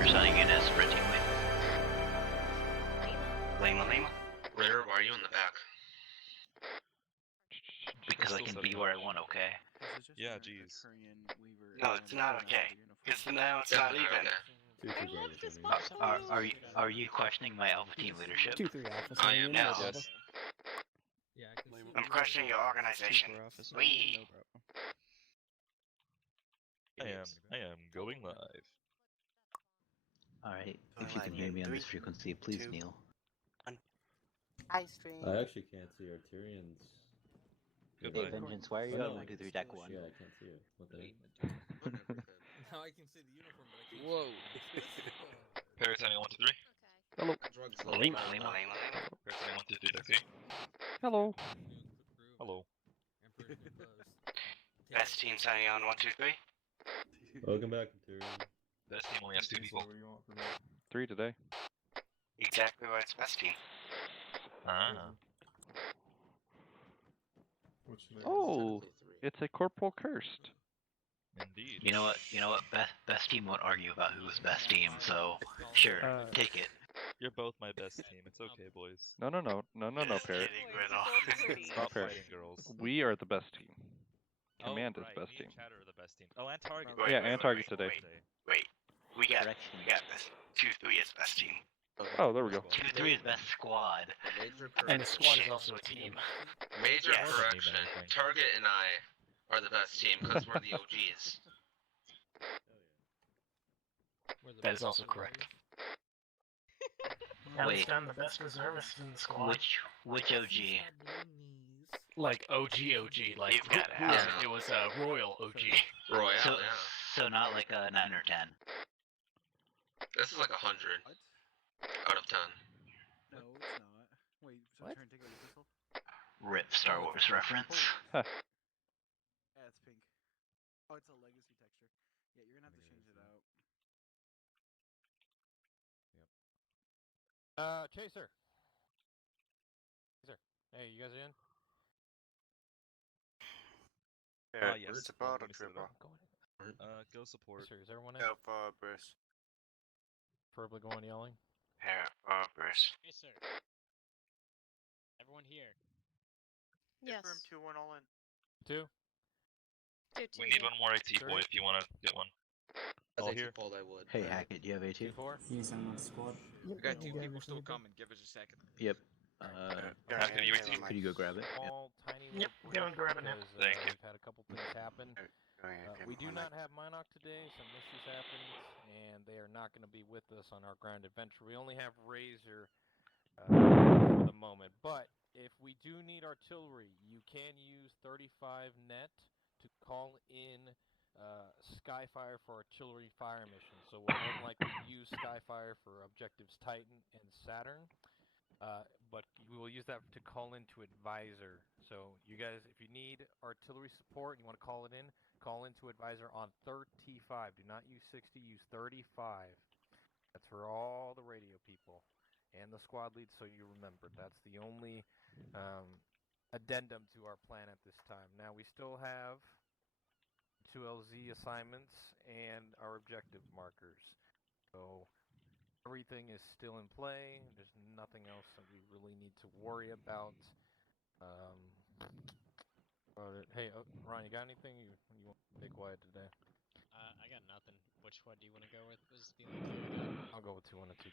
Presenting it as sprinting wing. Lima. Why are you in the back? Because I can be where I want, okay? Yeah, jeez. No, it's not okay. Because now it's not even. Are you questioning my Alpha Team leadership? 2-3 Alpha. I am, signing in. yes. Yes. I'm questioning your organization. We. I am going live. Alright, Going if you live can hear in me on this 3, frequency, please 2, kneel. Hi, stream. I actually can't see Arturian's. Hey, Goodbye. Vengeance, why are you Oh, on no, 123 deck 1? Shit, I can't see you. What the heck? Now I can see the uniform, but I can't. Whoa. Parasite 1 to 3. Hello. Lima. Parasite 1 to 3 deck 3. Hello. Hello. Best team signing on 1, 2, 3. Welcome back, Arturian. Best team only has 2 people. 3 today. Exactly why it's best team. Ah. Oh, it's a corporal cursed. Indeed. You know what? Best team won't argue about who was best team, so sure, take it. You're both my best team. It's okay, boys. No, Just Parrot. kidding, Riddle. Stop Parrot. fighting, girls. We are the best team. Command oh, is right. best Me team. and Chatter are the best team. Oh, and Target. Wait, Yeah, wait, and wait, Target wait, today. Wait, we got Correction. this. 2, 3 is best team. Oh, there we go. 2-3 is best squad. And the squad is also a team. Major Yeah. correction. Target and I are the best team because we're the OGs. That is also correct. Wait. Done the best reservists in the squad. Which OG? Like OG, like You've gotta have it. it was a royal OG. Royale, So, yeah. so not like a 9 or 10. This is like 100 out of 10. No, it's not. Wait, so What? turn take out your pistol? Rip Star Wars reference. Yeah, it's pink. Oh, it's a legacy texture. Yeah, you're gonna have to change it out. Chaser. Hey, you guys in? Yes. Support Let me set it up. Go support. Chaser, is everyone in? Go for Bruce. Preferably going yelling. Here, for Bruce. Chaser. Everyone here. Yes. 2-1 all in. 2? We need one more AT boy if you want to get one. All As here. I told I would. Hey, Hackett, do you have AT? 2-4? We got 2 people still coming. Give us a second. Yep. Hackett, are you AT? Could you go grab it? Small, tiny Yep, little go and grab it now. because, Thank you. We've had a couple things happen. We do not have Minoc today. Some issues happened, and they are not going to be with us on our grand adventure. We only have Razor for the moment. But if we do need artillery, you can use 35 net to call in Skyfire for artillery fire mission. So we'll more than likely use Skyfire for objectives Titan and Saturn. But we will use that to call into Advisor. So you guys, if you need artillery support and you want to call it in, call into Advisor on 35. Do not use 60, use 35. That's for all the radio people and the squad leads, so you remember. That's the only addendum to our plan at this time. Now we still have 2 LZ assignments and our objective markers. So everything is still in play. There's nothing else that we really need to worry about. Hey, Ryan, you got anything? You want to stay quiet today? I got nothing. Which one do you want to go with? Was the only I'll go with 2 1 and 2.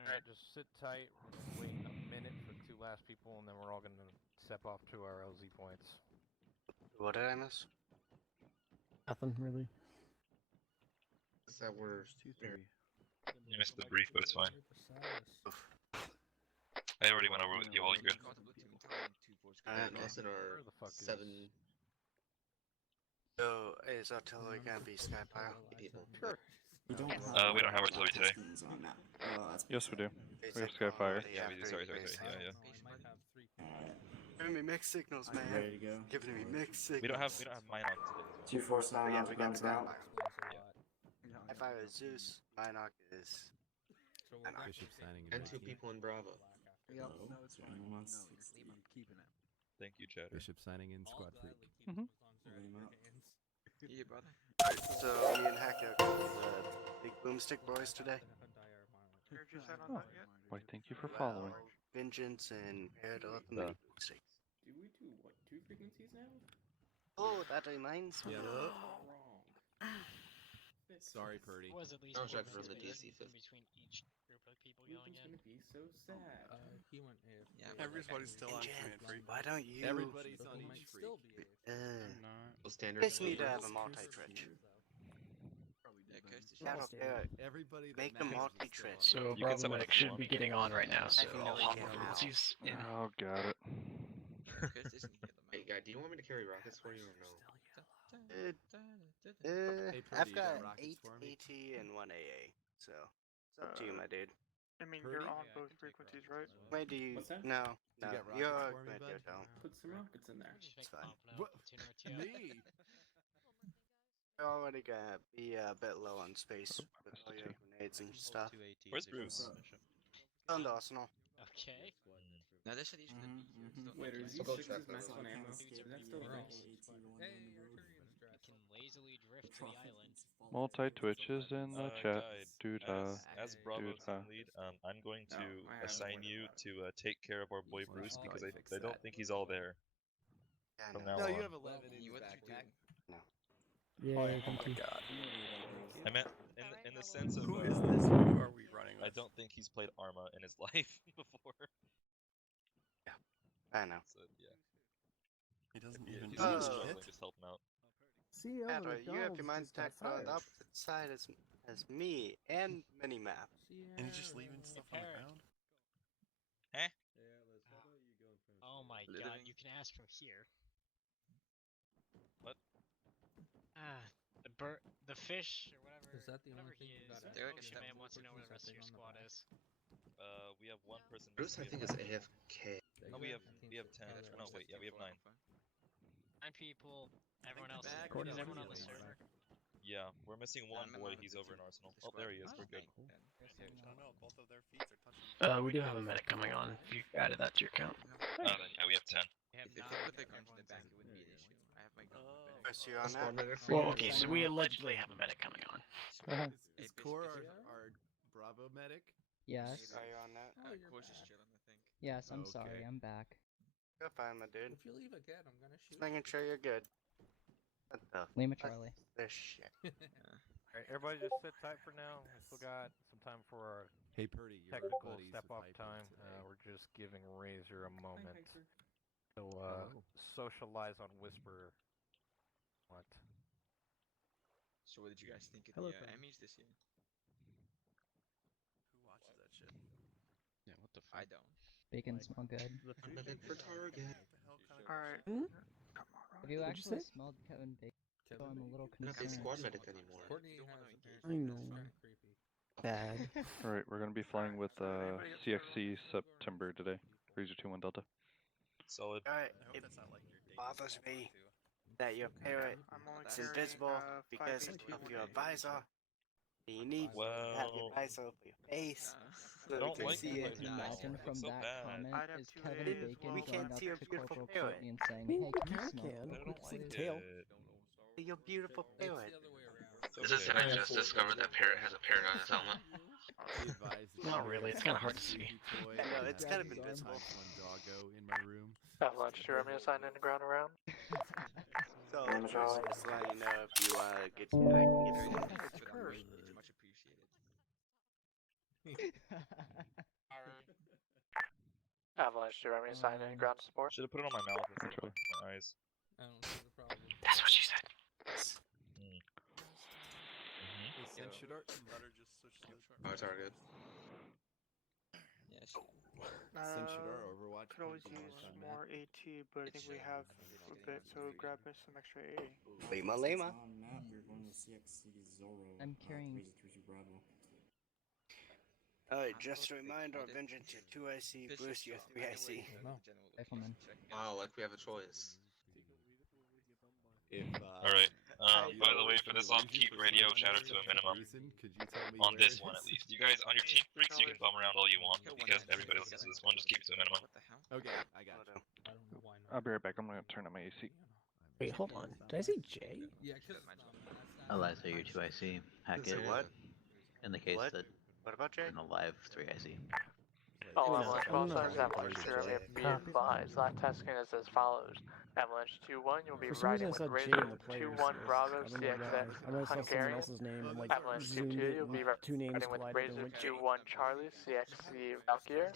Alright. Just sit tight. We're gonna wait a minute for the 2 last people, and then we're all gonna step off to our LZ points. What did I miss? Nothing really. Is that we're 2, 3. You missed the brief, but it's fine. I already went over with you all. You're good. and us in our Where the fuck 7 So, is artillery gonna be Skyfire? people. Sure. We don't Yes. have, We don't have artillery today. pistons on that. That's Yes, we do. Is We have it Skyfire. already Yeah, we do. after Sorry. race? Yeah. alright. Giving me mixed signals, I'm man. ready to go. Giving me mixed signals. We don't have mine on today. As well. 2-4 now, Yeah, we got guns out. Skyfire. If I was Zeus, Minoc is. Bishop signing And 2 people in Bravo. Yep, Hello? no, it's Is there fine. anyone No, else? you're keeping it. Thank you, Chatter. Bishop signing in squad freak. Hold him up. Yeah, brother. So, me and Hackett are the big boomstick boys today. Why, thank you for following. Well, Vengeance and Parrot are the Yeah. mini boomstick. Do we do what? 2 frequencies now? Oh, that reminds me. Wrong. Sorry, Purdy. was at least I was one checking from the space DC in fifth. between each group of people Luke yelling is in. gonna be so sad. He went AFK. Yeah, everybody's still on Vengeance, command free. why don't you? Everybody's on each freak. Uh, Well, standard. Piss me to have a procedures. multi-twitch. That'll do it. Everybody Make them multi-trit. So You can summon Bravo if you should want. be getting on right now, so I know I'll we hop can over now. once he's in. Oh, got it. Hey, guy, do you want me to carry rockets for you or no? Hey, Purdy, I've you got rockets 8 for me? AT and 1 AA, so it's up to you, my dude. I mean, Purdy? you're on both frequencies, right? Wait, do you? What's that? No, You no. got rockets You're for me, good, bud? you don't. Put some rockets in there. It's fine. What? Me? You're already gonna be a bit low on space with all your grenades and stuff. Where's Bruce? On the arsenal. Okay. Now they said he's gonna be here. Wait, are So go Z6's trap max that. on ammo? Is that still there? You can lazily drift to the island. Multi-twitches in the chat. Guide, Doo-dah. as Bravo Doo-dah. team lead, I'm going to Oh, I have assign one you of to take care of our boy Well, Bruce I'll because probably I fix don't that. think he's all there Yeah, from no. now No, on. you have 11 in You your what you backpack. Yeah, thank you. I meant in the sense of Who is this? Who are we running with? I don't think he's played Arma in his life before. I know. So yeah, He doesn't if even he's know really Oh. struggling, just help him out. CEO Adler, you have your mind stacked on the opposite side as me and minimap. And he's just leaving stuff on the Parrot. ground? Oh my god, you can ask from here. What? The fish, or whatever. Is that the only whatever thing he you is. got? Derek Ocean and Man Steph. wants to know where the rest of your squad is. We have one person. Bruce, I missing. think, is AFK. Oh, we have 10. No, wait, yeah, we have 9. 9 people. Everyone else. back Is in everyone on the the server? Yeah, we're missing one boy. He's over in Arsenal. Oh, there he is. We're good. We do have a medic coming on. If you added that to your count. Yeah, we have 10. We have If they 9. put their guns in the back, it wouldn't be an issue. I have my gun. Chris, you on that? Well, okay, so we allegedly have a medic coming on. Is Core our Bravo medic? Yes. Are you on that? Core's just chilling, I think. Yes, I'm Okay. sorry, I'm back. You're fine, my dude. If you leave again, I'm gonna shoot. Just making sure you're good. What the? Lima fuck Charlie. is this shit? Alright, everybody just sit tight for now. We still got some time for our Hey, Purdy, you're technical buddies step-up with Hyper time. today. We're just giving Razor a moment Hector. to socialize on Whisper. What? So what did you guys think of Hello, the friend. Emmys this year? Who watches that shit? Yeah, what the fuck? I don't. Bacon smell good. I'm headed for Target. Alright. Have you What'd you actually say? smelled Kevin Bacon? So I'm a little I'm not a concerned. squad medic anymore. Courtney Don't has wanna engage. I know. Bad. Alright, we're gonna be flying with CXC September today. Razor 21 Delta. Solid. Alright, I hope it that's not like your date. bothers me that your parrot I'm only is carrying, invisible 5 because AT, of 1 your AA. visor. You need to have your Well, visor over your face. So don't we can like see you it. guys Imagine Looks from so that bad. comment I'd have is 2 Kevin AAs, Bacon we well, can't going up see your to beautiful Corporal parrot. Courtney and saying, hey, can you I smell can. I Bacon, don't like please?" tail. it. Your beautiful parrot. This is I just discovered that Parrot has a parrot on his helmet. Be advised that Not you really, have it's kinda hard to a see. sleepy toy I know, and it's a kind of big invisible. Type 1 doggo in my room. Avalanche, do you want me to sign in the ground around? So, Name is Charlie. just letting you know if you get I can get Very you. thanks for that. It's much appreciated. Avalanche, do you want me to sign in ground support? Should have put it on my mouth instead of my eyes. I don't see the problem. That's what she said. Hey, send Shadar letter just switched to Oh, Target. Yeah, Send Shadar Overwatch. Could always use more AT, but I think we have a bit, so grab us some extra AA. Lima Lima. I'm carrying. Alright, just a reminder, Vengeance, you're 2 IC, Bruce, you're 3 IC. Rifleman. Wow, like we have a choice. If, Alright. you By the know, way, if for the this, I'll reason keep for radio someone chatter else to a has minimum. reason, could you tell me On where this it one, at is? least. You guys, on your team freaks, you can bum around all you want, because everybody listens to this one, just keep it to a minimum. What the hell? Okay, I got you. I don't know why not. I'll be right back. I'm gonna turn on my AC. Wait, hold on. Did I say J? Yeah, because Eliza, you're 2 IC. Hack Say it. what? In the case What? that What about Jay? we're in a live 3 IC. All No, Avalanche I'm call not signs, gonna Avalanche play 2, Jay. be advised. Live tasking is as follows. Avalanche 2-1, you'll be For some reason riding I with saw J in Razor the players 2-1 list. Bravo I don't know why. CXX I know I saw someone Hungarian. else's name and like Avalanche zoomed 2-2, it you'll be and two names riding with collided and Razor went J. 2-1 Charlie CXC Valkyrie.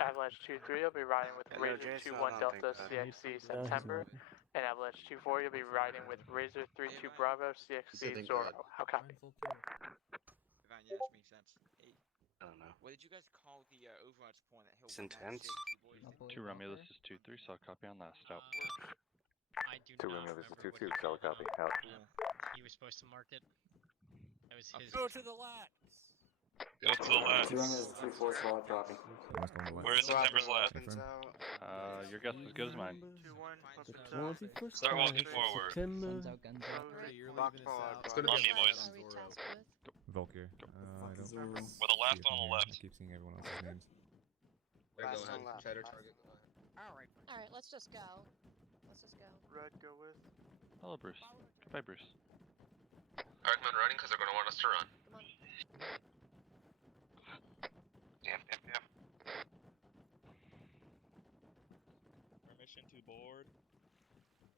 Avalanche 2-3, you'll be riding with Hello, Razor Jason, 2-1 I don't Delta think CXC he's September. not. And Avalanche 2-4, you'll be riding with Razor 3-2 Bravo, CXC Zorro. How copy? Ryan, yeah, this makes sense. Hey, I don't know. what did you guys call the Overwatch point at Hill? It's intense. 2 Romeo, this is 2-3, solid copy on last out. I do 2 not Romeo, this is remember 2-2, what he solid called copy. it. Out. He was supposed to mark it. That was his. Go to the lats! Go to the left. 2 Romeo, this is 2-4, solid copy. Where is September's left? Your guess is as good as mine. 2-1, The weapons out. 21st Start walking of forward. September. Guns out, guns out. Okay, you're Lock leaving us forward, out. Let's go to On me, boys. Are we tasked with? Volker. I don't We're the last one on the left. I keep seeing everyone else's names. Last one left. Cheddar Last. target. Go ahead. Alright, let's just go. Let's just go. Red, go with. Hello, Bruce. Goodbye, Bruce. I recommend running because they're going to want us to run. Come on. Damn. Permission to board.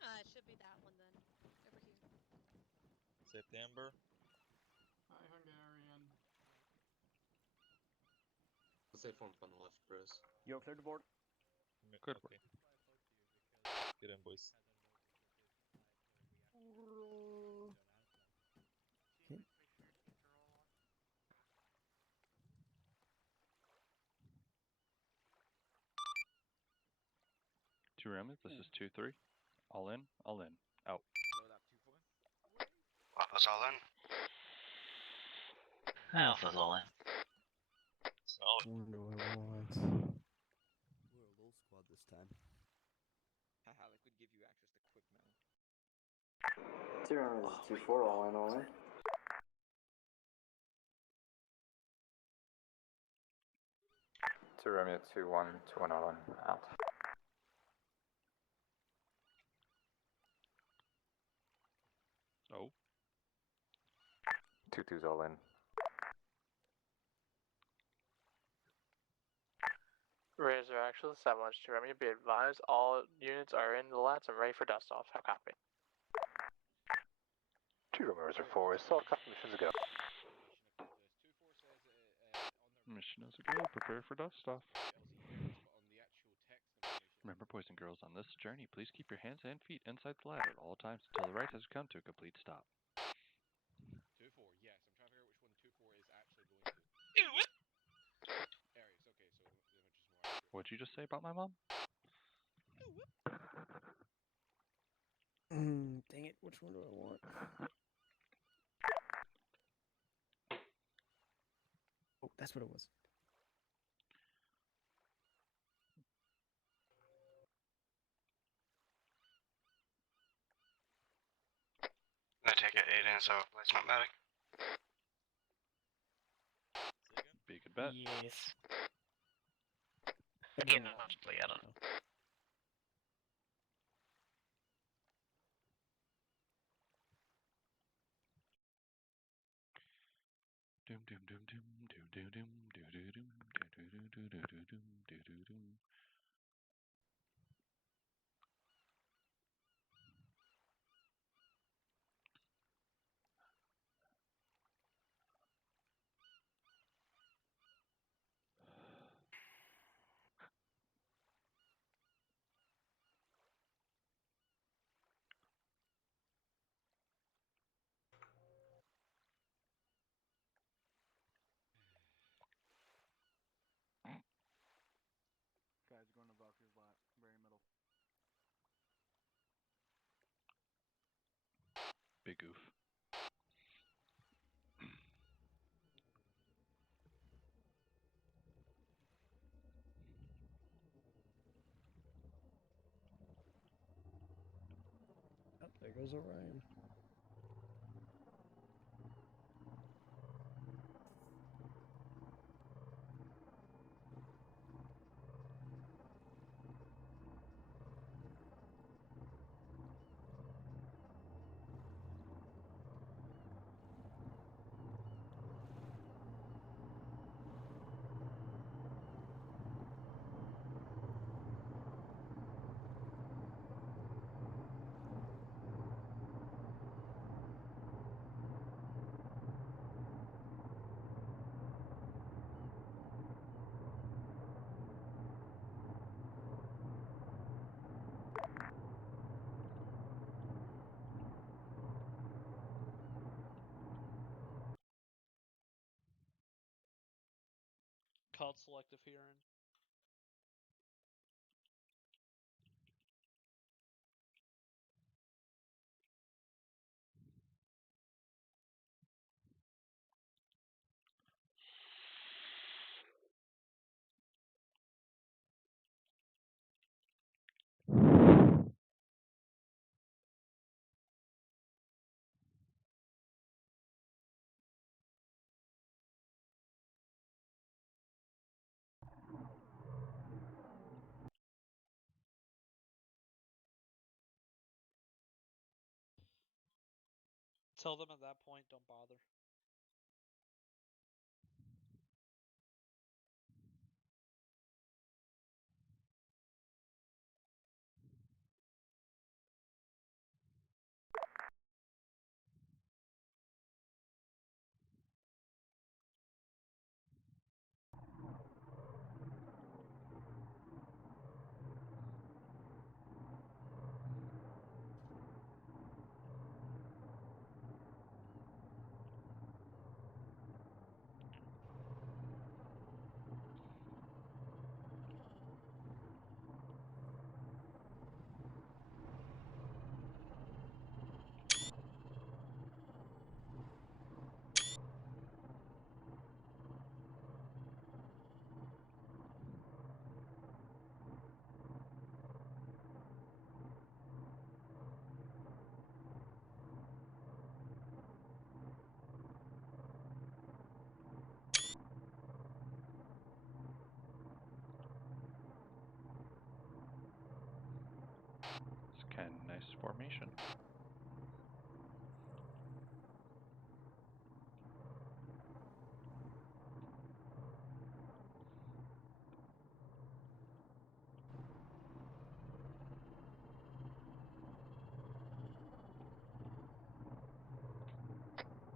It should be that one then. Over here. September. Hi, Hungarian. Let's say form on the left, Bruce. Yo, clear the board. Good. Okay. Get in, boys. Two Romeo, this is 2-3. All in, out. Load up 2-4. Alpha's all in. Alpha's all in. Solid. What do I want? We're a little squad this time. Haha, that could give you access to quick mail. 2 Romeo, this is 2-4, all in, all in. Two Romeo, 2-1, 2-1, all in, out. Oh. 2-2's all in. Razor, actually, 7-1-2 Remy, be advised, all units are in the lats and ready for dust off. How copy? 2 Romeo, Razor 4, solid copy, missions go. Mission is a go. Prepare for dust off. Remember, boys and girls, on this journey, please keep your hands and feet inside the ladder at all times until the right has come to a complete stop. 2-4, yes. I'm trying to figure out which one 2-4 is actually going to. Aries, okay, so the image is more accurate. What'd you just say about my mom? Dang it, which one do I want? Oh, that's what it was. I take it 8 in, so placement medic. Be a good bet. Yes. Again, honestly, I don't know. Doom doom doom doom doom doom doom doom doom doom doom doom doom doom doom. Guys are going to Valkyrie's lot, very middle. Big goof. Oh, there goes Orion. called selective hearing. Tell them at that point, don't bother. It's kind of nice formation.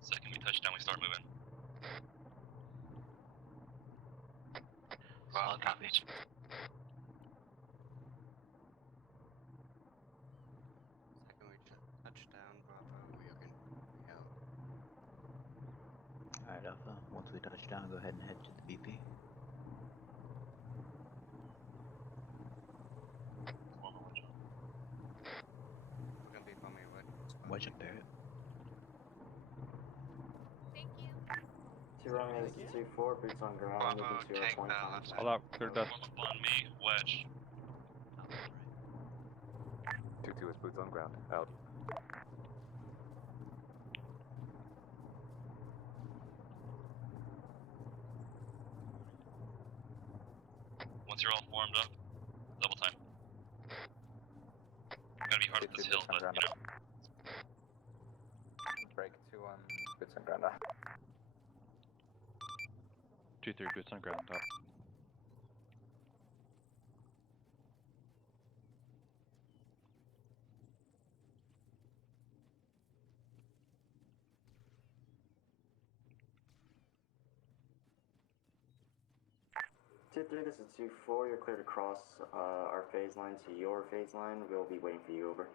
Second we touch down, we start moving. Solid copy. Second we touch down, Bravo, we are going out. Alright, Alpha, once we touch down, go ahead and head to the BP. We're gonna be bumming away. Wedge and Barrett. Thank you. T-Romeo 2-4, boots on ground, moving to your point left side. All out, clear dust. Up on me, wedge. 2-2 is boots on ground, out. Once you're all formed up, double time. Gonna be hard on this hill, but you know. Break 2-1, boots on ground, out. 2-3 boots on ground, up. T3, this is 2-4, you're clear to cross our phase line to your phase line. We'll be waiting for you, over.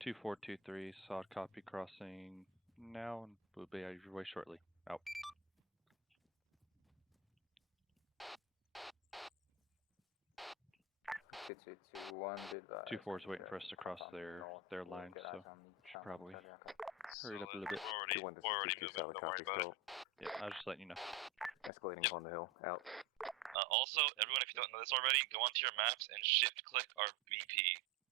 2423, solid copy crossing now, and we'll be out of your way shortly. Out. 2-2-2-1, did 2-4 is waiting for us to cross their line, so should probably hurry it up a little bit. We're already moving, don't worry about it. Yeah, I was just letting you know. Escalating on the hill, out. Also, everyone, if you don't know this already, go onto your maps and shift-click our BP,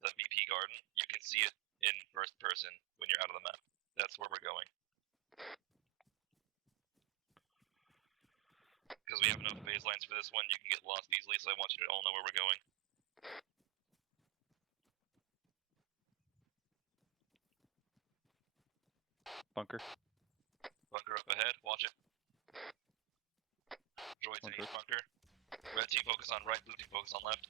the BP garden. You can see it in first person when you're out of the map. That's where we're going. Because we have no phase lines for this one, you can get lost easily, so I want you to all know where we're going. Bunker. Bunker up ahead, watch it. Droids in each bunker. Red team focus on right, blue team focus on left.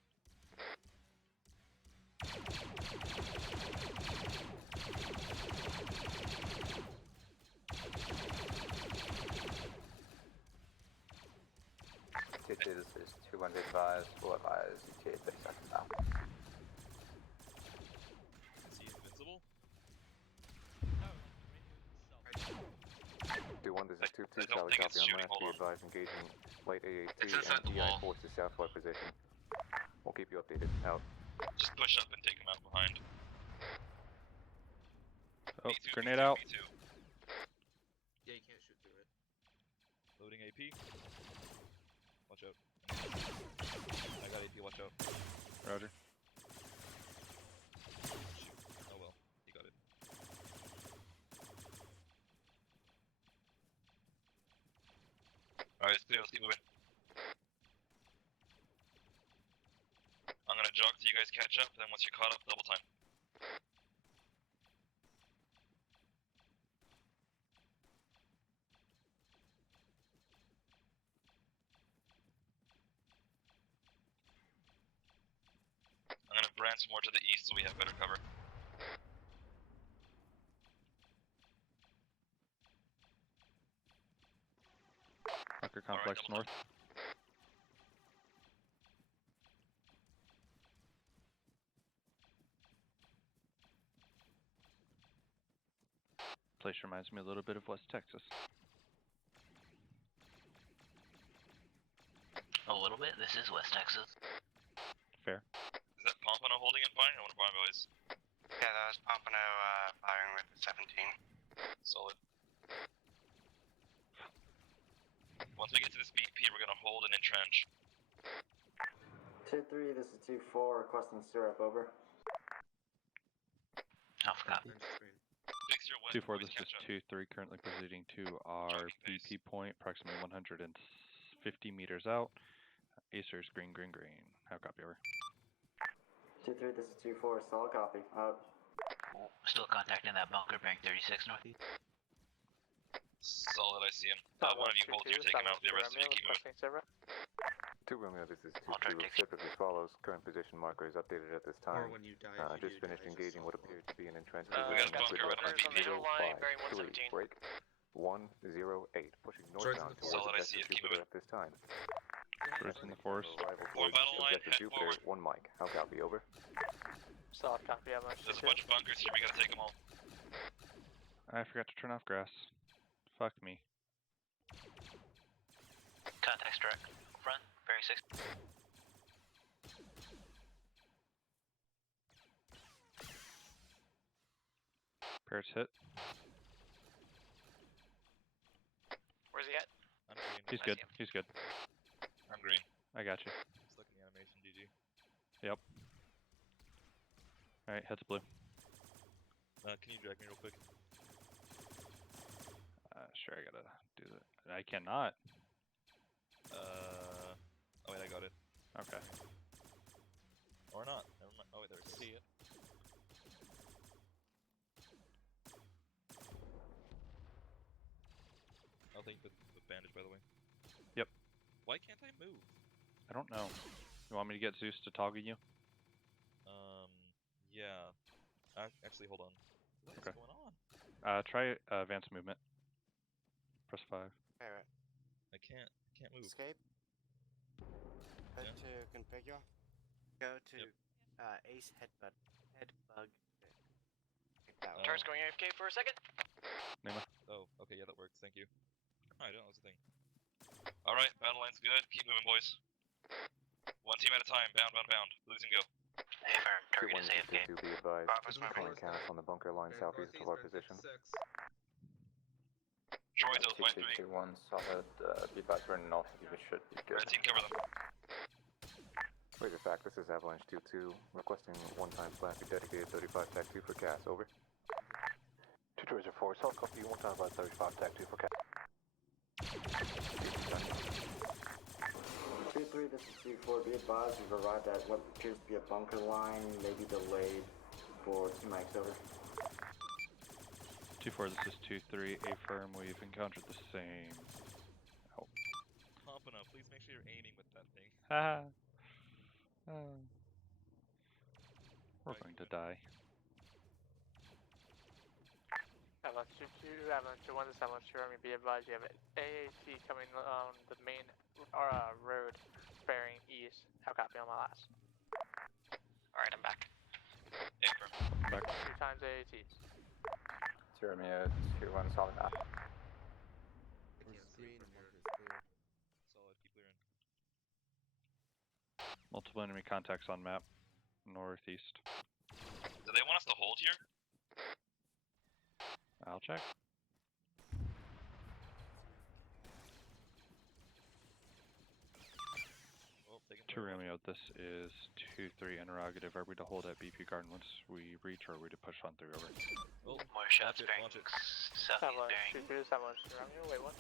This is 200 advise, full advise, ETA 30 seconds now. Is he invincible? 2-1, this is 2, I don't solid think copy it's on shooting, last. hold Be on. advised, engaging Lite It's AAT inside and the EI wall. forces southwest position. We'll keep you updated. Out. Just push up and take him out behind. Oh, B2, grenade B2, out. B2. Yeah, you can't shoot through it. Loading AP. Watch out. I got AP, watch out. Roger. Shoot. Oh well, he got it. Alright, it's clear, let's keep moving. I'm gonna jog till you guys catch up, then once you're caught up, double time. I'm gonna branch more to the east so we have better cover. Bunker complex north. Place reminds me a little bit of West Texas. A little bit? This is West Texas. Fair. Is that Pompano holding and firing or one of our boys? Yeah, that was Pompano firing with 17. Solid. Once we get to this BP, we're gonna hold and entrench. 2-3, this is 2-4, requesting syrup, over. Alpha copy. 2-4, this is 2-3, currently proceeding to our BP point, approximately 150 meters out. Acers, green, green, green. How copy, over. 2-3, this is 2-4, solid copy, out. Still contacting that bunker, bearing 36 northeast. Solid, I see him. One of you hold here, take him out. The rest of you keep moving. 2 Romeo, this is 2-2, reciproc as follows. Current position marker is updated at this time. Or when you die, Just finished engaging what appears to be an entrenched we got a bunker right on the BP. 053, break. 108, pushing northbound towards Solid, I objective see it. Keep Jupiter moving. at this time. First in the forest. Arrival Form towards battle line, objective head Jupiter, forward. 1 mic. How copy, over. Solid copy, I'm There's a bunch of bunkers here, we gotta take them all. I forgot to turn off grass. Fuck me. Contacts direct. Front, bearing 6. Parrots hit. Where's he at? I'm green. He's good. He's good. I'm green. I got you. Just looking at the animation, GG. Yep. Alright, head's blue. Can you drag me real quick? Sure, I gotta do that. I cannot. Oh wait, I got it. Okay. Or not. Never mind. Oh wait, there it is. See it. I'll thank you for the bandage, by the way. Yep. Why can't I move? I don't know. You want me to get Zeus to toggle you? Yeah. Actually, hold on. What is going on? Try advance movement. Press 5. Alright. I can't move. Escape. Go to configure. Go to Ace headbug. Turret's going AFK for a second. Nema. Oh, okay, yeah, that works. Thank you. Oh, I don't know what's the thing. Alright, battle line's good. Keep moving, boys. One team at a time. Bound, bound, bound. Lose and go. Hey, firm. Target is AFK. To be advised. Calling cast on the bunker line southeast of our position. Droids, they'll fight through. 2-1, solid, be advised we're north of you, we should be good. Red team, cover them. Razor fact, this is Avalanche 2-2, requesting one-time flat be dedicated 35 TAC 2 for CAS, over. 2 Razor 4, solid copy, one time about 35 TAC 2 for CAS. 2-3, this is 2-4, be advised, we've arrived at what appears to be a bunker line, maybe delayed for 2 mics, over. 2-4, this is 2-3, affirm, we've encountered the same. Oh. Pompano, please make sure you're aiming with that thing. Haha. We're going to die. Avalanche 2-2, Avalanche 2-1, this Avalanche 2, I mean, be advised you have an AAT coming on the main road bearing east. How copy on my last? Alright, I'm back. Affirm. Back. 2 times AATs. 2 Romeo, 2-1, solid up. Multiple enemy contacts on map. Northeast. Do they want us to hold here? I'll check. Oh, To Romeo, this is 2-3 interrogative. Are we to hold at BP Garden once we reach, or are we to push on through? Over. Oh, More shots bearing watch it. southeast bearing. 2-3, 7 to Romeo, wait, what?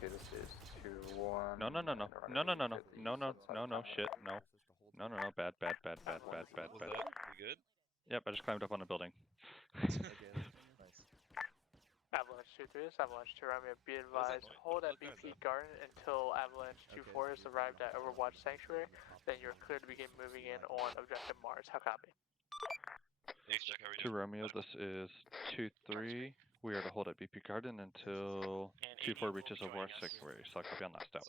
This is 2-1. No, shit, no. No, bad. Was that? We good? Yep, I just climbed up on a building. Avalanche 2-3, Avalanche to Romeo, be advised, hold at BP Garden until Avalanche 2-4 has arrived at Overwatch Sanctuary, then you're clear to begin moving in on Objective Mars. How copy? To Romeo, this is 2-3. We are to hold at BP Garden until 2-4 reaches Overwatch Sanctuary. So I'll copy on last out.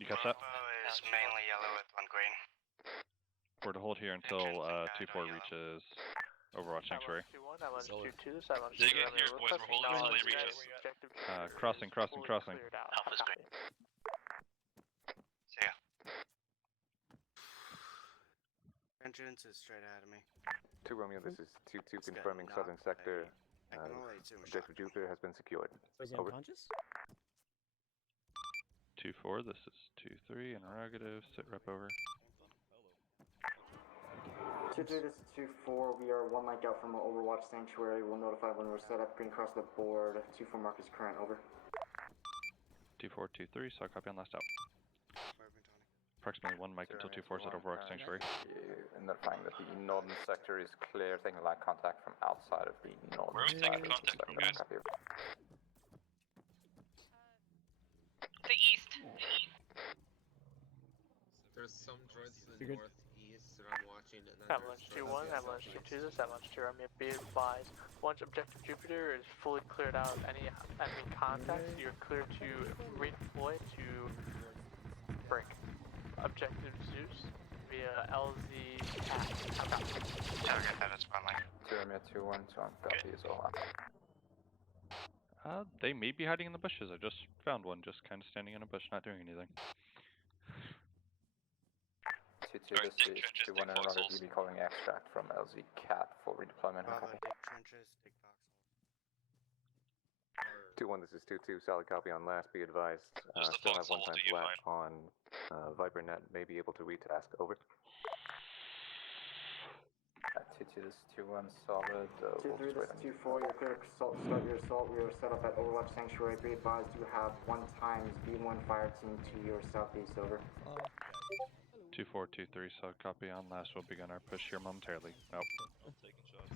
You catch that? Is mainly yellow with 1 green. We're to hold here until 2-4 reaches Overwatch Sanctuary. Avalanche 2-2, Avalanche 2 Dig in Romeo, here, boys. We're holding until they reach us. Crossing. Alpha's green. See ya. Entrance is straight ahead of me. 2 Romeo, this is 2-2 confirming southern sector. Objective Jupiter has been secured. Was he Over. unconscious? 2-4, this is 2-3, interrogative, sit rep over. 2-3, this is 2-4. We are 1 mic out from Overwatch Sanctuary. We'll notify when we're set up. Green across the board. 2-4 mark is current. Over. 2-4, 2-3, so I copy on last out. Approximately 1 mic until 2-4 is at Overwatch Sanctuary. Notifying that the northern sector is clear, taking light contact from outside of the northern Where are we taking contact from, guys? The east. There's some droids to the You're good. northeast that I'm watching, and then Avalanche 2-1, Avalanche 2-2, this Avalanche 2 Romeo, be advised, once Objective Jupiter is fully cleared out of any enemy contacts, you're clear to redeploy to break. Objective Zeus via LZ Cat. How copy? Target that is spotlight. 2 Romeo 2-1, so I'm copy as well. They may be hiding in the bushes. I just found one, just kind of standing in a bush, not doing anything. 2-2, this is 2-1 interrogative. You'll be calling extract from LZ Cat for redeployment. How copy? Dig trenches, dig foxhole. 2-1, this is 2-2, solid copy on last. Be advised. Still have 1 time flat on ViperNet. May be able to retask. Over. 2-2, this is 2-1, solid. 2-3, this is 2-4. You're clear to start your assault. We are set up at Overwatch Sanctuary. Be advised you have 1 times B1 fire team to your southeast. Over. 2-4, 2-3, so copy on last. We'll begin our push here momentarily. Nope. I'm taking shots.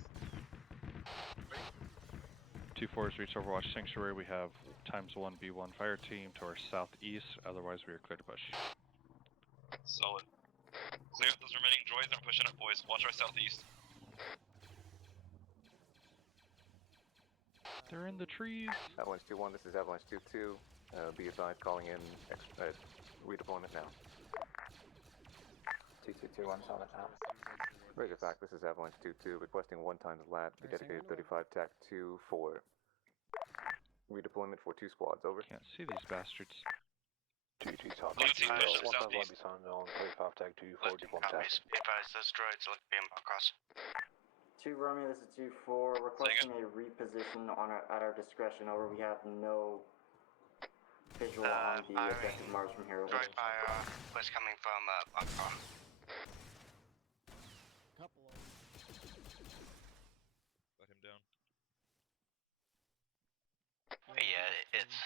2-4 has reached Overwatch Sanctuary. We have times 1 B1 fire team to our southeast. Otherwise, we are clear to push. Solid. Clear up those remaining droids and we're pushing up, boys. Watch our southeast. They're in the trees. Avalanche 2-1, this is Avalanche 2-2. Be advised, calling in redeployment now. 2-2-2-1, solid out. Regular fact, this is Avalanche 2-2, requesting 1 times lat, the dedicated 35 TAC 2-4. Redeployment for 2 squads. Over. Can't see these bastards. 2-2 top. 1 southeast. 35 TAC 2-4 deployment task. Be advised, those droids look to be in across. 2 Romeo, this is 2-4. Requesting a reposition at our discretion. Over. We have no visual on the objective Mars from here. Over. Droid fire was coming from Bunkar. Couple of them. Let him down. Yeah, it's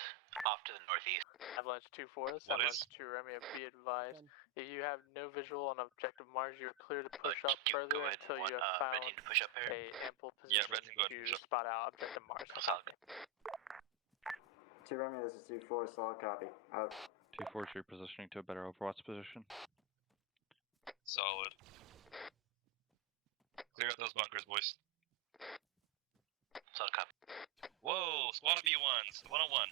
off to the northeast. Avalanche 2-4, this What Avalanche is? 2 Romeo, be advised, if you have no visual on Objective Mars, you're clear to push up Go further ahead until and you have found red team to push up here. a ample Yeah, position red team, go ahead and to push up. spot out Objective Mars. Solid. 2 Romeo, this is 2-4. Solid copy. Out. 2-4 is repositioning to a better Overwatch position. Solid. Clear up those bunkers, boys. Solid copy. Whoa, squad of B1s, 1-on-1.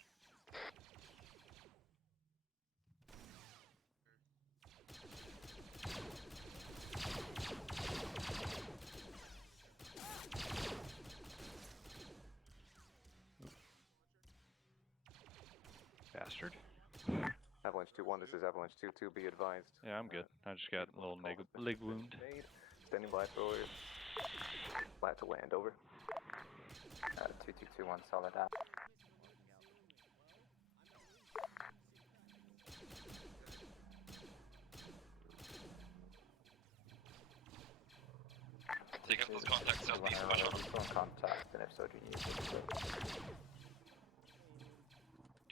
bastard. Avalanche 2-1, this is Avalanche 2-2, be advised. Yeah, I'm good. I just got a little leg wound. Standing by for flat to land, over. 2221 solid out. Take up those contacts southeast, push on. Contact, and if so, do you need to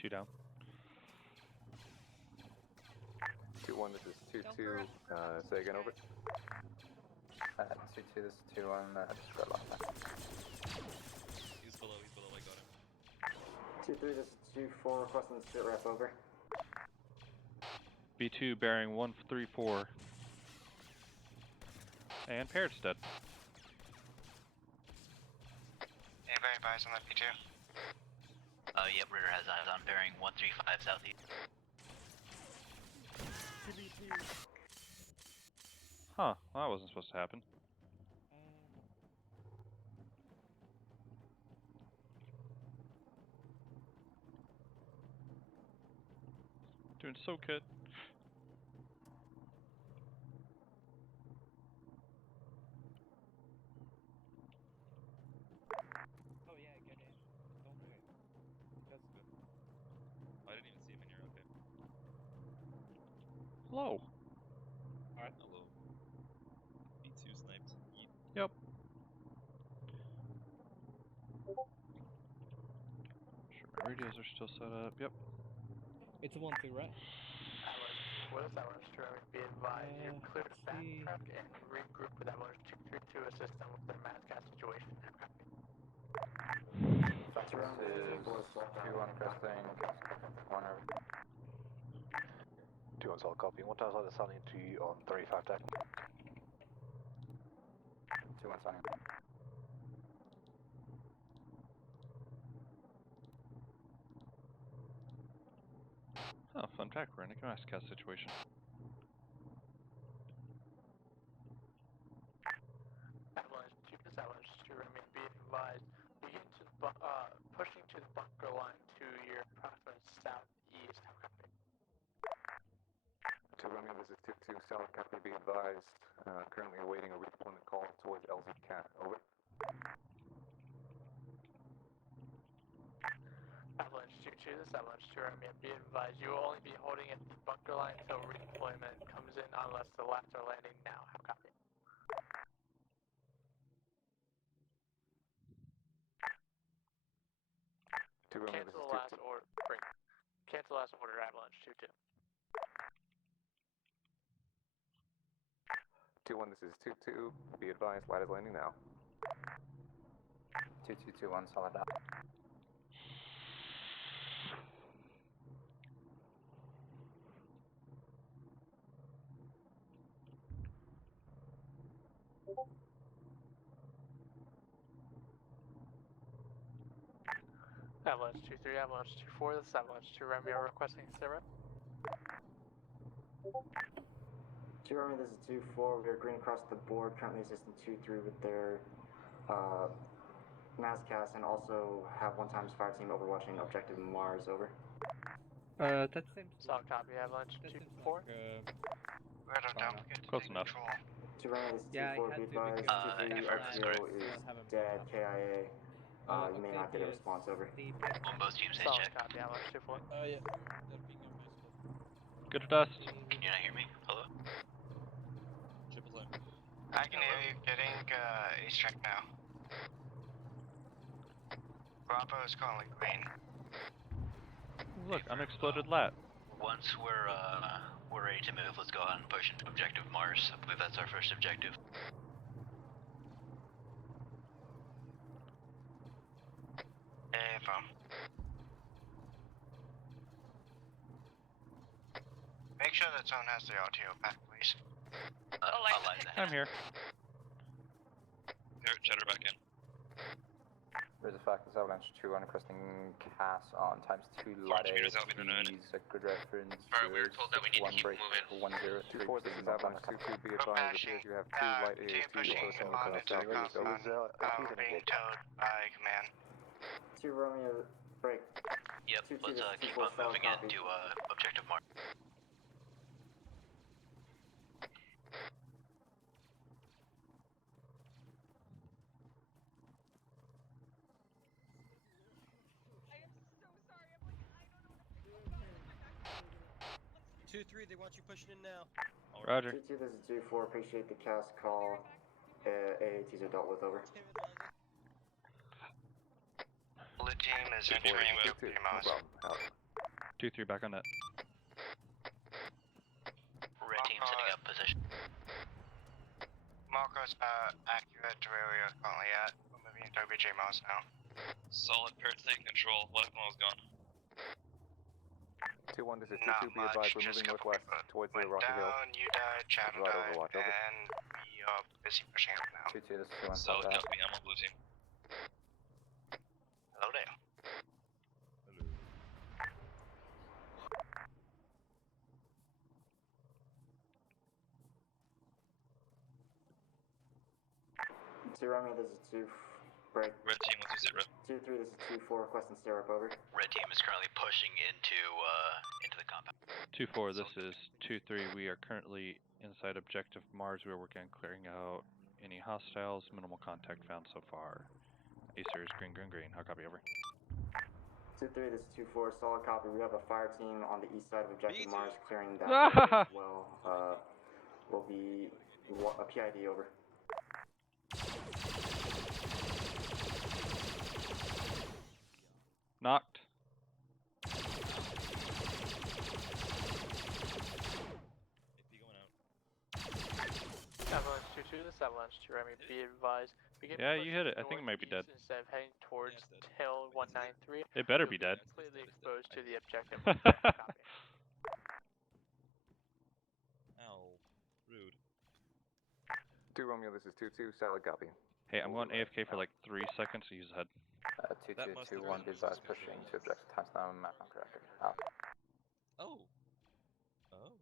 2 down. 2-1, this is 2-2, say again, over. 2-2, this is 2-1, just red lock. He's below, I got him. 2-3, this is 2-4, requesting sit rep, over. B2 bearing 134. And Parrot's dead. Anybody advise on that P2? Yep, Ritter has eyes on bearing 135 southeast. Huh, well, that wasn't supposed to happen. Doing so good. Oh yeah, get in. Don't do it. That's good. I didn't even see him in here, okay. Hello. Alright. Hello. B2 sniped. Yeet. Yep. Sure, my radios are still set up. Yep. It's a 1-2, right? What is Avalanche 2? Be advised, you clear the backtrack and regroup with Avalanche 2 to assist them with their Madcast situation. This is 2-1, requesting 1 over. 2-1, solid copy. 1 times like the sounding to you on 35 deck. 2-1, signing. Oh, fun fact, we're in a Madcast situation. Avalanche 2 is Avalanche 2, remain be advised. Begin to pushing to the bunker line to your approximate southeast. 2 Romeo, this is 2-2, solid copy, be advised. Currently awaiting a redeployment call towards LZ Cat, over. Avalanche 2-2, this is Avalanche 2, remain be advised. You will only be holding at the bunker line until redeployment comes in unless the lats are landing now. How copy? Cancel last order. Break. Cancel last order, Avalanche 2-2. 2-1, this is 2-2, be advised, light is landing now. 2-2-2-1, solid out. Avalanche 2-3, Avalanche 2-4, this is Avalanche 2, Romeo requesting Sarah. 2 Romeo, this is 2-4, we are green across the board, currently assisting 2-3 with their Mazcast, and also have 1 times fire team overwatching objective Mars, over. That seems... Solid copy, Avalanche 2-4. Right on down, Close enough. 2 Romeo, this is 2-4, Yeah, be advised, 2-3, RTO is dead, KIA. You may not get a response, over. On both teams, say Solid check. copy, Avalanche 2-4. Yeah. They're picking up my stuff. Good to dust. Can you not hear me? Hello? Triple time. I can hear you getting ace check now. Bravo is calling green. Look, unexploded lat. Once we're ready to move, let's go ahead and push into objective Mars. I believe that's our first objective. AFM. Make sure that zone has the RTO back, please. I'm here. Here, cheddar back in. There's a fact, this Avalanche 2 requesting CAS on ×2 Lite. meters out, we don't know it. He's a good reference. Alright, we were told that we need to keep moving. 1-0. 2-4, this is Avalanche 2-2, be advised, it appears you have 2 light Team AAC pushing close on command the into the compound. Being towed by command. 2 Romeo, Break. Yep, 2-2, let's this is keep 2-4, on solid moving copy. into objective mark. Two, three, they want you pushing in now. Roger. 2-2, this is 2-4, appreciate the cast call. AATs are dealt with, over. Blue team is 2-4, entering no the Mouse. 2-3 back on net. Red team setting up position. Marcos, accurate to where we are currently at. We're moving into OBJ Mouse now. Solid, Parrot's taking control. What if one was gone? 2-1, this is 2-2, Not be advised, much, we're just moving couple northwest people towards the went Rocky Hill. down, you died, Chad Right, died, overwatch, over. and we are busy pushing up now. 2-2, this is 2-1, Solid, solid out. copy. I'm on blue team. Hello there. Two Romeo, this is 2. Break. Red team, what's your sit rep? 2-3, this is 2-4, requesting stay up, over. Red team is currently pushing into the compound. 2-4, this is 2-3. We are currently inside objective Mars. We are working on clearing out any hostiles. Minimal contact found so far. Acer is green, green, green. How copy, over. 2-3, this is 2-4, solid copy. We have a fire team on the east side of objective Mars clearing that as well. Will be a PID, over. Knocked. Avalanche 2-2, this Avalanche 2, Remy, be advised. Begin Yeah, you pushing hit it. I think it might be dead. Instead of heading towards Hill 193. It better be dead. Completely exposed to the objective. Ow. Rude. 2 Romeo, this is 2-2, solid copy. Hey, I'm going AFK for like 3 seconds to use head. 2-2-2-1, be advised, pushing to objective touchdown, map on corrector. Out. Oh. Oh.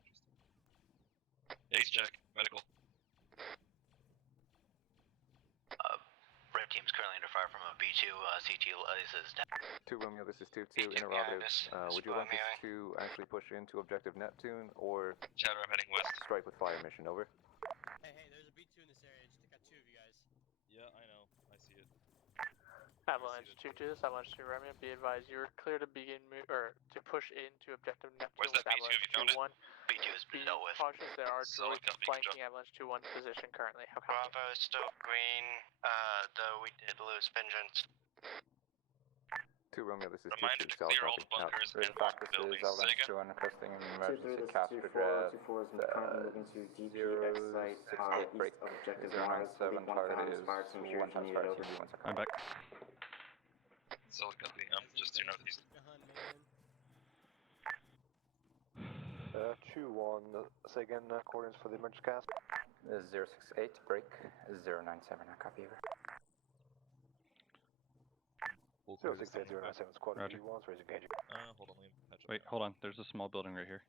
Interesting. Ace check, medical. Red team's currently under fire from a B2. CT is down. 2 Romeo, this is 2-2, interrogative. Would you like us to actually push into objective Neptune or Chatter, I'm heading west. strike with fire mission, over? Hey, there's a B2 in this area. Just got two of you guys. Yeah, I know. I see it. Avalanche 2-2, this Avalanche 2, Remy, be advised. You're clear to begin to push into objective Neptune. Where's that B2? Have you found it? B2 is dealt with. Cautious, there are Solid droids copy, flanking Avalanche 2-1 position currently. How copy? Bravo is still green, though we did lose Vengeance. 2 Romeo, this is Reminder 2-2, to solid clear all copy. the bunkers There's and a fact, locked this is buildings. Avalanche Say 2 requesting an 2-3, emergency this is capture 2-4. address. 2-4 is currently moving to DPX site break. east of objective Mars. 097, One target found is fire team here 1 if you times need fire it, over. team, 1 second. I'm back. Solid copy. I'm just to your northeast. 2-1, say again, coordinates for the emergency cast. 068, break, 097, I copy, over. 068, 097, squad Roger. B1, raise engaging. Hold on, let me patch up. Wait, hold on. There's a small building right here.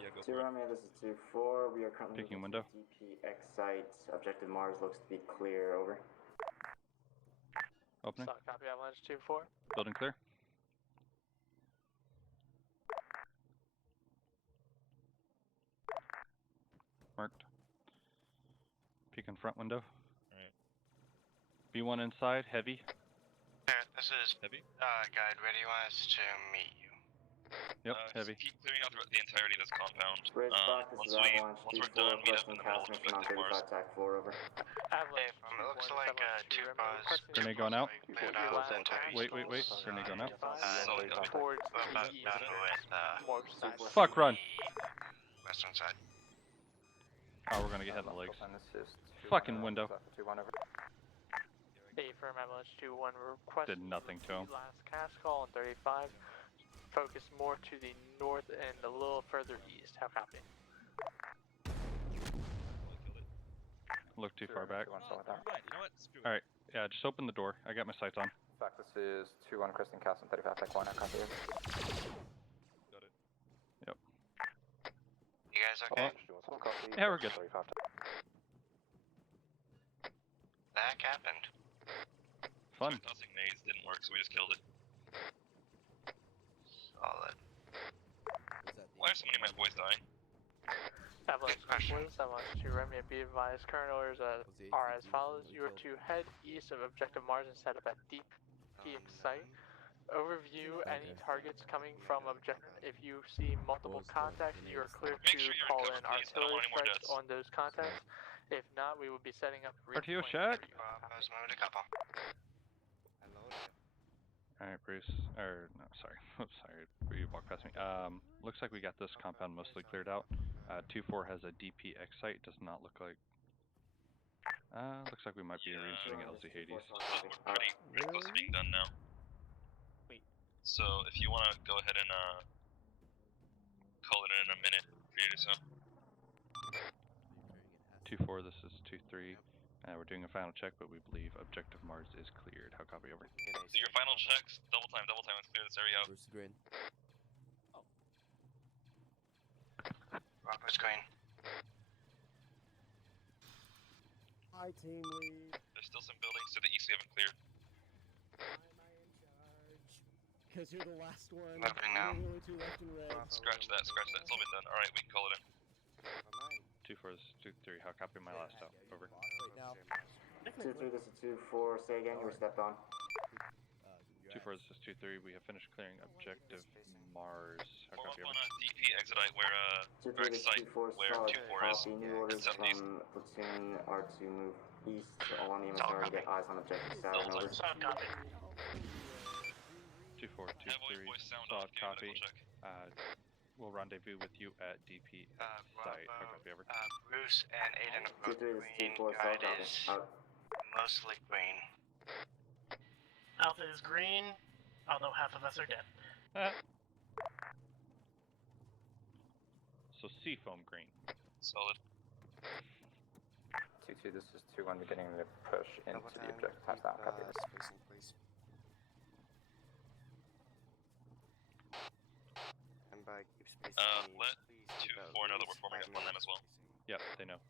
Yeah, go 2 for it. Romeo, this is 2-4. We are currently Picking moving window. to DPX site. Objective Mars looks to be clear, over. Opening. Solid copy, Avalanche 2-4. Building clear. Marked. Peek in front window. Alright. B1 inside, heavy. Here, this is Heavy? guide. Where do you want us to meet you? Yep, Just heavy. keep clearing out the entirety of this compound. Bridge back, this Once is Avalanche we're 2-4, done, meet up requesting in the middle cast of mission on objective Mars. 35 TAC 4, over. Avalanche It looks like 2 two Remy, buzz. requesting Grenade going out. Cleared out the entire Wait. Grenade going out. Solid copy. towards We're about the done with north side. Fuck, run. western side. Oh, we're gonna get hit in the legs. This is Fucking window. 2-1, over. Affirm, Avalanche 2-1, request. Did nothing to him. Last cast call on 35. Focus more to the north and a little further east. How copy? Look too far back. 2-1, solid out. You know what? Screw it. Alright, yeah, just open the door. I got my sights on. Fact, this is 2-1, requesting cast on 35 TAC 1, I copy, over. Got it. Yep. You guys okay? Yeah, we're good. That happened. Fun. Tossing nades didn't work, so we just killed it. Solid. Why are so many of my boys dying? Avalanche 2 Avalanche 2 Remy, be advised, current orders are as follows. You are to head east of Objective Mars and set up at Deep Peak site. Overview any targets coming from objective. If you see multiple contacts, you are clear to call in artillery strikes on those contacts. If not, we will be setting up RTO check. Alright, Bruce. Or, no, sorry. Sorry, you walked past me. Looks like we got this compound mostly cleared out. 2-4 has a DPX site. Does not look like. Looks like we might be reinserting LZ Hades. We're pretty close to being done now. So if you want to go ahead and call it in a minute for you to do so. 2-4, this is 2-3. We're doing a final check, but we believe Objective Mars is cleared. How copy, over? Do your final checks. Double time. Let's clear this area out. Bruce Green. Robert's green. Hi, team lead. There's still some buildings to the east we haven't cleared. Because you're the last one. Moving now. You're the only two left in red. Scratch that. It's all been done. Alright, we can call it in. 2-4, this is 2-3. How copy, my last out? Over. Right now. 2-3, this is 2-4. Say again, you were stepped on. 2-4, this is 2-3. We have finished clearing Objective Mars. How copy, On over? DP exit where 2-3, this is 2-4. where Solid 2-4 is. copy. New orders from platoon are to move east along the MSR to get eyes on Objective Saturn. Over. 2-4, 2-3. Solid copy. We'll rendezvous with you at DP site. How copy, over? Bruce and Aiden are 2-3, this is 2-4. Solid copy. Out. mostly green. Alpha is green, although half of us are dead. So seafoam green. Solid. 2-2, this is 2-1, beginning to push into the objective. Pass down, copy. Spacing, please. And by keep spacing, let 2-4 know that we're forming up on them as well. Yep, they know.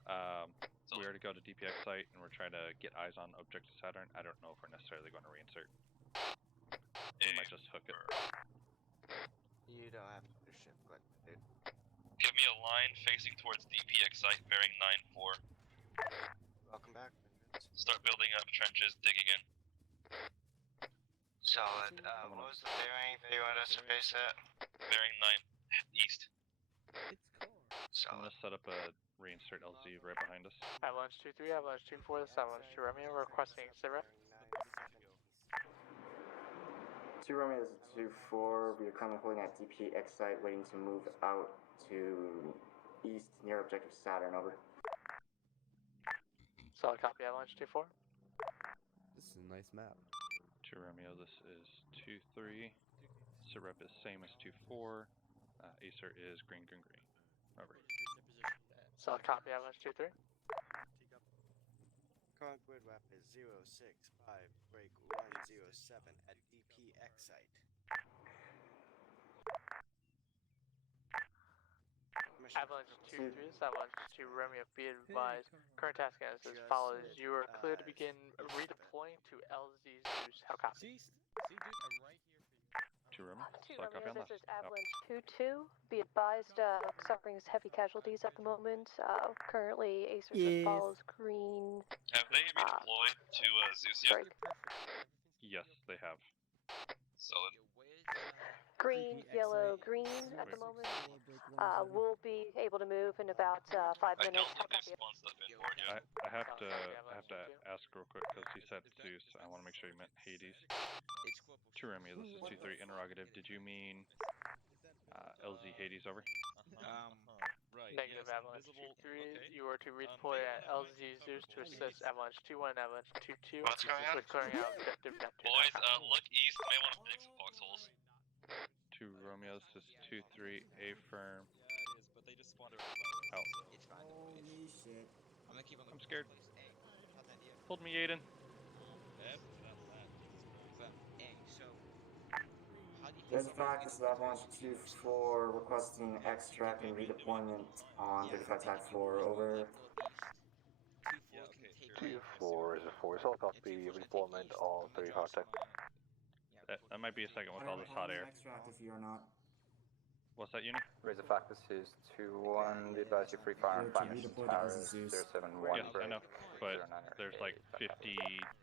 We already go to DPX site and we're trying to get eyes on Objective Saturn. I don't know if we're necessarily going to reinsert. We might just hook it. You don't have to shift click, dude. Give me a line facing towards DPX site bearing 9-4. Welcome back. Start building up trenches, digging in. Solid. What was the bearing that you wanted us to base at? Bearing 9 east. I'm going to set up a reinsert LZ right behind us. Avalanche 2-3, Avalanche 2-4, this is Avalanche 2 Romeo requesting exit rep. 2 Romeo, this is 2-4. We are currently holding at DPX site, waiting to move out to east near Objective Saturn. Over. Solid copy, Avalanche 2-4. This is a nice map. 2 Romeo, this is 2-3. Sirep is same as 2-4. Acer is green, green, green. Over. Solid copy, Avalanche 2-3. Current grid wrap is 065, break 107 at DPX site. Avalanche 2-3, this is Avalanche 2 Romeo, be advised. Current task is as follows. You are clear to begin redeploying to LZ Zeus. How copy? See, dude, I'm right here for you. 2 Romeo, 2 solid copy on Romeo, left. this is Avalanche 2-2. Be advised, suffering heavy casualties at the moment. Currently, Acers as follows, green. Have they redeployed to Zeus yet? Yes, they have. Solid. Green, yellow, green at the moment. We'll be able to move in about 5 minutes. How copy? I have to ask real quick because he said Zeus. I want to make sure you meant Hades. 2 Romeo, this is 2-3 interrogative. Did you mean LZ Hades? Over. Right. Negative, yes, Avalanche invisible, 2-3. okay. You are to redeploy at LZ Zeus to assist Avalanche 2-1 and Avalanche 2-2. What's going on? With clearing out objective Neptune. Boys, look east. May want to dig some foxholes. 2 Romeo, this is 2-3 A firm. Yeah, it is, but they just spawned right Out. It's fine. Holy shit. I'm gonna keep on I'm scared. Hey, how'd that deal? Hold me, Aiden. Yep, that's that. But, hey, so, how do you This fact, this is Avalanche 2-4 requesting extract and redeployment on 35 TAC 4. Over. Yeah, okay, sure. 2-4 is a 4. Solid copy, redeployment on 35 TAC. That might be a second with all this hot air. Extract if you're not. What's that, Uni? Raise the fact this is 2-1. Be advised you free fire on 5 mission towers. 071. Yes, I know, but there's like 50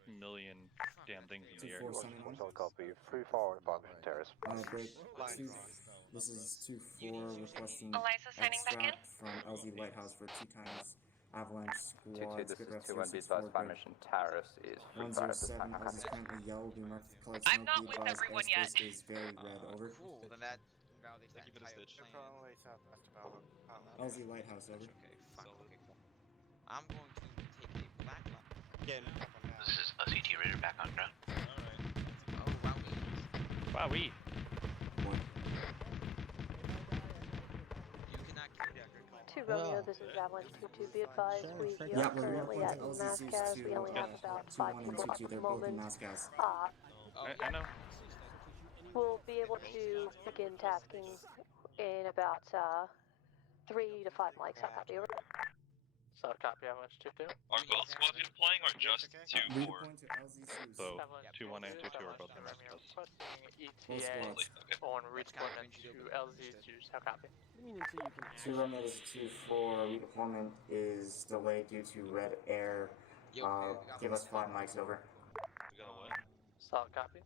million damn things in the air. Solid copy. Free forward above terrace. Break. This is 2-4 requesting extract from LZ Lighthouse for 2 times Avalanche Squad. 2-2, this is 2-1. Be advised 5 mission terrace is free fire at this time. 107, as is currently yellow. We mark the color smoke. Be advised airspace is very red. Over. Cool, then that invalidates that entire plan. Probably southwest of LZ Lighthouse, over. Okay, fuck, okay, cool. I'm going to take a black line. This is a CT Raider back on ground. Oh, wow. Wowee. You cannot kill 2 Romeo, this is Avalanche 2-2. Be advised, we are currently at Mascaz. We only have about 5 people at the moment. I know. We'll be able to begin tasking in about 3 to 5 mics. I'll copy over. Solid copy, Avalanche 2-2. Are both squads deploying or just 2-4? So 2-1 and 2-2 are both in Mascaz. ETA on redeployment to LZ Zeus. How copy? 2 Romeo, this is 2-4. Redeployment is delayed due to red air. Give us 5 mics, over. Solid copy.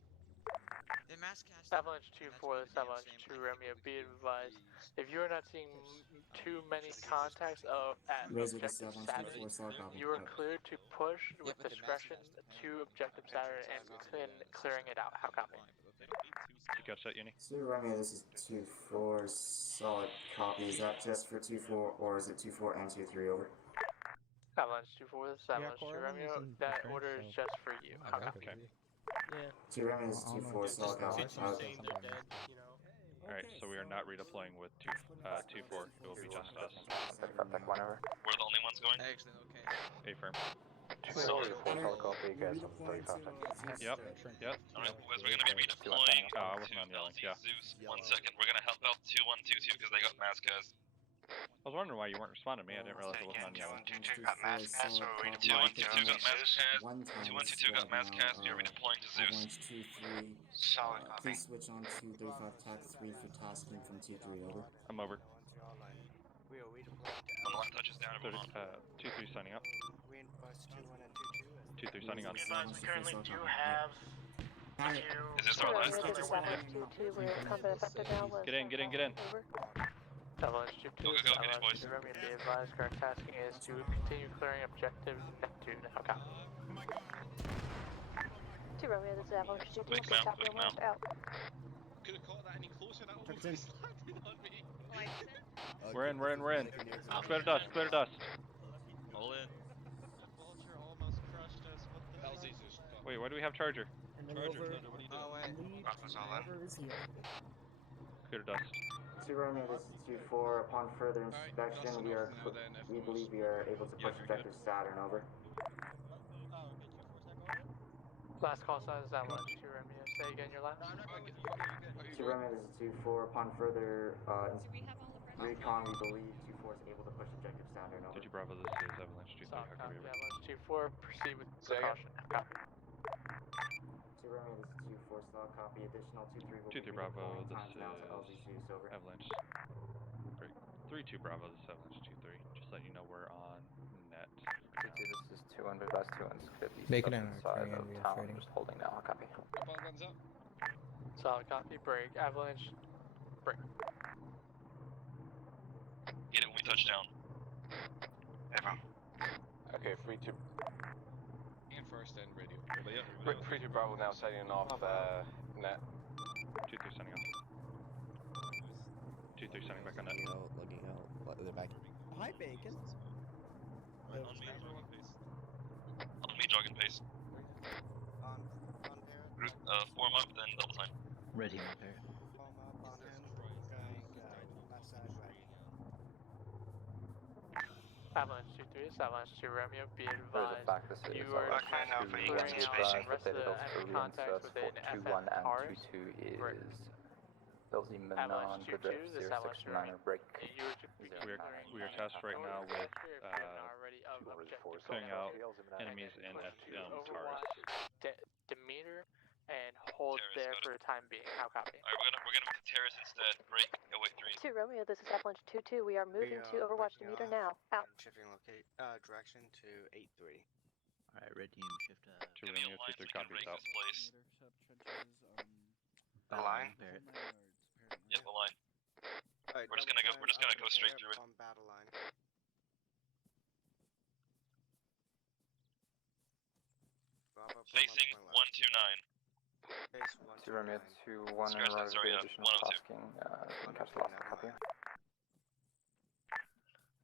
Avalanche 2-4, this Avalanche 2 Romeo, be advised, if you are not seeing too many contacts at Objective Saturn, you are cleared to push with discretion to Objective Saturn and clearing it out. How copy? Did you catch that, Uni? 2 Romeo, this is 2-4, solid copy. Is that just for 2-4 or is it 2-4 and 2-3, over? Avalanche 2-4, this Avalanche 2 Romeo, that order is just for you. How copy? Yeah. 2 Romeo, this is 2-4, solid copy. Alright, so we are not redeploying with 2-4. It will be just us. Whenever. We're the only ones going? Excellent, okay. Affirm. Solid copy, guys. 35 seconds. Yep. Alright, boys, we're gonna be redeploying I wasn't on yelling, yeah. Zeus. 1 second, we're gonna help out 2-1-2-2 because they got Mascaz. I was wondering why you weren't responding to me. I didn't realize it wasn't on yelling. 2-1-2-2 got Mascaz, so we're redeploying to 2-1-2-2 got Mascaz. 2-1-2-2 got Mascaz, you're redeploying to Zeus. Solid copy. Please switch on to 35 TAC 3 for tasking from 2-3, over. I'm over. On the line touches down, everyone on. 2-3 signing up. 2-3 signing on. Be advised, we currently do have Is this our last? Get in. Avalanche 2-2, Go, get it, boys. Romeo, be advised, current tasking is to continue clearing Objective Neptune. How copy? 2 Romeo, this is Avalanche 2-2. Quick mount. Out. Could have caught that any closer, that almost landed on me. We're in. Clear the dust. All in. Vulture almost crushed us. What the hell? Wait, why do we have Charger? Charger, what are you doing? Rockman's all in. Clear the dust. 2 Romeo, this is 2-4. Upon further inspection, we believe we are able to push Objective Saturn, over. Last call sign is Avalanche 2 Romeo. Say again your last. 2 Romeo, this is 2-4. Upon further recon, we believe 2-4 is able to push Objective Saturn, over. Did you Bravo? This is Avalanche 2-3. How can we Avalanche 2-4. Proceed with precaution. Copy. 2 Romeo, this is 2-4. Solid copy. Additional 2-3 will 2-3 Bravo. This is over. Avalanche. 3-2 Bravo. This is Avalanche 2-3. Just letting you know we're on net. 2-2, this is 2-1. Be advised 2-1's 50. Make it an side of town. Just holding now. Copy. Guns up. Solid copy. Break. Avalanche. Break. Get it when we touch down. Everyone. Okay, 3-2. And first and radio. 3-2 Bravo now setting off net. 2-3 signing off. 2-3 signing back on net. Logging out. They're back. Hi, Bacon. On me, jogging pace. Form up, then double time. Ready, my parrot. Avalanche 2-3, Avalanche 2 Romeo, be advised, you You are clearing out the rest of the enemy contacts within FF cars. Is LZ Manon, good rep 069 break. We are tasked right now with clearing out enemies in FM cars. Demeter and hold Terrace, there got for the time being. How copy? Alright, we're gonna move to terrace instead. Break. Oh wait, 3. 2 Romeo, this is Avalanche 2-2. We are moving to Overwatch the meter now. Out. And shifting direction to 8-3. Alright, red team shift to Romeo 2-3 copies out. Place. The line? Barrett. Yep, the line. Alright, We're just gonna go straight through it. On battle line. Bravo, Facing 129. Face 2 Romeo 2-1 Scratch that, sorry, additional 102. tasking. Didn't catch the last copy.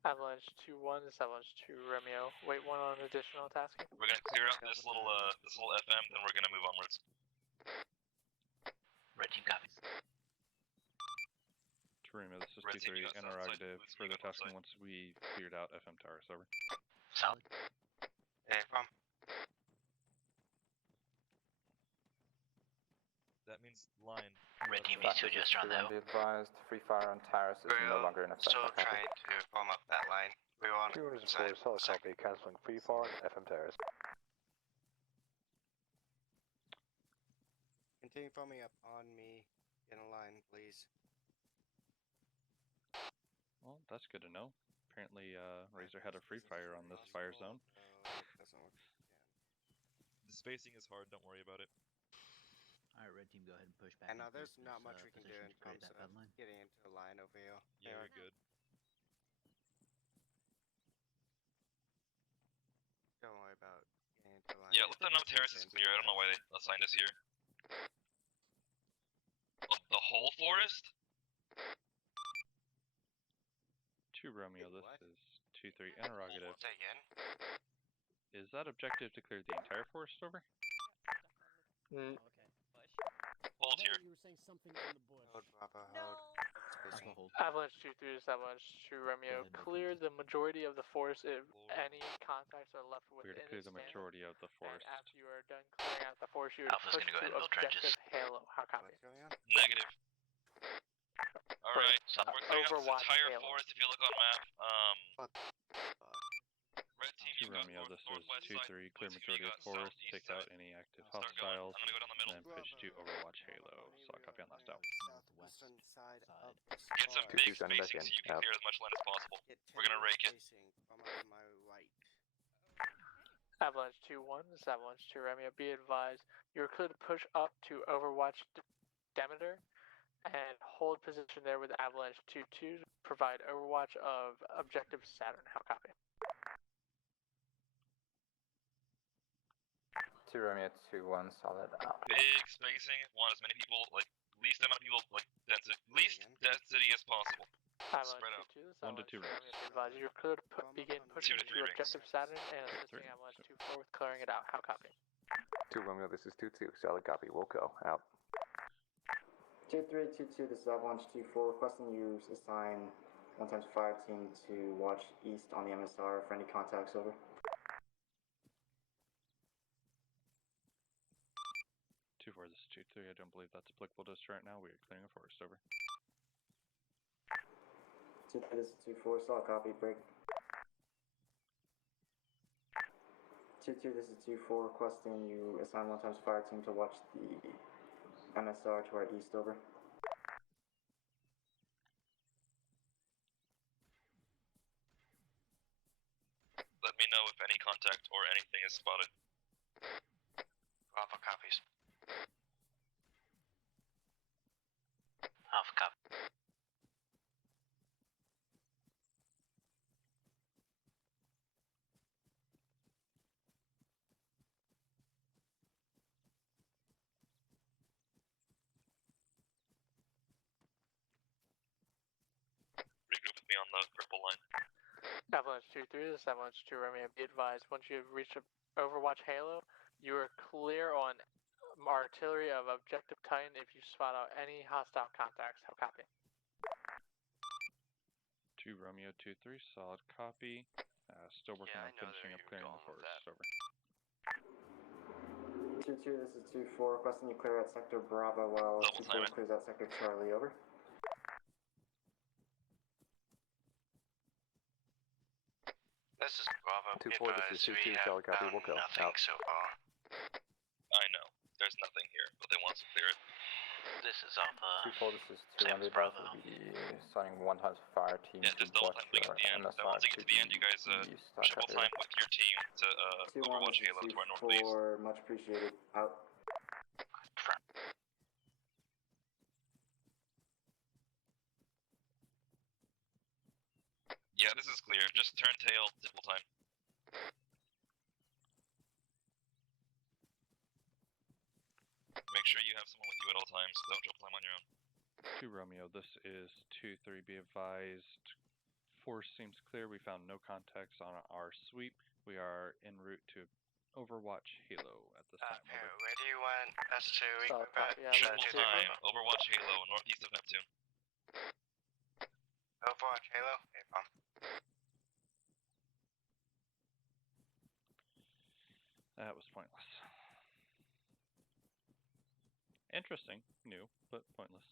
Avalanche 2-1, this is Avalanche 2 Romeo. Wait 1 on additional tasking. We're gonna clear up this little FM, then we're gonna move onwards. Red team copies. To Romeo, this is Red team, 2-3 you got interrogative. outside. Further You got tasking outside. once we cleared out FM towers. Over. Solid. Hey, from. That means line. Red team needs to adjust around that. Be advised, free fire on terrace is no longer in effect. Still trying to form up that line. We were on 204 solid copy, cancelling free fire on FM terrace. Continue forming up on me in a line, please. Well, that's good to know. Apparently, Razor had a free fire on this fire zone. Doesn't look. The spacing is hard, don't worry about it. Alright, red team, go ahead and push back. And now into there's this, not much we can do position in to create terms that of bed line. getting into the line over here. Yeah, we're good. Don't worry about getting into the line. Yeah, let them know terrace is clear. I don't know why they assigned us here. The whole forest? 2 Romeo, this is 2-3 interrogative. Say again? Is that objective to clear the entire forest over? Mm. Hold here. You were saying something in the bush. Hold, Bravo, hold. Avalanche 2-3 is Avalanche 2 Romeo. Clear the majority of the forest if any contacts are left Clear within to clear its the majority of the And forest. after you are done clearing out the forest, you would Alpha's push gonna go ahead to and build objective trenches. Halo. How copy? What's going on? Negative. Alright, so we're clearing out this Overwatch entire Halo. forest if you look on map. What? Red team, 2 you got Romeo, this is northwest side. 2-3, clear Blitz, majority you of got forest, southeast take out side. any active Start going. hostiles, I'm gonna go down the middle. and then push to Overwatch Halo. Solid copy on last out. Southwestern side of Get some the big Two sending back spacing in. so you can Out. clear as much land as possible. Get We're gonna 10 rake it. spacing from up to my right. Avalanche 2-1, this is Avalanche 2 Romeo. Be advised, you're clear to push up to Overwatch Demeter and hold position there with Avalanche 2-2 to provide Overwatch of Objective Saturn. How copy? 2 Romeo 2-1 solid out. Big spacing. Want as many people, like, least amount of people, like, least density as possible. Avalanche Spread out. 2-2, this is 1 to Avalanche 2 2 rings. Romeo. Be advised, you're clear to begin pushing 2 to 3 to rings. Objective Saturn and Three. assisting Avalanche 2-4 with clearing it out. How copy? 2 Romeo, this is 2-2, solid copy, we'll go. Out. 2-3, 2-2, this is Avalanche 2-4, requesting you assign 1 times fire team to watch east on the MSR for any contacts, over. 2-4, this is 2-3, I don't believe that's applicable to us right now. We are clearing a forest. Over. 2-3, this is 2-4, solid copy, break. 2-2, this is 2-4, requesting you assign 1 times fire team to watch the MSR to our east, over. Let me know if any contact or anything is spotted. Alpha copies. Alpha copy. Regroup with me on the purple line. Avalanche 2-3, this is Avalanche 2 Romeo. Be advised, once you have reached Overwatch Halo, you are clear on artillery of Objective Titan if you spot out any hostile contacts. How copy? 2 Romeo 2-3, solid copy. Still working on finishing up clearing the forest. Over. 2-2, this is 2-4, requesting you clear out Sector Bravo while 2-4 clears out Sector Charlie, over. This is Bravo. 2-4, this is 2-2, solid copy, we'll go. Nothing Out. so far. I know. There's nothing here, but they want us to clear it. This is Alpha. 2-4, this is 2 Sam's on the Bravo. We'll be assigning 1 times fire team Yeah, to just double watch time thing at the end. Then MSR once they get to the end, you guys triple time with your team to 2-1, Overwatch this is Halo to our northeast. 2-4, much appreciated. Out. Yeah, this is clear. Just turn tail, triple time. Make sure you have someone with you at all times. Don't triple time on your own. 2 Romeo, this is 2-3, be advised. 4 seems clear, we found no contacts on our sweep. We are en route to Overwatch Halo at this time. Over. Where do you want us to Solid equip at? copy, Triple time, Overwatch Halo, northeast of Neptune. Overwatch Halo? Okay, bomb. That was pointless. Interesting, new, but pointless.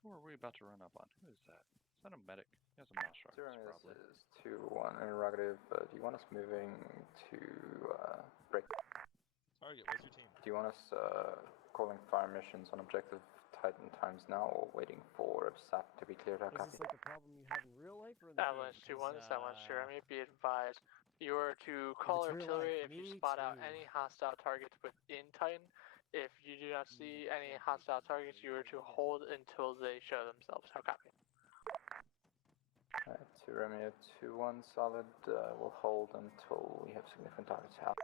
Who are we about to run up on? Who is that? Is that a medic? He has a mouse rocket, probably. This is 2-1 interrogative. Do you want us moving to break? Target, where's your team? Do you want us calling fire missions on objective Titan times now, or waiting for SAP to be cleared out? Is this like a problem you have in real life or in the Avalanche game? 2-1, Avalanche Jeremy, be advised. You are to call It's real artillery life, if you me spot out too. any hostile targets within Titan. If you do not see any hostile targets, you are to hold until they show themselves. How copy? 2 Romeo 2-1 solid. We'll hold until we have significant targets out.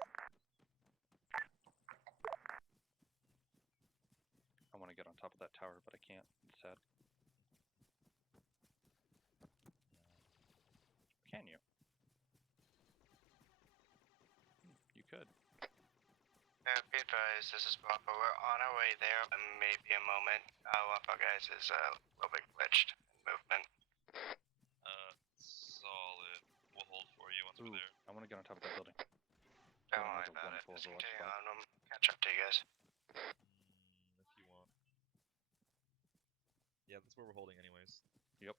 I want to get on top of that tower, but I can't. It's sad. Can you? You could. Be advised, this is Bravo. We're on our way there, but maybe a moment. One of our guys is a little bit glitched in movement. Solid. We'll hold for you once we're there. I want to get on top of that building. Don't worry about it. Just continue on them. Catch up to you guys. If you want. Yeah, that's where we're holding anyways. Yep.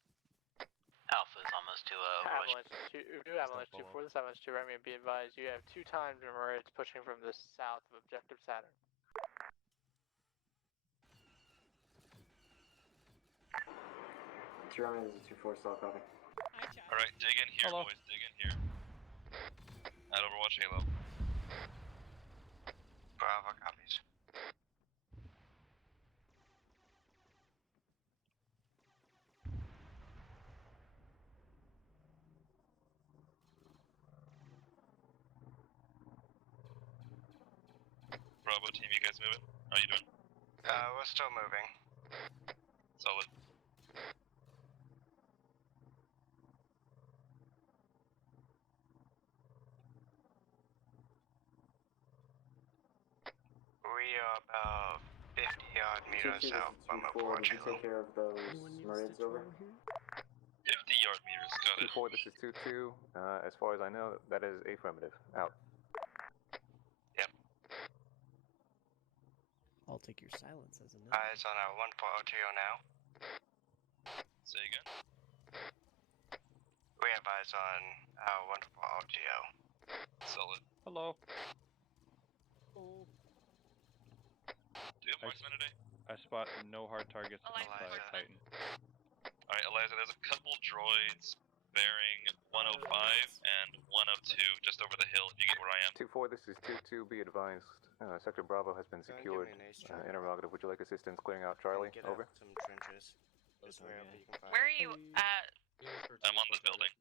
Alpha's almost to Avalanche 2, Avalanche 2-4, this Avalanche 2 Remy, be advised. You have 2 times Emirates pushing from the south of Objective Saturn. Jeremy, this is 2-4, solid copy. Alright, dig in here, boys. Dig in here. At Overwatch Halo. Bravo copies. Bravo team, you guys moving? How you doing? We're still moving. Solid. We are about 50 odd meters out from Overwatch Did you Halo. take care of those Marids over? 50 yard meters, got it. 2-4, this is 2-2. As far as I know, that is affirmative. Out. Yep. I'll take your silence as a no. Eyes on our 1.0 now. Say again? We have eyes on our 1.0. Solid. Hello. Do you have marksman today? I spot no hard targets inside Titan. Alright, Eliza, there's a couple droids bearing 105 and 102 just over the hill if you get where I am. 2-4, this is 2-2, be advised. Sector Bravo has been secured. Interrogative, would you like assistance clearing out Charlie? Over. Some trenches. Just wherever you can find Where are you at? I'm on the building.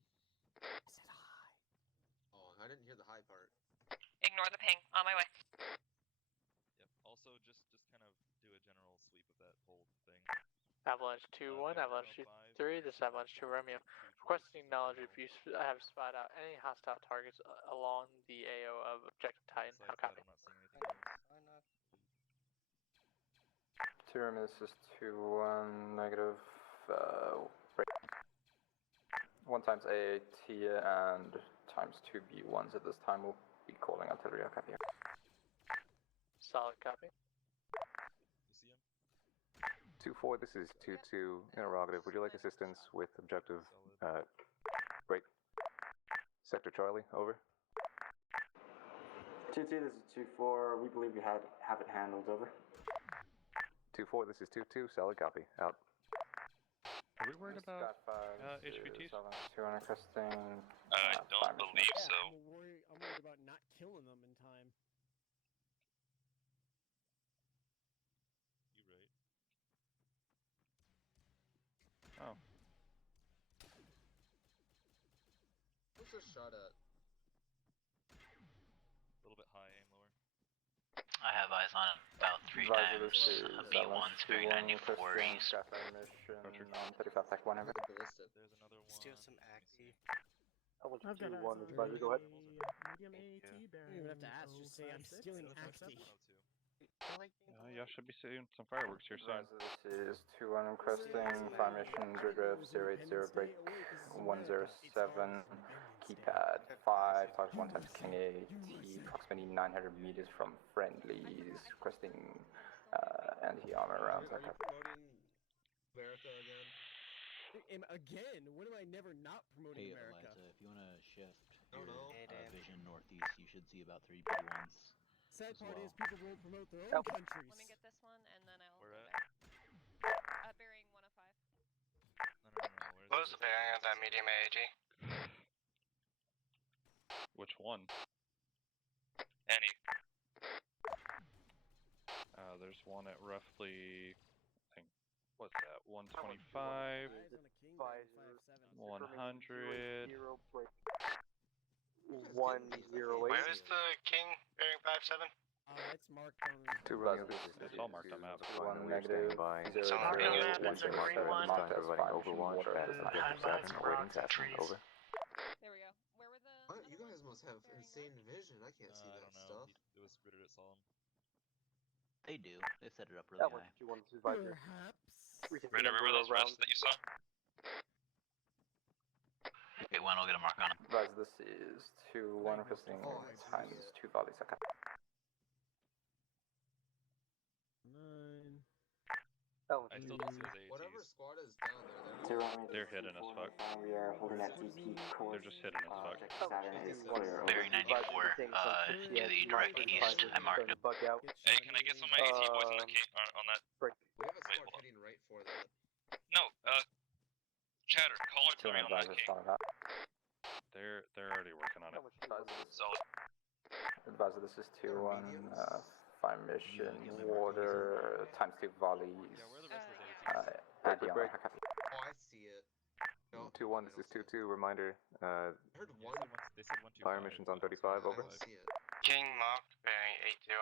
Oh, I didn't hear the high part. Ignore the ping. On my way. Yep. Also, just kind of do a general sweep of that whole thing. Avalanche 2-1, Avalanche 2-3, this is Avalanche 2 Romeo. Requesting knowledge if you have spotted out any hostile targets along the AO of Objective Titan. How copy? 2 Romeo, this is 2-1, negative. Break. 1 times AAT and times 2 B1s at this time. We'll be calling artillery. I'll copy. Solid copy. 2-4, this is 2-2, interrogative. Would you like assistance with objective break? Sector Charlie, over. 2-2, this is 2-4. We believe we have it handled, over. 2-4, this is 2-2, solid copy, out. Are we worried about HVTs? 200 cresting. I don't believe so. I'm worried about not killing them in time. You right. Oh. What's this shot at? A little bit high, aim lower. I have eyes on it about 3 times. A B1's bearing 94 east. Mission on 35 tech 1 over. There's another one. Steal some acne. I've got one, advisor, go ahead. Medium AT bearing. You don't even have to ask, just say I'm stealing acne. Y'all should be seeing some fireworks here soon. This is 2-1 cresting, fire mission, grid rev 080, break 107, keypad 5, talks 1 times King AT, approximately 900 meters from friendlies, requesting anti-armor rounds. America again. Again? When am I never not promoting Hey, America? Eliza, if you want to shift I don't your know. vision northeast, you should see about 3 B1s. Sad as part well. is people won't promote their own countries. Let me get this one, and then I'll. Where at? Bearing 105. No. What was the bearing of that medium AAT? Which one? Any. There's one at roughly, I think, what's that? 125, 100. 108. Where is the King bearing 57? It's marked on. 2 Romeo, It's all marked on map. 1 negative, It's on 0 the map, 0 it's a 1 green one. marked as 5 Overwatch at Behind mountains, rocks, and trees. over. There we go. Where were the? What? You guys must have insane vision. I can't see I that don't know. stuff. It was Ritter that saw him. They do. They set it up really high. Perhaps. Ritter, where were those rests that you saw? Okay, one, I'll get a mark on him. Advise, this is 2-1 requesting times 2 volleys. Okay. 9. I still don't see those Whatever AATs. squad is down there, They're hidden as fuck. We are holding that DP course. They're just hidden as fuck. Saturn is clear. Bearing 94, to the direct east. I marked him. Hey, can I get some of my AT boys on that on that? we have a Wait, squad hold on. heading right for that. No, Chatter, call artillery on that King. They're already working on it. Solid. Advisor, this is 2-1 fire mission, water, times 2 volleys. Yeah, where are the rest of those AATs? Anti-armor. Oh, I see it. No, 2-1, this is 2-2, reminder. I heard one. They said 125. Fire missions on 35, over. I don't see it. King marked bearing 80.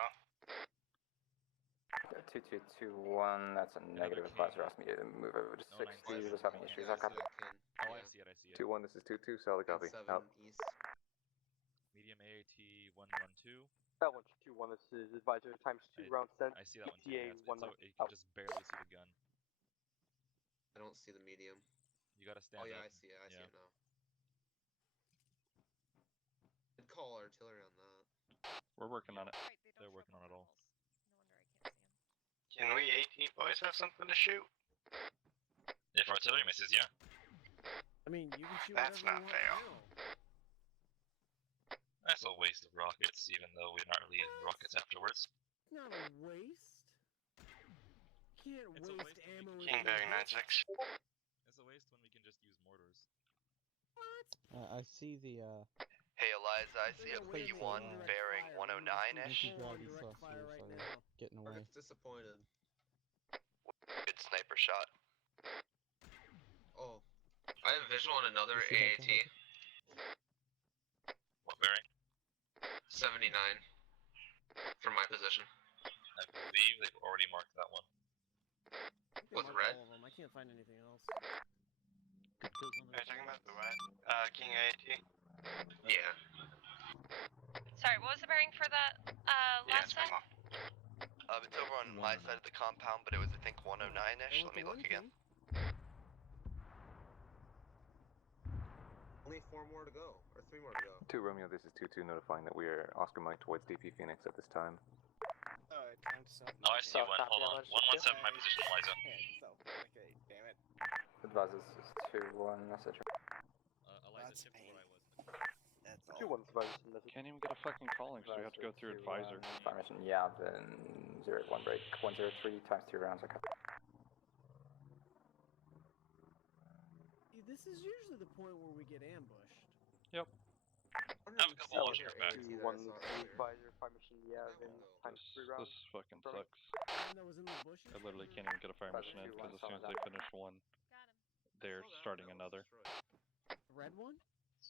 2221, that's a negative. Advisor asked me to move over to 60. Just having issues. I copy. Oh, I see it. 2-1, this is 2-2, solid copy. 7 Out. east. Medium AAT 112. That one's 2-1, this is advisor times 2 round sent. I see that one too. Yeah, so you can just barely see the gun. I don't see the medium. You gotta stand Oh yeah, up. I see it. I see it now. I'd call artillery on that. We're working on it. They're working on it all. Can we AT boys have something to shoot? If artillery misses, yeah. I mean, you can shoot That's whatever not you fair. want now. That's a waste of rockets, even though we're not really using rockets afterwards. It's not a waste. You can't It's a waste waste when ammo. we King bearing 96. It's a waste when we can just use mortars. I see the Hey Eliza, I see a Wait, P1 bearing 109-ish. getting away. Rocket's disappointed. Good sniper shot. Oh. I have visual on another AAT. What bearing? 79. From my position. I believe they've already marked that one. With Mark red? all of them. I can't find anything else. Are you talking about the red? King AAT? Yeah. Sorry, what was the bearing for that last set? It's over on my side of the compound, but it was I think 109-ish. Let me look again. Only 4 more to go, or 3 more to go. 2 Romeo, this is 2-2, notifying that we are Oscar Mike towards DP Phoenix at this time. Alright, time to stop. Oh, I see one. Hold on. 117 my position, Eliza. Okay, damn it. Advise, this is 2-1, message. Eliza tipped where I was. Can't even get a fucking calling, so we have to go through advisor. Fire mission, yeah, then 081 break. 103 times 2 rounds. Okay. This is usually the point where we get ambushed. Yep. Have a couple watch your back. This fucking sucks. That was in the bushes. I literally can't even get a fire mission in because as soon as they finish one, they're starting another. The red one?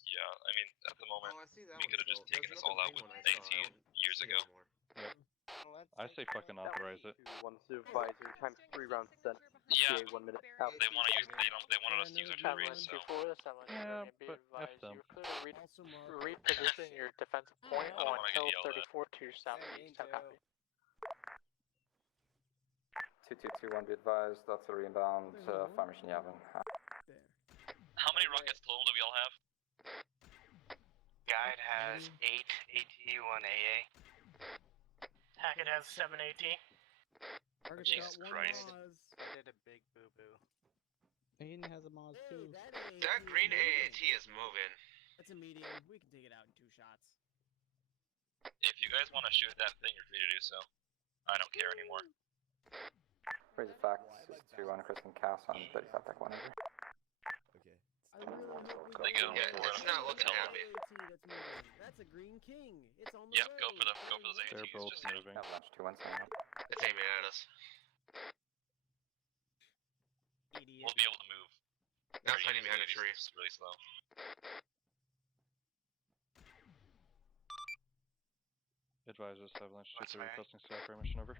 Yeah, I mean, at the moment, Oh, I see that we one could have just still. taken There's this all another out with green one I saw. AT I don't years see it ago. anymore. Yep. I say fucking authorize it. One supervisor times 3 rounds sent. Yeah, PA 1 minute out. they want to use. They wanted us to use artillery, so. 2-4, Yeah, but F them. You were clear to reposition your defensive point I don't wanna get on yelled Hill 34 to southeast. How copy? 2221, be advised. That's a inbound. Fire mission, Yavin. How many rockets total do we all have? Guide has 8 AT, 1 AA. Hackett has 7 AT. Jesus Christ. I did a big boo-boo. Aiden has a Moz too. That green AAT is moving. That's a medium. We can take it out in 2 shots. If you guys want to shoot that thing, you're free to do so. I don't care anymore. Crazy fact, 621 Kristen Cass on 35 deck 1 over. Okay. I really hope They go Yeah, for it's not looking happy. that's moving. That's a green king. It's on the Yep, road. go for them. Go for those ATs. They're both Just moving. Avalanche 217. It's aiming at us. Idiot. we'll be able to move. Now it's Very hiding behind a easily, tree. It's really slow. Advisors, Avalanche What's 2-3 fire? requesting staff fire mission over.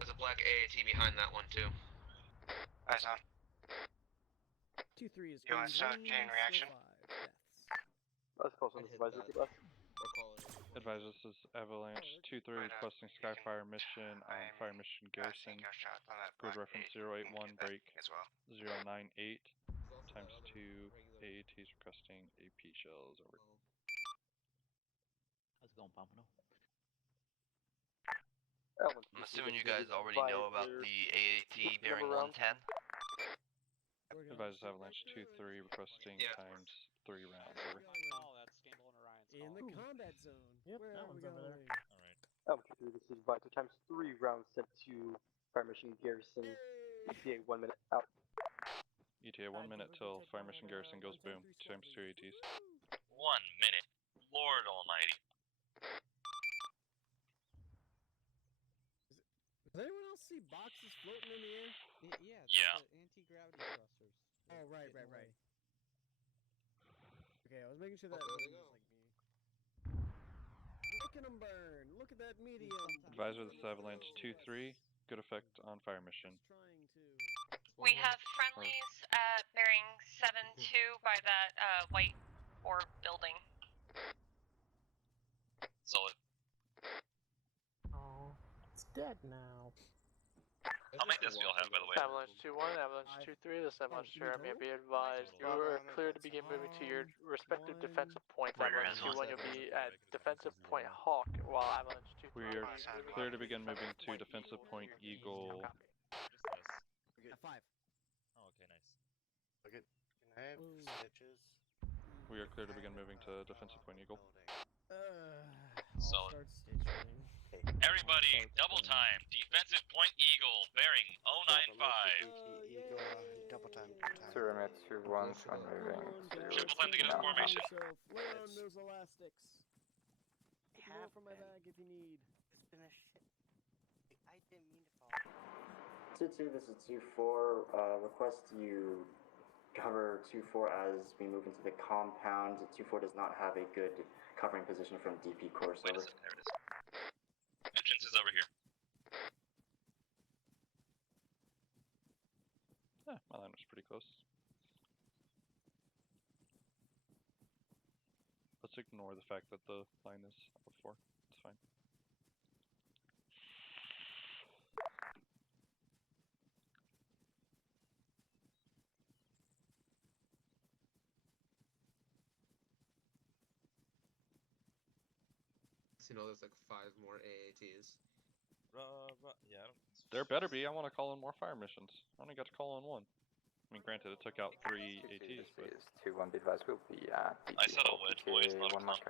There's a black AAT behind that one too. Eyes on. 2-3 is You want to start chain reaction? Let's call some I hit supervisor. that. Keep us. Or call it. Advisors, this is Avalanche 2-3 Right, requesting Skyfire mission on Fire Mission Garrison. Shots on that Grid black reference gate. 081 break As well. 098 There's also times that other 2 regular- AATs requesting AP shells over. How's it going, Pompano? I'm assuming you guys already know about the AAT bearing 110. Advisors, Avalanche 2-3 requesting Yeah. times 3 rounds over. Oh, that's Scandal and Orion's In call. the combat zone. Yep, Where that are we one's over there. going? Alright. This is supervisor times 3 rounds sent to Fire Mission Garrison. ETA 1 minute out. ETA 1 minute till Fire Mission Garrison goes boom. Times 2 ATs. 1 minute. Lord Almighty. Does anyone else see boxes floating in the air? Yeah. Yeah. The anti-gravity thrusters. Oh, right. Okay, I was making sure that Oh, there they wasn't go. just like me. Look at them burn. Look at that medium. Advisor, this is Avalanche 2-3. Good effect on Fire Mission. Trying to. We have friendlies at bearing 7-2 by that white orb building. Solid. Oh, it's dead now. How many does Bill have, by the way? Avalanche 2-1, Avalanche 2-3. This Avalanche Oh, Army, be advised. You are clear to begin moving to your respective defensive points. Right, Avalanche right. 2-1, you'll be at defensive point Hawk, while Avalanche 2-3. We are clear to begin moving to defensive point Eagle. Just this. At 5. Oh, okay, nice. Look at. Can I have stitches? We are clear to begin moving to defensive point Eagle. I'll Solid. start stitching. Everybody, double time. Defensive point Eagle, bearing 095. Double time. 2 2-1, so I'm moving. Triple time to get into formation. Lay on those elastics. More from my bag if you need. It's been a shit. I didn't mean to fall. 2-2, this is 2-4. Request you cover 2-4 as we move into the compound. 2-4 does not have a good covering position from DP course. Wait a Over. second, there it is. Entrance is over here. My line was pretty close. Let's ignore the fact that the line is up 4. It's fine. You know, there's like 5 more AATs. Yeah, I don't. There better be. I want to call in more fire missions. I only got to call in 1. I mean, granted, it took out 3 ATs, but... This is 2-1, be advised, we'll be at I said a wedge, boys, not a 1 mark.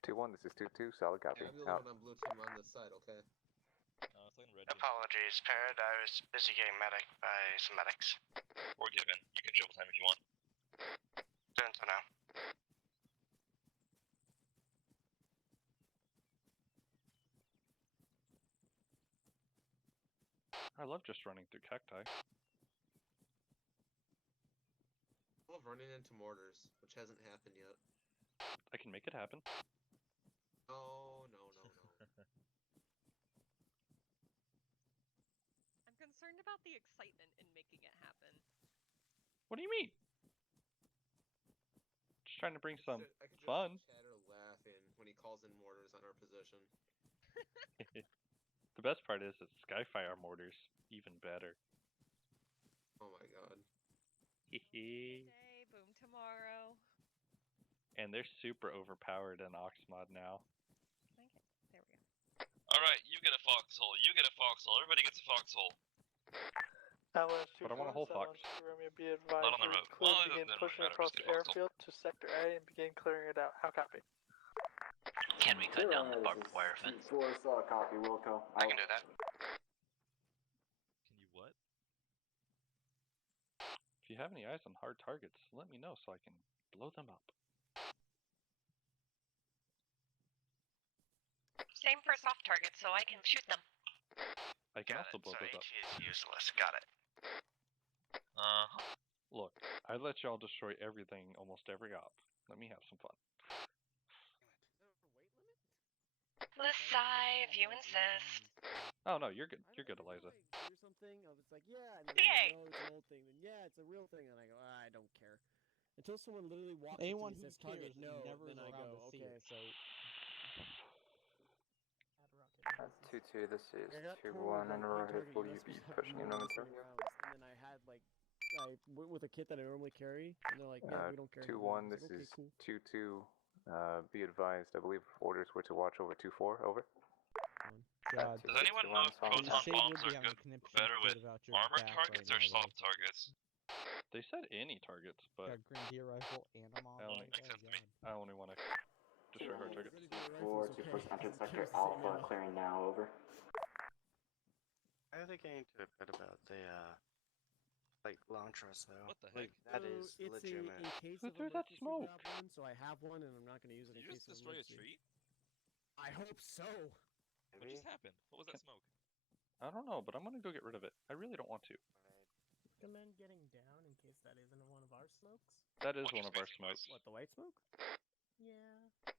2-1, this is 2-2, solid copy. Yeah, I'm the only one on blue team on this side, okay? No, it's like red team. Apologies, Parrot. I was busy getting medic by some medics. Forgiven. You can triple time if you want. Doing so now. I love just running through cacti. I love running into mortars, which hasn't happened yet. I can make it happen. Oh, no. I'm concerned about the excitement in making it happen. What do you mean? Just trying to bring some I could just fun. Chatter laughing when he calls in mortars on our position. The best part is that Skyfire mortars, even better. Oh my god. Hehe. Today, boom tomorrow. And they're super overpowered in Oxmod now. Okay, there we go. Alright, you get a foxhole, you get a foxhole, everybody gets a foxhole. But I want a whole fox. Be advised, Not on the road. Clear, Well, begin then pushing matter, across just the get foxhole. airfield to Sector A and begin clearing it out. How copy? Can we cut down the barbed wire fence? 4 solid copy, Wilco. I can do that. Can you what? If you have any eyes on hard targets, let me know so I can blow them up. Same for soft targets, so I can shoot them. I can Got also it. blow So those up. AT is useless. Got it. Look, I let y'all destroy everything almost every op. Let me have some fun. The sigh, if you insist. Oh no, you're good. You're good, Eliza. Or something. I was like, yeah, and then Yay. no, it's an old thing. Then yeah, it's a real thing. And I go, I don't care. Until someone literally walks Anyone up to me who and says target cares no, never then is I around go, to see okay. it, so 2-2, this is I got 2-1, and target, will you you be must have pushing in more than momentarily? 20 rounds. And then I had like, I went with a kit that I normally carry, and they're like, yeah, we don't carry. 2-1, I was this like, is okay, cool. 2-2. Be advised, I believe orders were to watch over 2-4, over. God. Does anyone know if proton Shade bombs would are be having good, a conniption better with fit about your armored back targets right or now, soft targets? They said any targets, but Got Grenadier rifle and a Mont I only, rifle. Oh, God. I only want to destroy hard targets. 4 to first entered Sector Alpha, clearing now, over. I think I need to a bit about the like long truss though. What the heck? Like, that So is it's legitimate. in case Who of threw that emergency smoke? grab one, so I have one, and I'm not going to use it in Did you case just of destroy a emergency. tree? I hope so. What just happened? What was that smoke? I don't know, but I'm gonna go get rid of it. I really don't want to. Recommend getting down in case that isn't one of our smokes. That is What's one your of our spacing, boys? smokes. What, the white smoke? Yeah.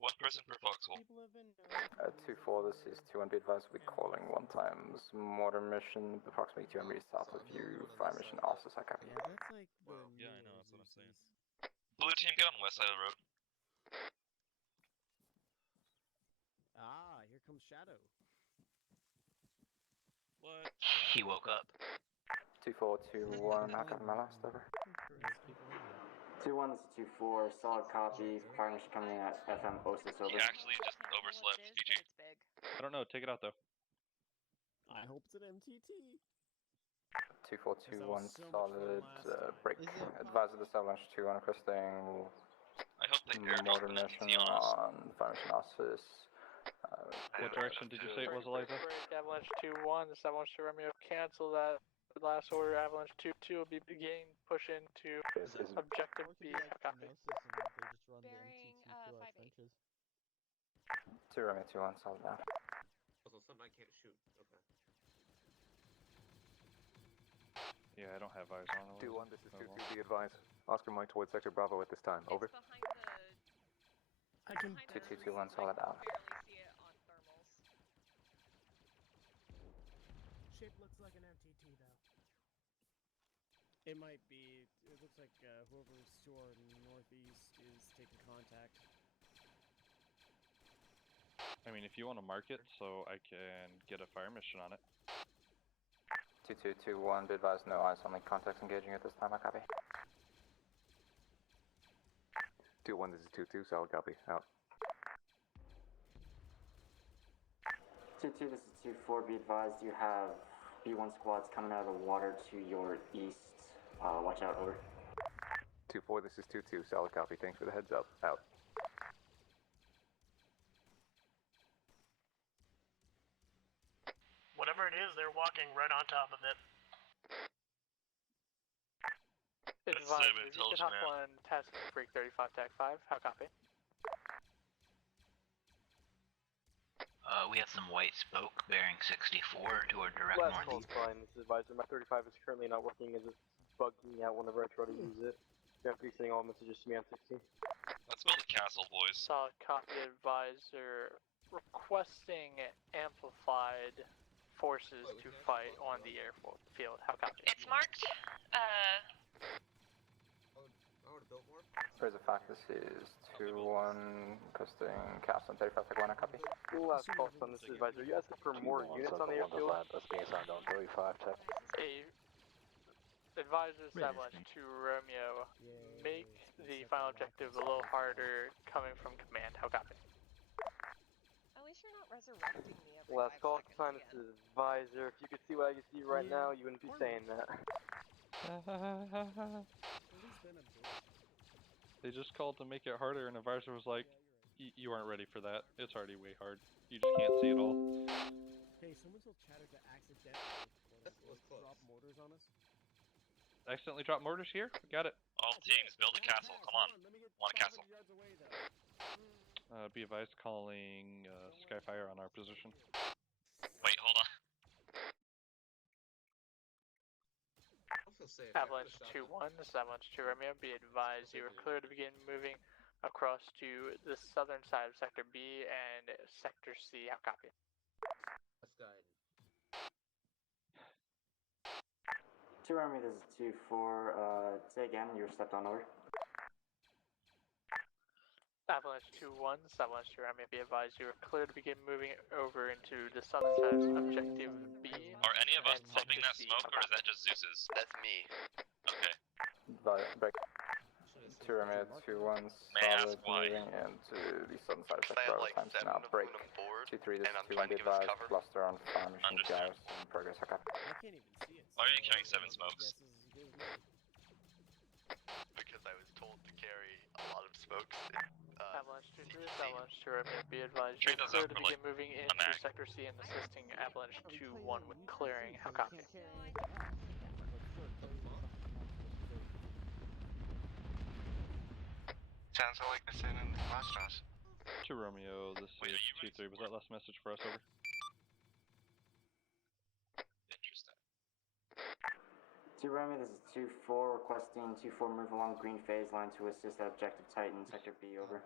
One person per foxhole. People have been known to use it 2-4, this is for 2-1, be advised, we'll be calling 1 times mortar mission, approximately 200 meters south of you, fire mission, also I copy. Yeah, that's like the Yeah, I newer know, that's what I'm saying. Zeus's. Blue team, get on the west side of the road. Ah, here comes Shadow. What? He woke up. 2-4, 2-1, how copy my last, over. 2-1, this is 2-4, solid copy, fire mission coming in at FM Osis, over. He actually just overslept. GG. I don't know. Take it out though. I hope it's an MTT. 2-4, 2-1, so much fun solid, last time. break. Advise of the avalanche 2 on requesting I hope they airdrop mortar an mission MTT on us. on fire mission office. What direction did you say it was, Eliza? Break Avalanche 2-1. This Avalanche 2 Romeo cancel that. Last order Avalanche 2-2 will be beginning push into objective B. Copy. Bearing 5-8. 2 Romeo 2-1, solid down. Also, something I can't shoot. Okay. Yeah, I don't have eyes on. 2-1, this is 2-2, be advised. Oscar Mike towards Sector Bravo at this time, over. It's behind the... I can... 2-2-2-1, solid out. barely see it on thermals. Shape looks like an MTT though. It might be. It looks like whoever's to our northeast is taking contact. I mean, if you want to mark it so I can get a fire mission on it. 2-2-2-1, be advised, no eyes, only contacts engaging at this time, I copy. 2-1, this is 2-2, solid copy, out. 2-2, this is 2-4, be advised, you have B1 squads coming out of the water to your east, Watch out, over. 2-4, this is 2-2, solid copy, thanks for the heads up, out. Whatever it is, they're walking right on top of it. Advise, if you can hop on task freak 35 tag 5, how copy? We have some white smoke bearing 64 to our direct Last call's northeast. fine, this is advisor. My 35 is currently not working as it's bugging out whenever I try to use it. You have to be sending all messages to me on 16. Let's build a castle, boys. Solid copy, advisor. Requesting amplified forces to fight on the airfield. How copy? It's marked. I would have built more. There's a fact, this is 2-1, requesting cast on 35 tag 1, copy. Last call on this is advisor. You asking for more units on the airfield? That's being assigned on 35 tag. Advisor established to Romeo. Make the final objective a little harder coming from command. How copy? At least you're not resurrecting me every Last 5 call seconds time, this is advisor. If you could see what I can see right now, you wouldn't be saying that. They just called to make it harder, and advisor was like, "You aren't ready for that. It's already way hard. You just can't see it all." Hey, someone told Chatter to accidentally drop mortars on us. Accidentally drop mortars here? Got it. All teams, build a castle. Come on. Want a castle? Be advised, calling Skyfire on our position. Wait, hold on. Avalanche 2-1, Avalanche 2 Romeo, be advised you are clear to begin moving across to the southern side of Sector B and Sector C. How copy? Let's guide. 2 Army, this is 2-4. Say again, you were stepped on over. Avalanche 2-1, Avalanche 2 Romeo, be advised you are clear to begin moving over into the southern side of Objective B. Are any of us and pumping Sector that C. smoke, or is that just Zeus's? That's me. Okay. Break. 2 Romeo, 2-1, May I solid, ask why? moving into the southern side of I Sector had Bravo, like times 7 now, of break. them on board, 2-3, this and I'm is 2-1, trying be to give us advised, cover. cluster on fire machine Understood. gyros in progress, okay. I can't even see it. Why are you carrying 7 smokes? Because I was told to carry a lot of smokes. Avalanche 2-3, Avalanche 2 Romeo, be advised you Trade are those clear out to for, begin like, moving a into mag. Sector C and assisting Avalanche 2-1 with clearing. How copy? Sounds like the sin in the Mastros. 2 Romeo, this is 2-3. Was that last message for us, over? Interesting. 2 Romeo, this is 2-4. Requesting 2-4 move along green phase line to assist at Objective Titan, Sector B, over.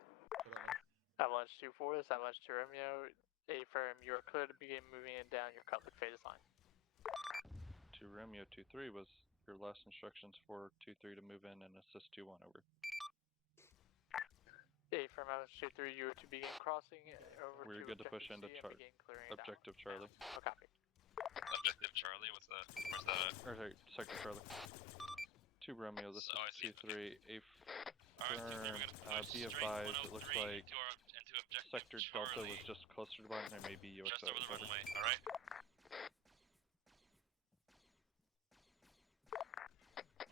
Avalanche 2-4, this Avalanche 2 Romeo. Affirm you are clear to begin moving in down your colored phase line. 2 Romeo, 2-3 was your last instructions for 2-3 to move in and assist 2-1, over. Affirm Avalanche 2-3, you are to begin crossing over We're to good to push Objective into C and begin clearing it Objective down. Charlie. How copy? Objective Charlie, what's that? Where's that at? Or sorry, Sector Charlie. 2 Romeo, this Oh, I is see. 2-3. Alright, 2-3, we're gonna push Be straight advised, it looks 103 like into Objective Sector Delta Charlie. was just closer to one. There may be UXO. Just over the over. runway, alright?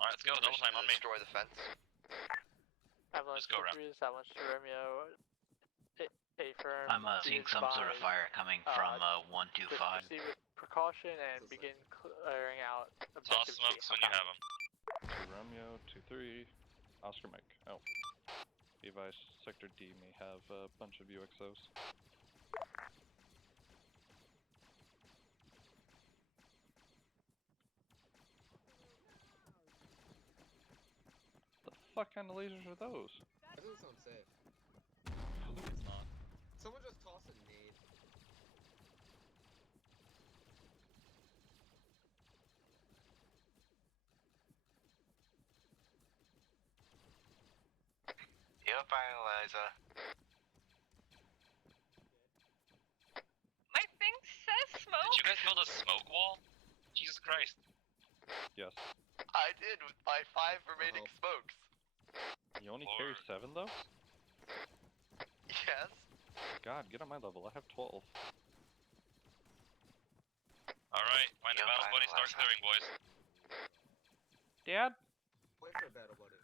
Alright, let's go, double time on me. Destroy the fence. Avalanche Just go around. 2-3, this Avalanche 2 Romeo. Affirm. I'm seeing some sort of fire coming from 125. Proceed with precaution and begin clearing out Toss Objective smokes C. when you have them. 2 Romeo, 2-3. Oscar Mike. Oh. Be advised, Sector D may have a bunch of UXOs. The fuck kind of lasers are those? That doesn't sound safe. It's not. Someone just toss a nade. You're fine, Eliza. My thing says smoke. Did you guys build a smoke wall? Jesus Christ. Yes. I did with my 5 remaining smokes. You only carry 7 though? Yes. God, get on my level. I have 12. Alright, find the battle buddy, start clearing, boys. Dad? Point for a battle, buddy.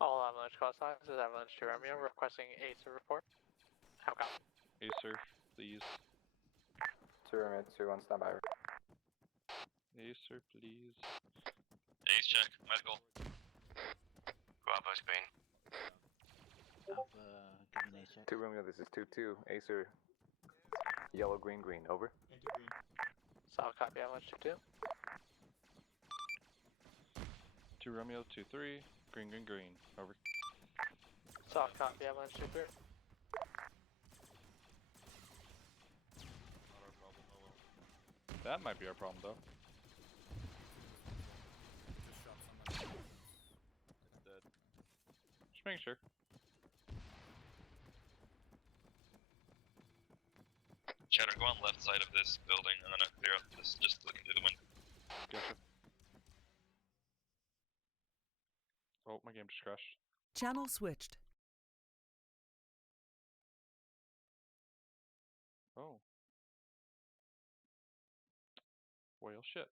All Avalanche call signs is Avalanche to Romeo requesting ACER report. How come? Acer, please. 2 Romeo 2 on standby. Acer, please. Ace check, medical. Bravo's green. Alpha, give me an ace check. 2 Romeo, this is 2-2. Acer, yellow, green, green. Over. Anti-green. Solid copy, Avalanche 2-2. 2 Romeo, 2-3. Green, green, green. Over. Solid copy, Avalanche 2-3. Not our problem, oh well. That might be our problem, though. Just shot somebody. It's dead. Just making sure. Chatter, go on left side of this building. I'm gonna clear up this, just looking through the window. Gotcha. Oh, my game just crashed. Channel switched. Oh. Well, shit.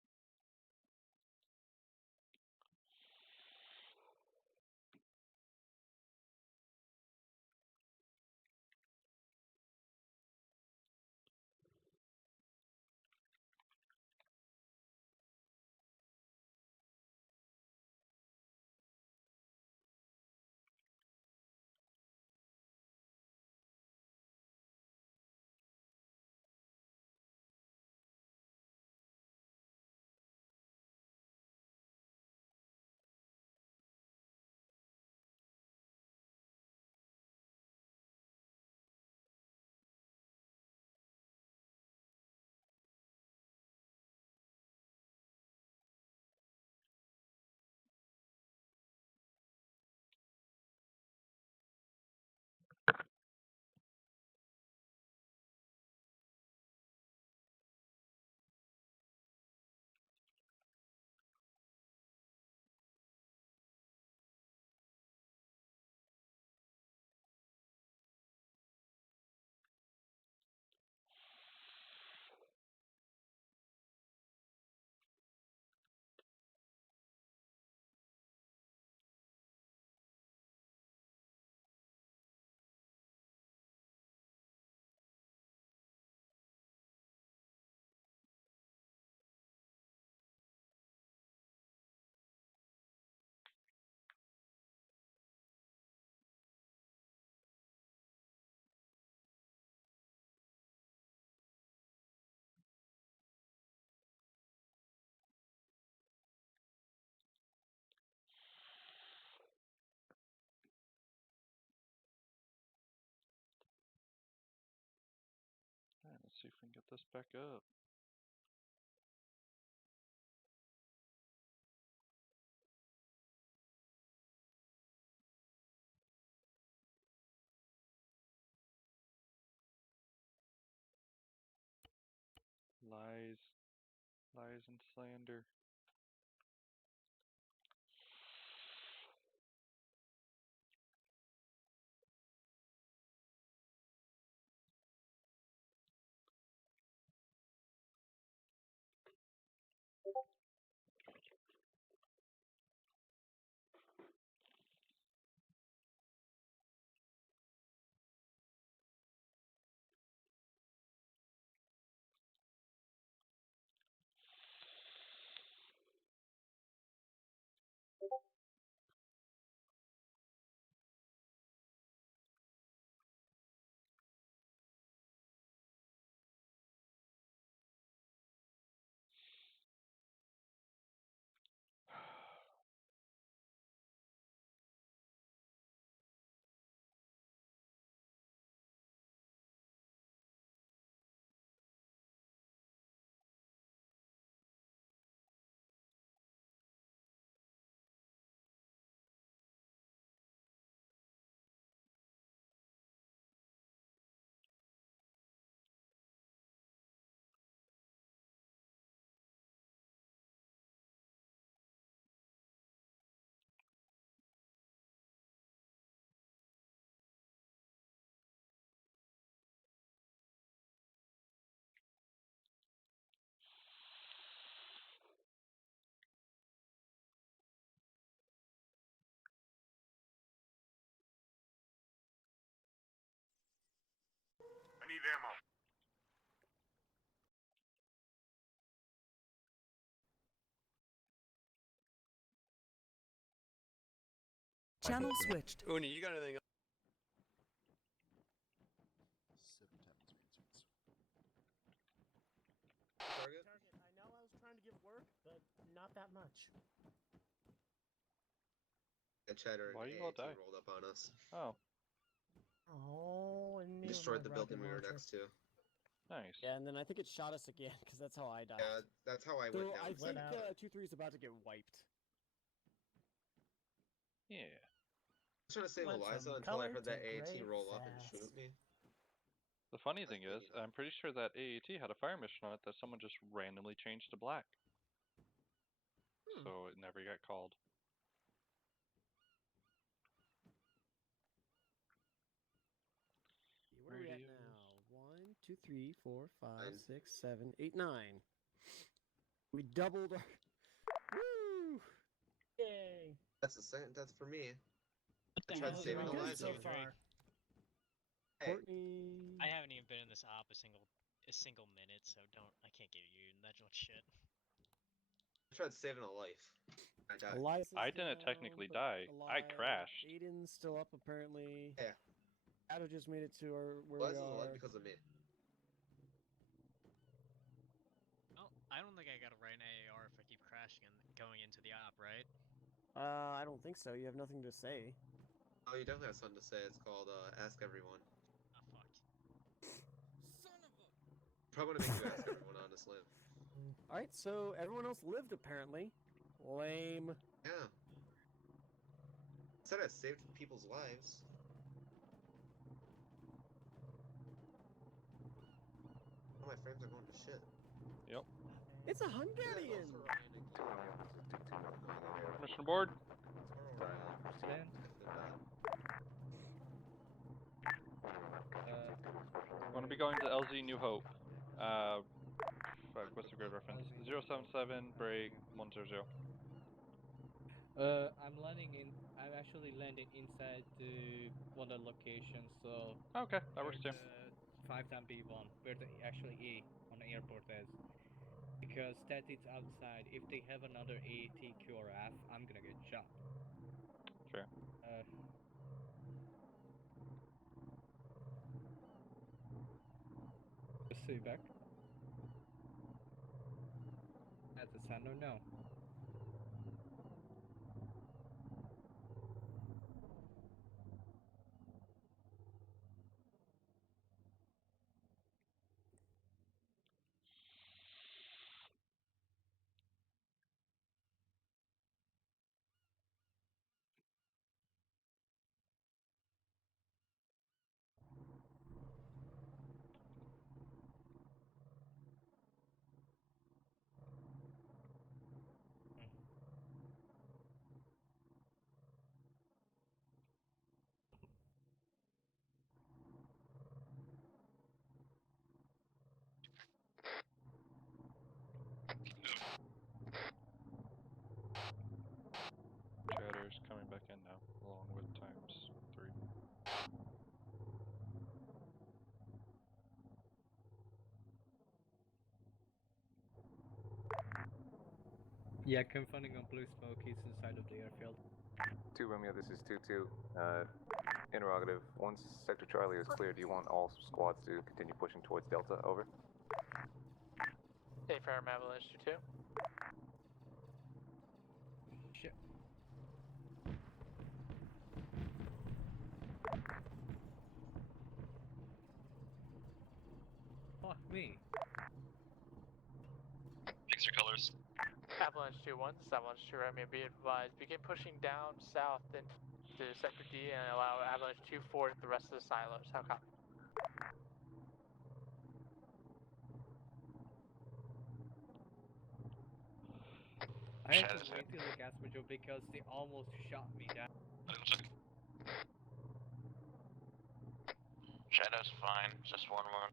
Alright, let's see if we can get this back up. Lies. Lies and slander. ammo. Channel switched. Uni, you got anything else? Target? I know I was trying to give work, but not that much. A cheddar Why and you all AAT die? rolled up on us. Oh, Oh, and me with Destroyed my the building rocket we were launcher. next to. nice. Yeah, and then I think it shot us again, because that's how I died. Yeah, that's how I So went down. I think second time. 2-3 is about to get wiped. Yeah. I was trying to save Let Eliza some until I color heard that take AAT great roll up and fast. shoot me. The funny thing is, I'm pretty sure that AAT had a fire mission on it that someone just randomly changed to black. So it never got called. What are we at now? 1, 2, 3, 4, 5, 6, 7, 8, 9. We doubled our... Woo! Yay! That's the second death for me. I the tried hell is saving wrong with Eliza. you so far? Hey, Courtney. I haven't even been in this op a single minute, so I can't give you that much shit. I tried saving a life. I died. Eliza's I didn't down, technically but die. I crashed. Aiden's still up apparently. Yeah. Shadow just made it to where Eliza's we alive are. because of me. Oh, I don't think I got a right AAR if I keep crashing and going into the op, right? I don't think so. You have nothing to say. Oh, you definitely have something to say. It's called Ask Everyone. Oh, fuck. Son of a... Probably gonna make you ask everyone, honestly. Alright, so everyone else lived apparently. Lame. Yeah. Said I saved people's lives. Oh, my frames are going to shit. Yep. It's a Hungarian! Mission board. Stand. Want to be going to LZ New Hope. Fuck, what's the grid reference? 077 break 100. I'm actually landing inside one of the locations, so... Okay, that works too. 5-time B1, where the actually E on the airport is. Because that is outside. If they have another AT, Q, or F, I'm gonna get shot. Fair. Just see you back. At the sun or no? Chatter's coming back in now, along with ×3. Yeah, confronting on blue smoke, he's inside of the airfield. 2 Romeo, this is 2-2. Interrogative. Once Sector Charlie is clear, do you want all squads to continue pushing towards Delta? Over. Hey, Fair Avalanche 2-2. Shit. Fuck me. Fix your colors. Avalanche 2-1, Avalanche 2 Romeo, be advised. Begin pushing down south into Sector D and allow Avalanche 2-4 the rest of the silos. How copy? I had to wait till the gas module because they almost shot me down. Shadow's fine, just one more.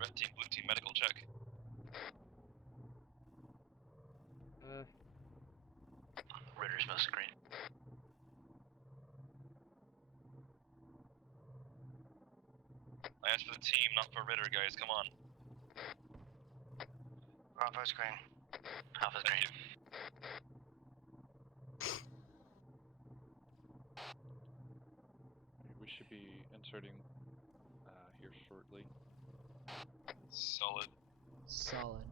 Red team, blue team, medical check. I asked for the team, not for Ritter, guys. Come on. Bravo's green. Alpha's green. We should be inserting here shortly. Solid. Solid.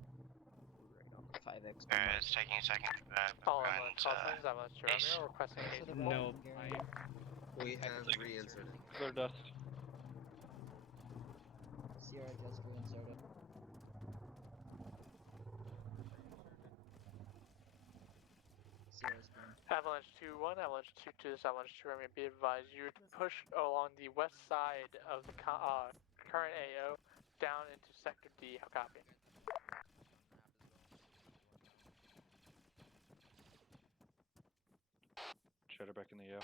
Right on the 5x. It's taking a second. All Cautions, I'm not sure. I'm requesting a No. We have reinserted. Clear dust. Sierra just reinserted. Sierra's green. Avalanche 2-1, Avalanche 2-2, this Avalanche 2, may be advised you push along the west side of the current AO down into Sector D. How copy? Cheddar back in the AO.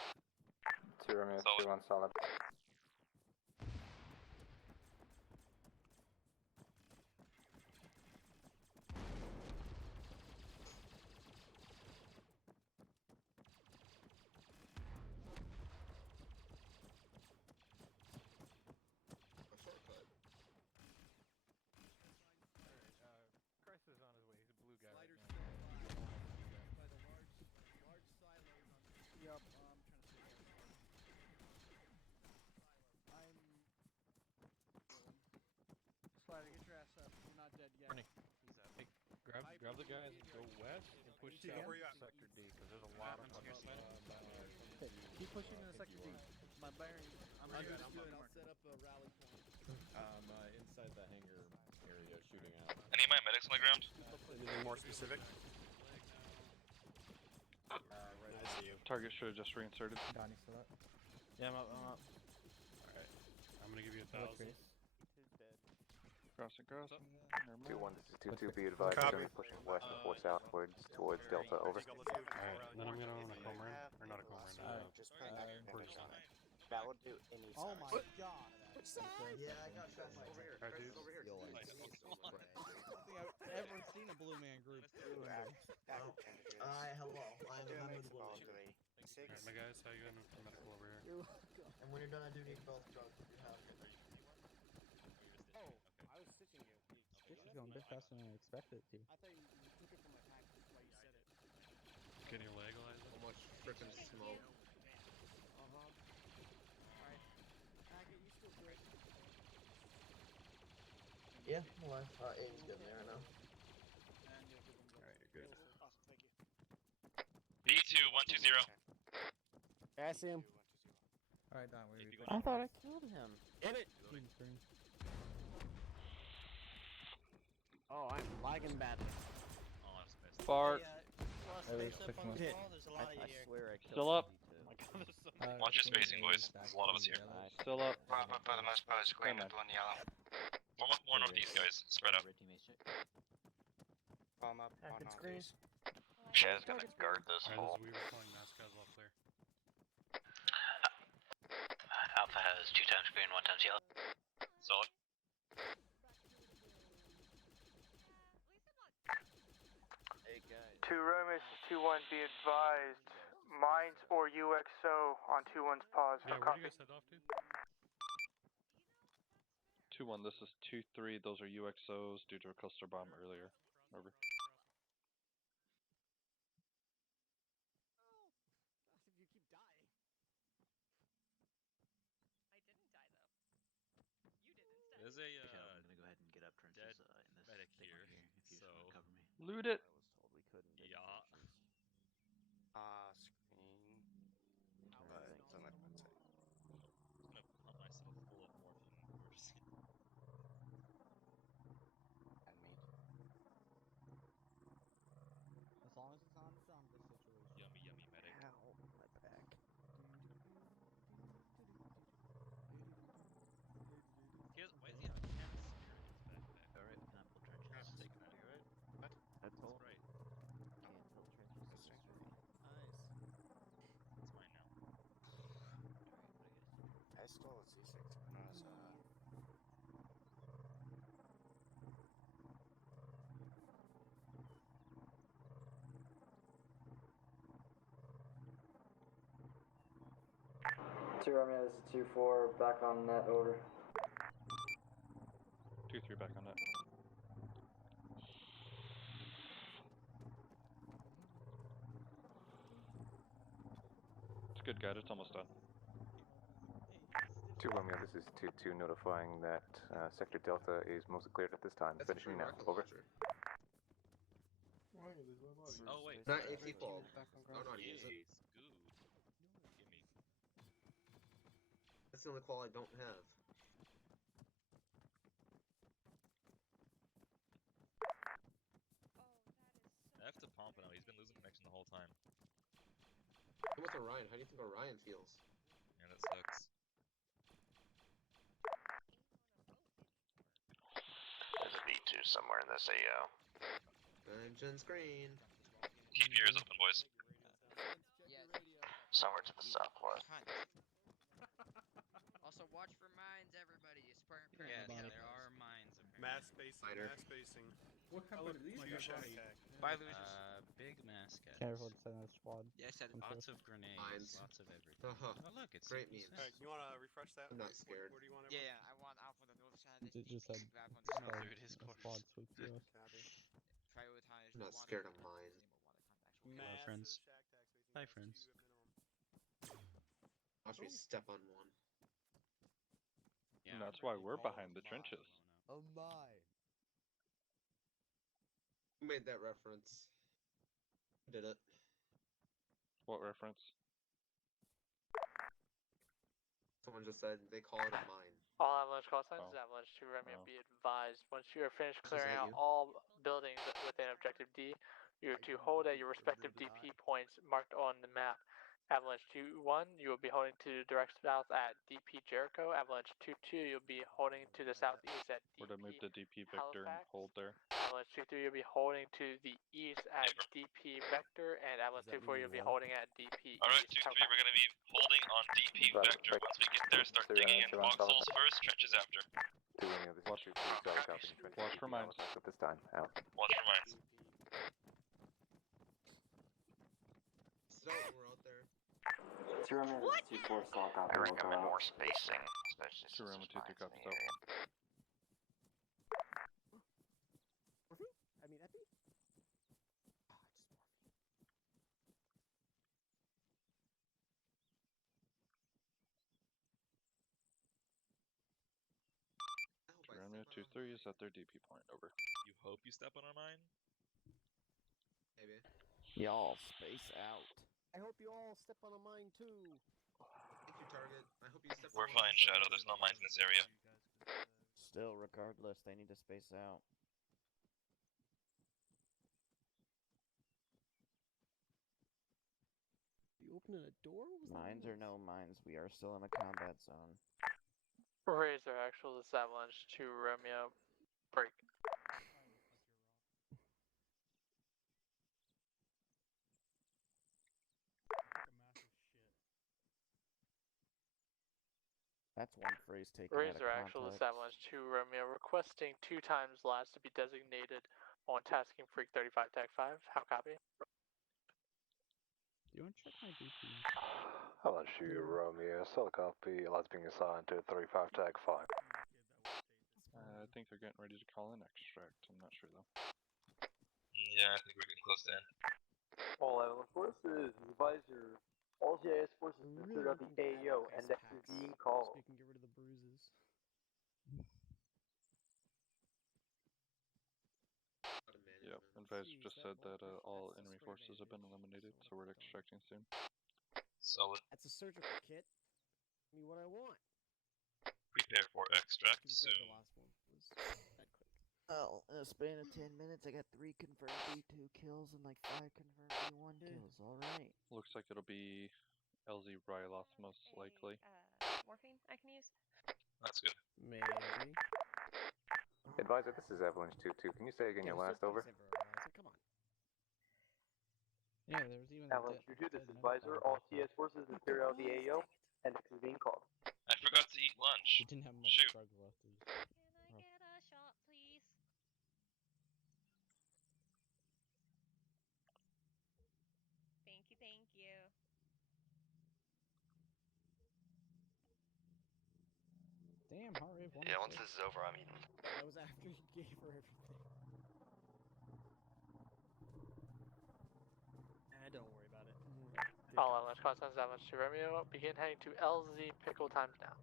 2 Romeo, 2-1 solid. A shortcut. Christ is on his way. He's a blue guy. Slider's still by the large silos on the... Yep, I'm trying to see. Slider, get your ass up. You're not dead yet. Hey, grab the guys and go west and push down Sector D because there's a lot of fucking Keep pushing into Sector D. My bearing. I'm understood. I'll set up a rally point. Inside the hangar area, shooting out. I need my medics on the ground. Anything more specific? Right, I see you. Target should have just reinserted. Donnie, still up? Yeah, I'm up. Alright. I'm gonna give you 1,000. Crossing. 2-1, this is 2-2, be advised, we're going to be pushing west and 4 southwards towards Delta, over. Alright, then I'm gonna run a Comarin, or not a Comarin, that would do any Oh my size. god. Yeah, I got shots over here. Alright, dude. Over here. I don't think I've ever seen a blue man group. Hello. I'm the blue. Alright, my guys, how you doing for medical over here? You're welcome. And when you're done, I do need both drugs if you have them. Oh, I was stitching you. This is going a bit faster than I expected it to. I thought you took it from my pack, that's why you said it. Can you legalize it? How much frickin' smoke? Alright. Packet, you still good? Yeah, well, Aiden's good there, I know. Alright, you're good. Awesome, thank you. B2 120. I see him. Alright, Don, where are you? I thought I killed him. Get it! Oh, I'm lagging badly. Oh, I was missed. Fart. I swear I killed Still up. Oh my god, there's so many. Watch your spacing, boys. There's a lot of us here. Still up. Bravo for the most part is green with blue and yellow. Form up more northeast, guys. Spread out. Bomb up on It's green. northeast. Shad's gonna guard this Alright, hole. we were calling mass guys all clear. Alpha has 2 times green, 1 times yellow. Solid. Hey guys. 2 Romus, 2-1, be advised. Mines or UXO on 2-1's pause. Yeah, where do you guys head off to? 2-1, this is 2-3, those are UXOs due to a cluster bomb earlier. Over. If you keep dying. I didn't die though. You did instead. There's a, I'm gonna go ahead and get up trenches in this medic thing here, right here, if you just wanna cover me. Loot it! I was told we couldn't. Yeah. Screen. Something like that. I'm gonna pump myself full of morphine first. And meat. As long as it's not a zombie situation. Yummy, yummy medic. Ow, my back. Why is he on cat spirits back there? Alright, we can pull trenches. Take it. Right? What? That's all. Right. Can't tell trenches. This is right. Nice. It's mine now. I stole a C6 when I was, Two Romeo, this is 2-4, back on net, over. 2-3 back on that. It's good, guys. It's almost done. 2 Romeo, this is 2-2 notifying that Sector Delta is mostly cleared at this time. That's a Finishing free now. rocket Over. launcher. Oh wait. Not AP bulb. Back on I don't know how to use it. Yes, good. Gimme. That's the only qual I don't have. F to Pompano, he's been losing connection the whole time. And with Orion, how do you think Orion feels? And it sucks. There's a B2 somewhere in this AO. Engine screen. Keep your ears open, boys. Somewhere to the southwest. Also, watch for mines, everybody. Yeah, there are mines. Mass spacing. Fighter. Mass spacing. What kind of these guys are? Bye, losers. Big mass cats. Careful, it's in a squad. Yeah, I said lots of grenades, Mines. lots of everything. Uh-huh. Oh, look, it's Great CP6. memes. Alright, you want to refresh that? I'm not scared. Where do you want Yeah, I want Alpha on the north side. Just said Another squad, discourse. squad swoop to us. Prioritize. I'm not scared of mine. Hello, friends. Hi, friends. Watch me step on one. And that's why we're behind the trenches. A mine. Who made that reference? Who did it? What reference? Someone just said they call it a mine. All avalanche call signs Oh. is avalanche 2 Romeo. Oh. Be advised, once you are finished Is clearing that out you? all buildings within objective D, you are to hold at your respective DP points marked on the map. Avalanche 2-1, you will be holding to direct south at DP Jericho. Avalanche 2-2, you'll be holding to the southeast at We're to move DP the DP Vector and Halifax. hold there. Avalanche 2-3, you'll be holding to the east at DP Vector, and Avalanche 2-4, you'll be holding at DP Alright, East. 2-3, we're gonna be holding on DP Vector. Once we get there, start digging in foxholes first, trenches after. 2 Romeo, this is 2-2 solid copy. Trenches Watch for mines. at this time. Out. Watch for mines. So we're out there. 2 Romeo, this is 2-4 solid copy. I We'll go recommend out. more spacing, especially 2 since Romeo, there's 2-3 mines in copies the out. area. I mean, Epi? Romeo 2-3 is at their DP point. Over. You hope you step on our mine? Maybe. Y'all space out. I hope you all step on a mine too. Thank you, Target. I hope you step We're on fine, one. Shadow. There's no mines in this area. Still, regardless, they need to space out. You opening a door? What was that Mines or noise? no mines, we are still in a combat zone. Razor actual, this avalanche 2 Romeo. Break. That's one phrase taken out of Razor actual, context. this avalanche 2 Romeo. Requesting 2 times last to be designated on tasking freak 35 tag 5. How copy? Do you want to check my DP? Avalanche 2 Romeo, solid copy. Lots being assigned to 35 tag 5. I think they're getting ready to call in extract. I'm not sure though. Yeah, I think we're getting close to end. All avalanche forces, advisor. All GIS forces We're cleared out the looking for AO ice and that is packs, being so called. we can get rid of the bruises. Yep, Advisor just said that all enemy forces have been eliminated, so we're extracting soon. Solid. That's a surgical kit. I mean, what I want. Prepare for extract To be fair, soon. the last one was that quick. Well, in a span of 10 minutes, I got 3 confirmed B2 kills and like 5 confirmed B1 kills. Alright. Looks like it'll be LZ Ryloth most likely. Morphine I can use? That's good. Maybe. Advisor, this is Avalanche 2-2. Can you say again your last over? Come on. Yeah, there was even Avalanche 2-2, this is advisor. All CS forces cleared out the AO and that is being called. I forgot to eat lunch. He didn't have much Shoot. drugs left. Can I get a shot, please? Thank you, thank you. Damn, how are we Yeah, once this is over, I'm eating. That was after you gave her everything. Don't worry about it. All on West Coast 7 to Romeo. Begin heading to LZ Pickle times now.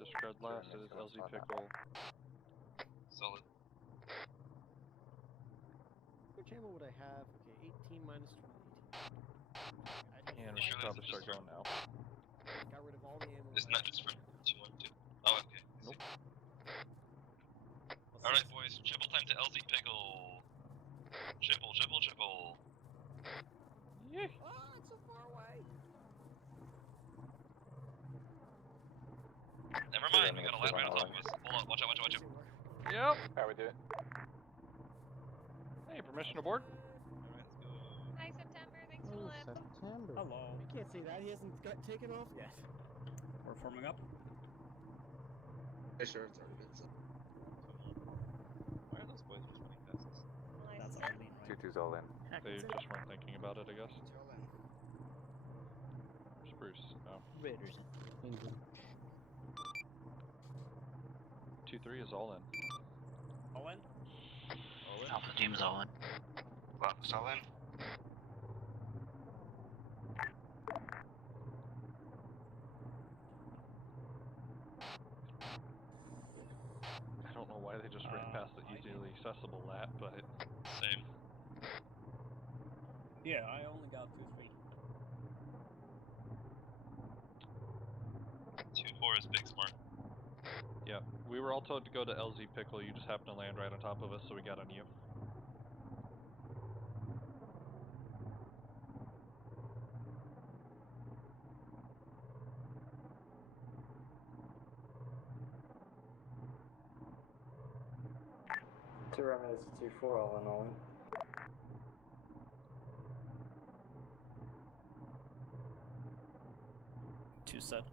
Discard last, it is LZ Pickle. Solid. Which ammo would I have? Okay, 18 minus 20. And we should probably start going now. Got rid of all the ammo. Isn't that just from 212? Oh, okay. Nope. Alright, boys, triple time to LZ Pickle. Triple. Yeah. Oh, it's so far away. Never mind, we got a land right on top of us. Hold on, watch out. Yep. How we do it? Hey, permission to board? Hi, September. Thanks for the lift. September. Hello. You can't say that. He hasn't got taken off yet. We're forming up. Pretty sure it's already been set. Why are those boys just running past us? That's all I mean, right? 2-2's all in. They just weren't thinking about it, I guess. Spruce, no. Raiders. England. 2-3 is all in. All in? Alpha team's all in. Alpha's all in. I don't know why they just ran past the easily accessible lap, but... Same. Yeah, I only got 2-3. 2-4 is big smart. Yeah, we were all told to go to LZ Pickle, you just happened to land right on top of us, so we got on you. Two Romeo, this is 2-4, all in all in. Two set.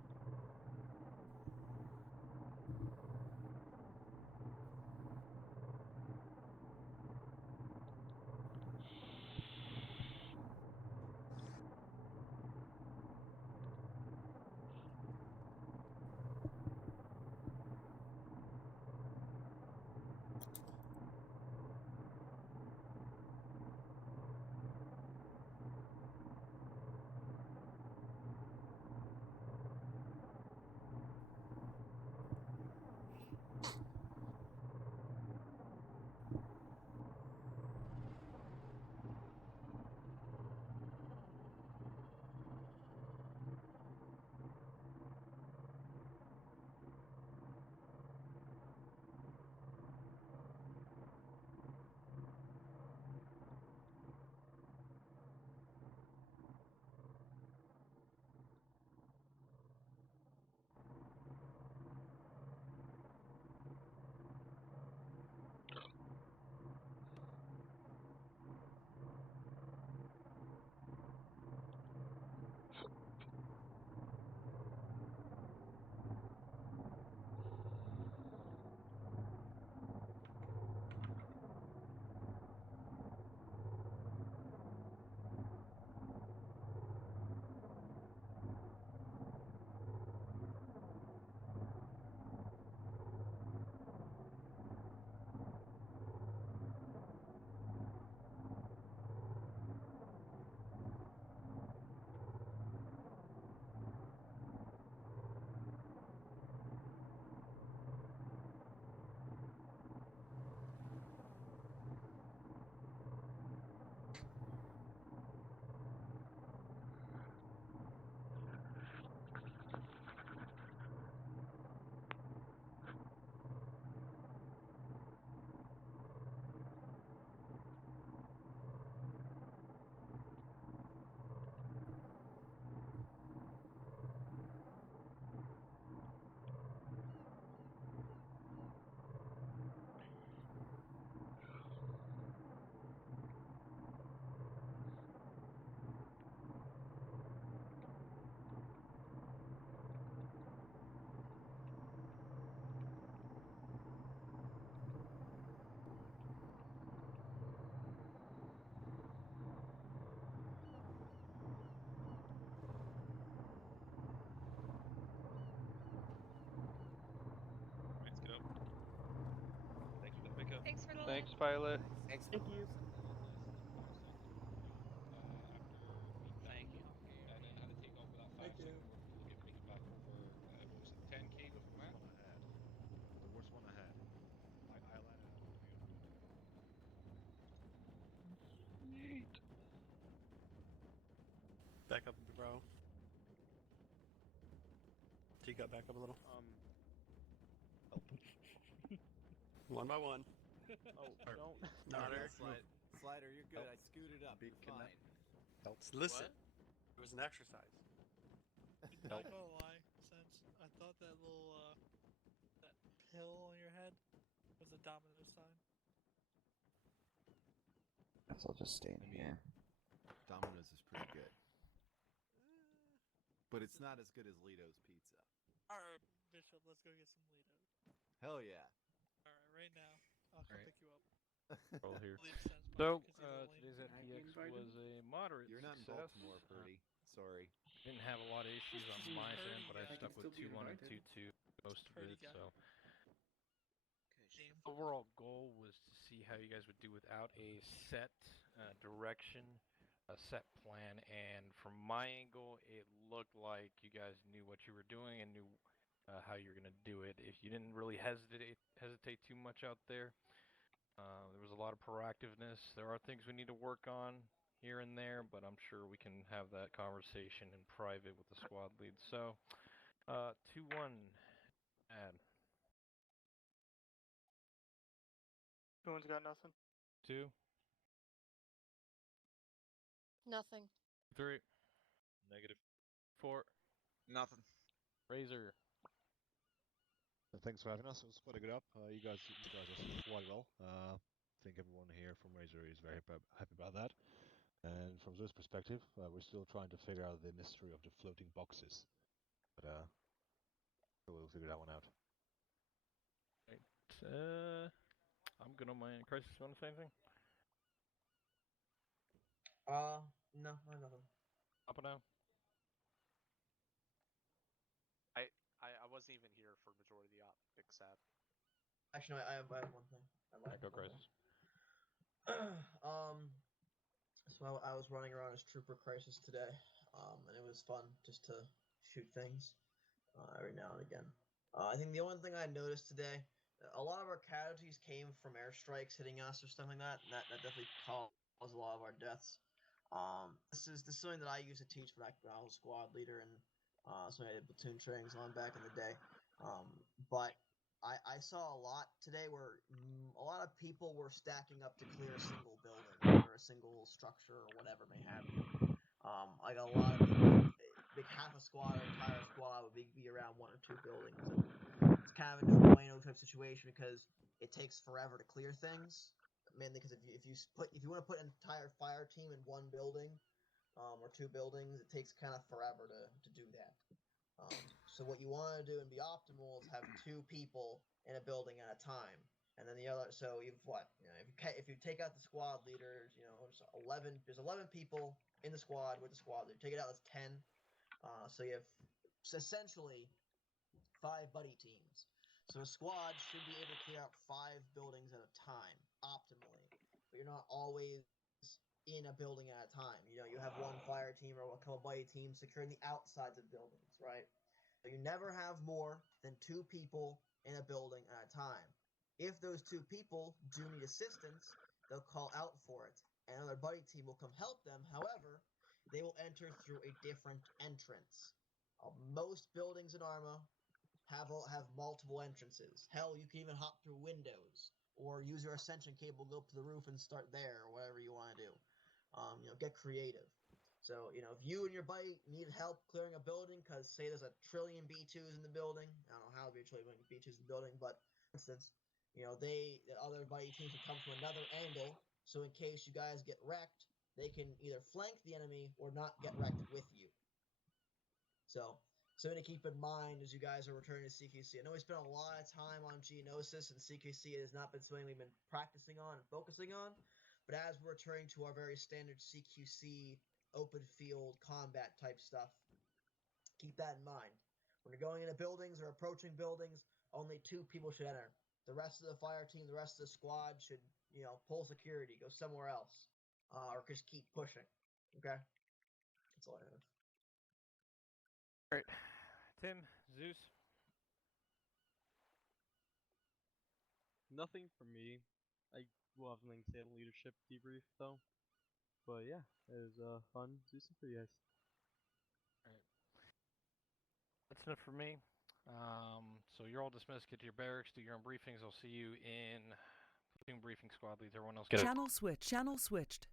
Thanks, pilot. Thank you. Thank you. And then had to take off for that 5-second warp to make it back over, what was it, 10k with the map? One ahead. The worst one ahead. I landed on the field. Neat. Back up, bro. Teacup, back up a little. Help. One by one. Oh, don't. Nodder. Slider, you're good. Help. I scooted up. Be- You're can fine. Help. Listen. It was an exercise. Help. Not gonna lie, since I thought that little that pill on your head was a domino sign. Guess I'll just stand here. Domino's is pretty good. But it's not as good as Lito's pizza. Alright, Bishop, let's go get some Litos. Hell yeah. Alright, right now. I'll come pick you up. All here. Leave sense So, because he's the today's lame. FPX was a moderate You're not in success. Baltimore, Purdy. Sorry. Didn't have a lot of issues on my end, but I stuck with 2-1 and 2-2 most of it, so. Overall goal was to see how you guys would do without a set direction, a set plan, and from my angle, it looked like you guys knew what you were doing and knew how you're going to do it. If you didn't really hesitate too much out there, there was a lot of proactiveness. There are things we need to work on here and there, but I'm sure we can have that conversation in private with the squad lead. So, 2-1, add. 2-1's got nothing. 2, Nothing. 3, Negative. 4, Nothing. Razor. Thanks for having us. It was quite a good up. You guys executed quite well. I think everyone here from Razor is very happy about that. And from this perspective, we're still trying to figure out the mystery of the floating boxes. But we'll figure that one out. Right. I'm good on my crisis. You want to say anything? No, nothing. Up and down. I wasn't even here for majority of the op. Big sad. Actually, no, I have one thing. Go crisis. So I was running around as Trooper Crisis today, and it was fun just to shoot things every now and again. I think the only thing I noticed today, a lot of our casualties came from airstrikes hitting us or stuff like that, and that definitely caused a lot of our deaths. This is something that I used to teach when I was squad leader and so I did platoon trainings on back in the day. But I saw a lot today where a lot of people were stacking up to clear a single building or a single structure or whatever may have you. I got a lot of people, big half a squad or entire squad would be around 1 or 2 buildings. And it's kind of a no bueno type situation because it takes forever to clear things. Mainly because if you want to put an entire fire team in 1 building, or 2 buildings, it takes kind of forever to do that. So what you want to do and be optimal is have 2 people in a building at a time, and then the other. So you've if you take out the squad leaders, there's 11 people in the squad with the squad leader. Take it out, that's 10. So you have essentially 5 buddy teams. So a squad should be able to clear out 5 buildings at a time, optimally. But you're not always in a building at a time. You have 1 fire team or a couple buddy teams securing the outsides of buildings, right? So you never have more than 2 people in a building at a time. If those 2 people do need assistance, they'll call out for it, and another buddy team will come help them. However, they will enter through a different entrance. Most buildings in Arma have multiple entrances. Hell, you can even hop through windows or use your ascension cable, go up to the roof and start there, or whatever you want to do. Get creative. So, if you and your buddy need help clearing a building, because say there's a trillion B2s in the building, I don't know how there'll be a trillion B2s in the building, but for instance, the other buddy teams will come from another angle, so in case you guys get wrecked, they can either flank the enemy or not get wrecked with you. So, something to keep in mind as you guys are returning to CQC. I know we spent a lot of time on Geonosis, and CQC has not been something we've been practicing on and focusing on, but as we're returning to our very standard CQC open field combat type stuff, keep that in mind. When you're going into buildings or approaching buildings, only 2 people should enter. The rest of the fire team, the rest of the squad should pull security, go somewhere else, or just keep pushing. Okay, that's all I have. Alright. Tim, Zeus. Nothing for me. I will have something to say in leadership debrief though. But yeah, it was fun. Do some for you guys. Alright. That's enough for me. So you're all dismissed. Get to your barracks. Do your own briefings. I'll see you in platoon briefing squad leads. Everyone else get Channel switch. Channel switched.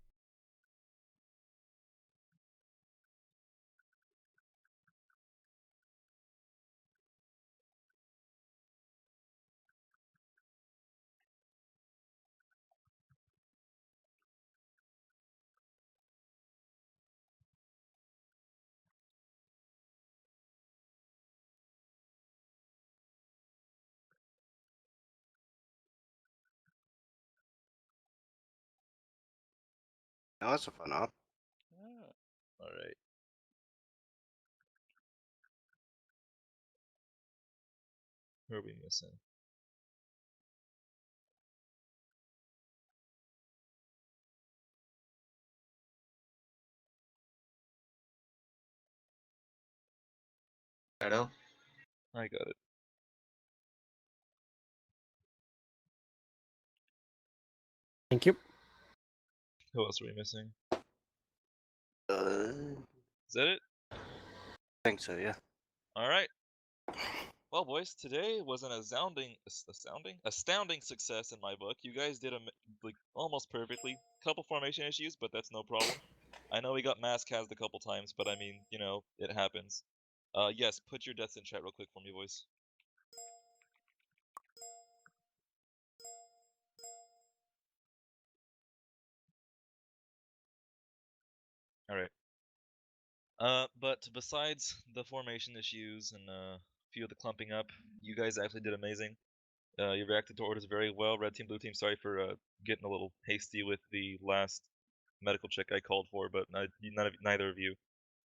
That was a fun op. Alright. Who are we missing? Shadow? I got it. Thank you. Who else are we missing? Is that it? I think so, yeah. Alright. Well, boys, today was an astounding success in my book. You guys did like almost perfectly. Couple formation issues, but that's no problem. I know we got mass cast a couple times, but I mean, it happens. Yes, put your deaths in chat real quick for me, boys. Alright. But besides the formation issues and a few of the clumping up, you guys actually did amazing. You reacted to orders very well. Red team, blue team, sorry for getting a little hasty with the last medical check I called for, but neither of you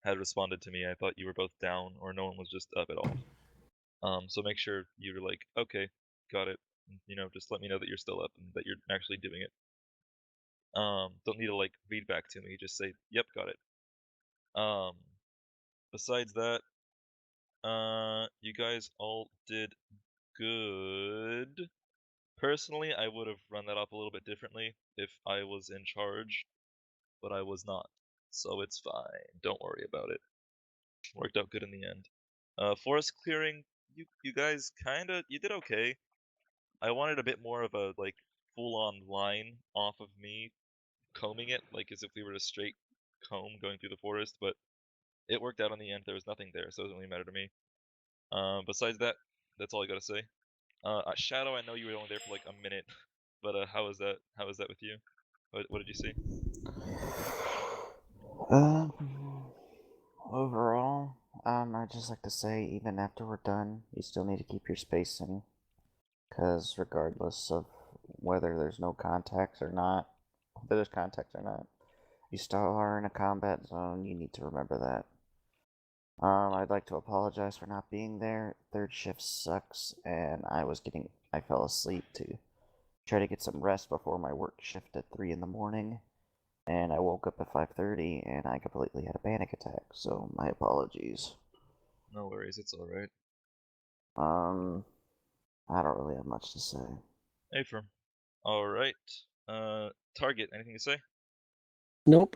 had responded to me. I thought you were both down, or no one was just up at all. So make sure you're like, okay, got it. Just let me know that you're still up and that you're actually doing it. Don't need to like read back to me. Just say, yep, got it. Besides that, you guys all did good. Personally, I would have run that up a little bit differently if I was in charge, but I was not. So it's fine. Don't worry about it. Worked out good in the end. Forest clearing, you guys you did okay. I wanted a bit more of a like full-on line off of me combing it, like as if we were a straight comb going through the forest, but it worked out in the end. There was nothing there, so it doesn't really matter to me. Besides that, that's all I gotta say. Shadow, I know you were only there for like a minute, but how was that? How was that with you? What did you see? Overall, I'd just like to say, even after we're done, you still need to keep your spacing. Because regardless of whether there's no contacts or not, whether there's contacts or not, you still are in a combat zone. You need to remember that. I'd like to apologize for not being there. Third shift sucks, and I fell asleep to try to get some rest before my work shift at 3 in the morning, and I woke up at 5:30 and I completely had a panic attack. So my apologies. No worries, it's all right. I don't really have much to say. Affirm. All right. Target. Anything to say? Nope.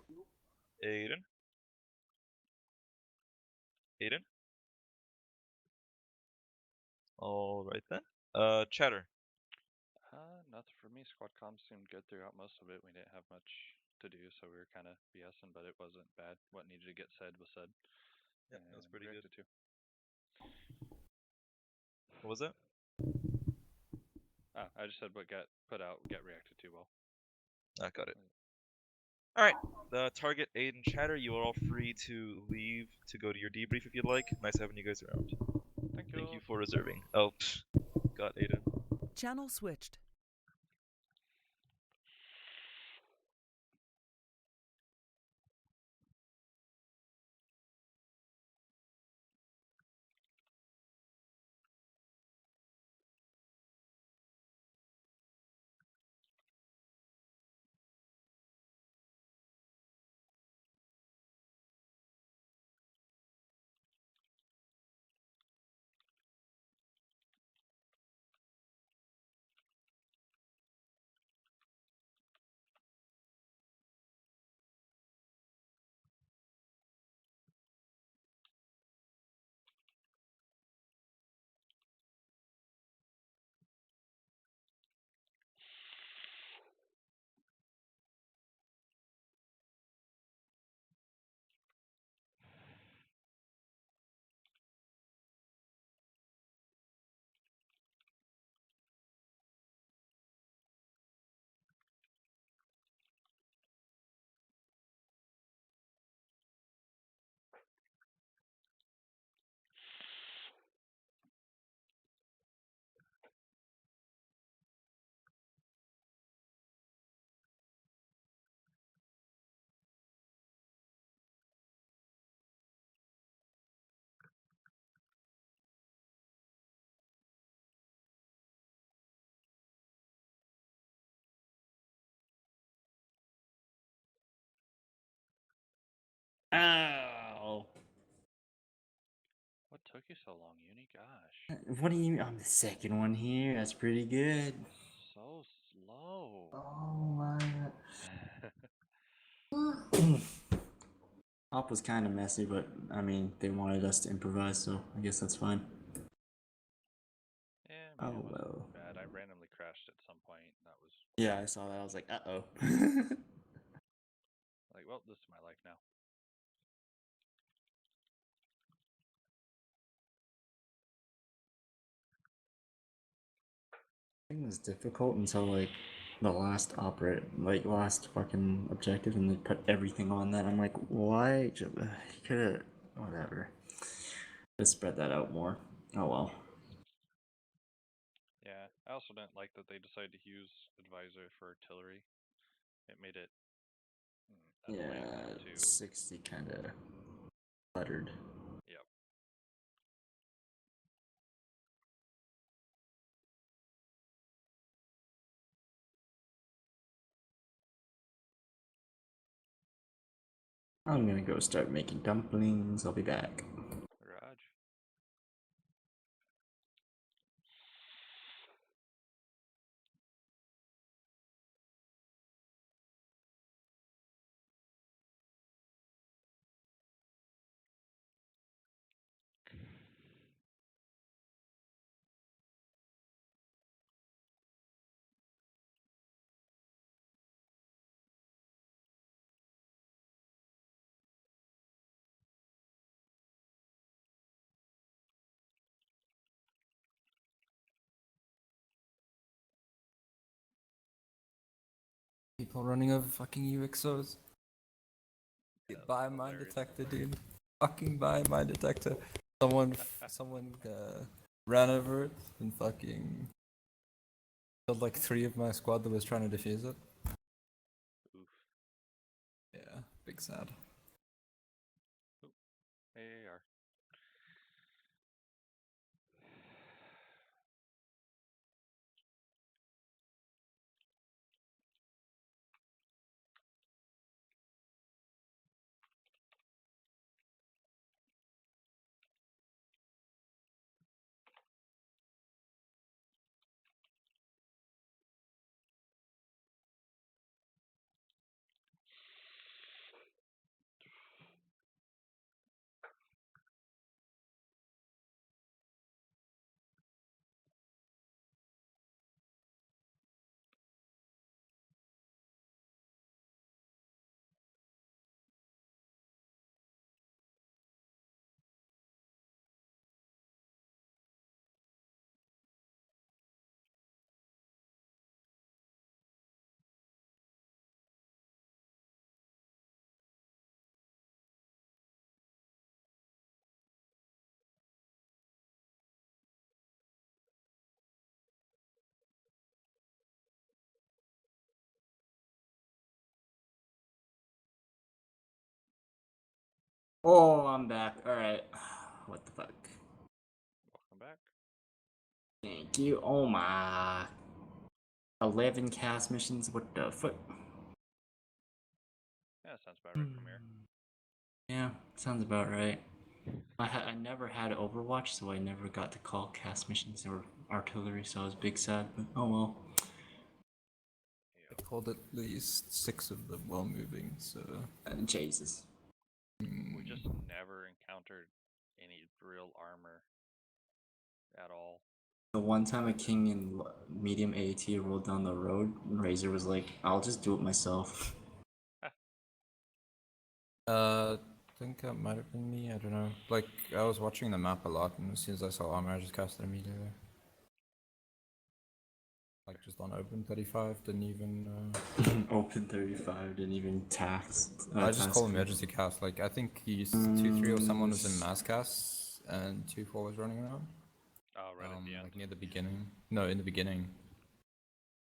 Aiden. Aiden. All right then. Chatter. Nothing for me. Squad comms seemed good throughout most of it. We didn't have much to do, so we were kind of BSing, but it wasn't bad. What needed to get said was said. Yeah, that was pretty good. Too. What was that? Oh, I just said what got put out, get reacted to well. I got it. Alright, the target, Aiden, Chatter, you are all free to leave to go to your debrief if you'd like. Nice having you guys around. Thank you for reserving. Oh, got Aiden. Channel switched. Ow! What took you so long, Uni? Gosh. What do you mean? I'm the second one here. That's pretty good. So slow. Oh my. Op was kind of messy, but I mean, they wanted us to improvise, so I guess that's fine. Yeah, I mean, Oh it well. wasn't bad. I randomly crashed at some point. That was Yeah, I saw that. I was like, uh-oh. like, well, this is my life now. I think it was difficult until like the last last fucking objective, and they put everything on that. I'm like, why? Could've, whatever. Just spread that out more. Oh well. Yeah, I also didn't like that they decided to use advisor for artillery. It made it annoying Yeah, to 60 kind of cluttered. Yep. I'm gonna go start making dumplings. I'll be back. Garage. People running over fucking UXOs. Buy my detector, dude. Fucking buy my detector. Someone ran over it and fucking killed like 3 of my squad that was trying to defuse it. Oof. Yeah, big sad. AAR. Oh, I'm back. Alright. What the fuck? Welcome back. Thank you. Oh my. 11 cast missions? What the fuck? Yeah, sounds about right, Premier. Yeah, sounds about right. I never had Overwatch, so I never got to call cast missions or artillery, so I was big sad, but oh well. I called at least 6 of them while moving, so... Jesus. We just never encountered any real armor at all. The one time a king in medium AAT rolled down the road, Razor was like, I'll just do it myself. I think that might have been me, I don't know. Like, I was watching the map a lot, and as soon as I saw armor, I just cast it immediately. Like, just on open 35, didn't even, Open 35, didn't even tax. I just call emergency cast, like, I think he used 2-3 or someone was in mass cast, and 2-4 was running around. Oh, right at the end. Like, near the beginning. No, in the beginning.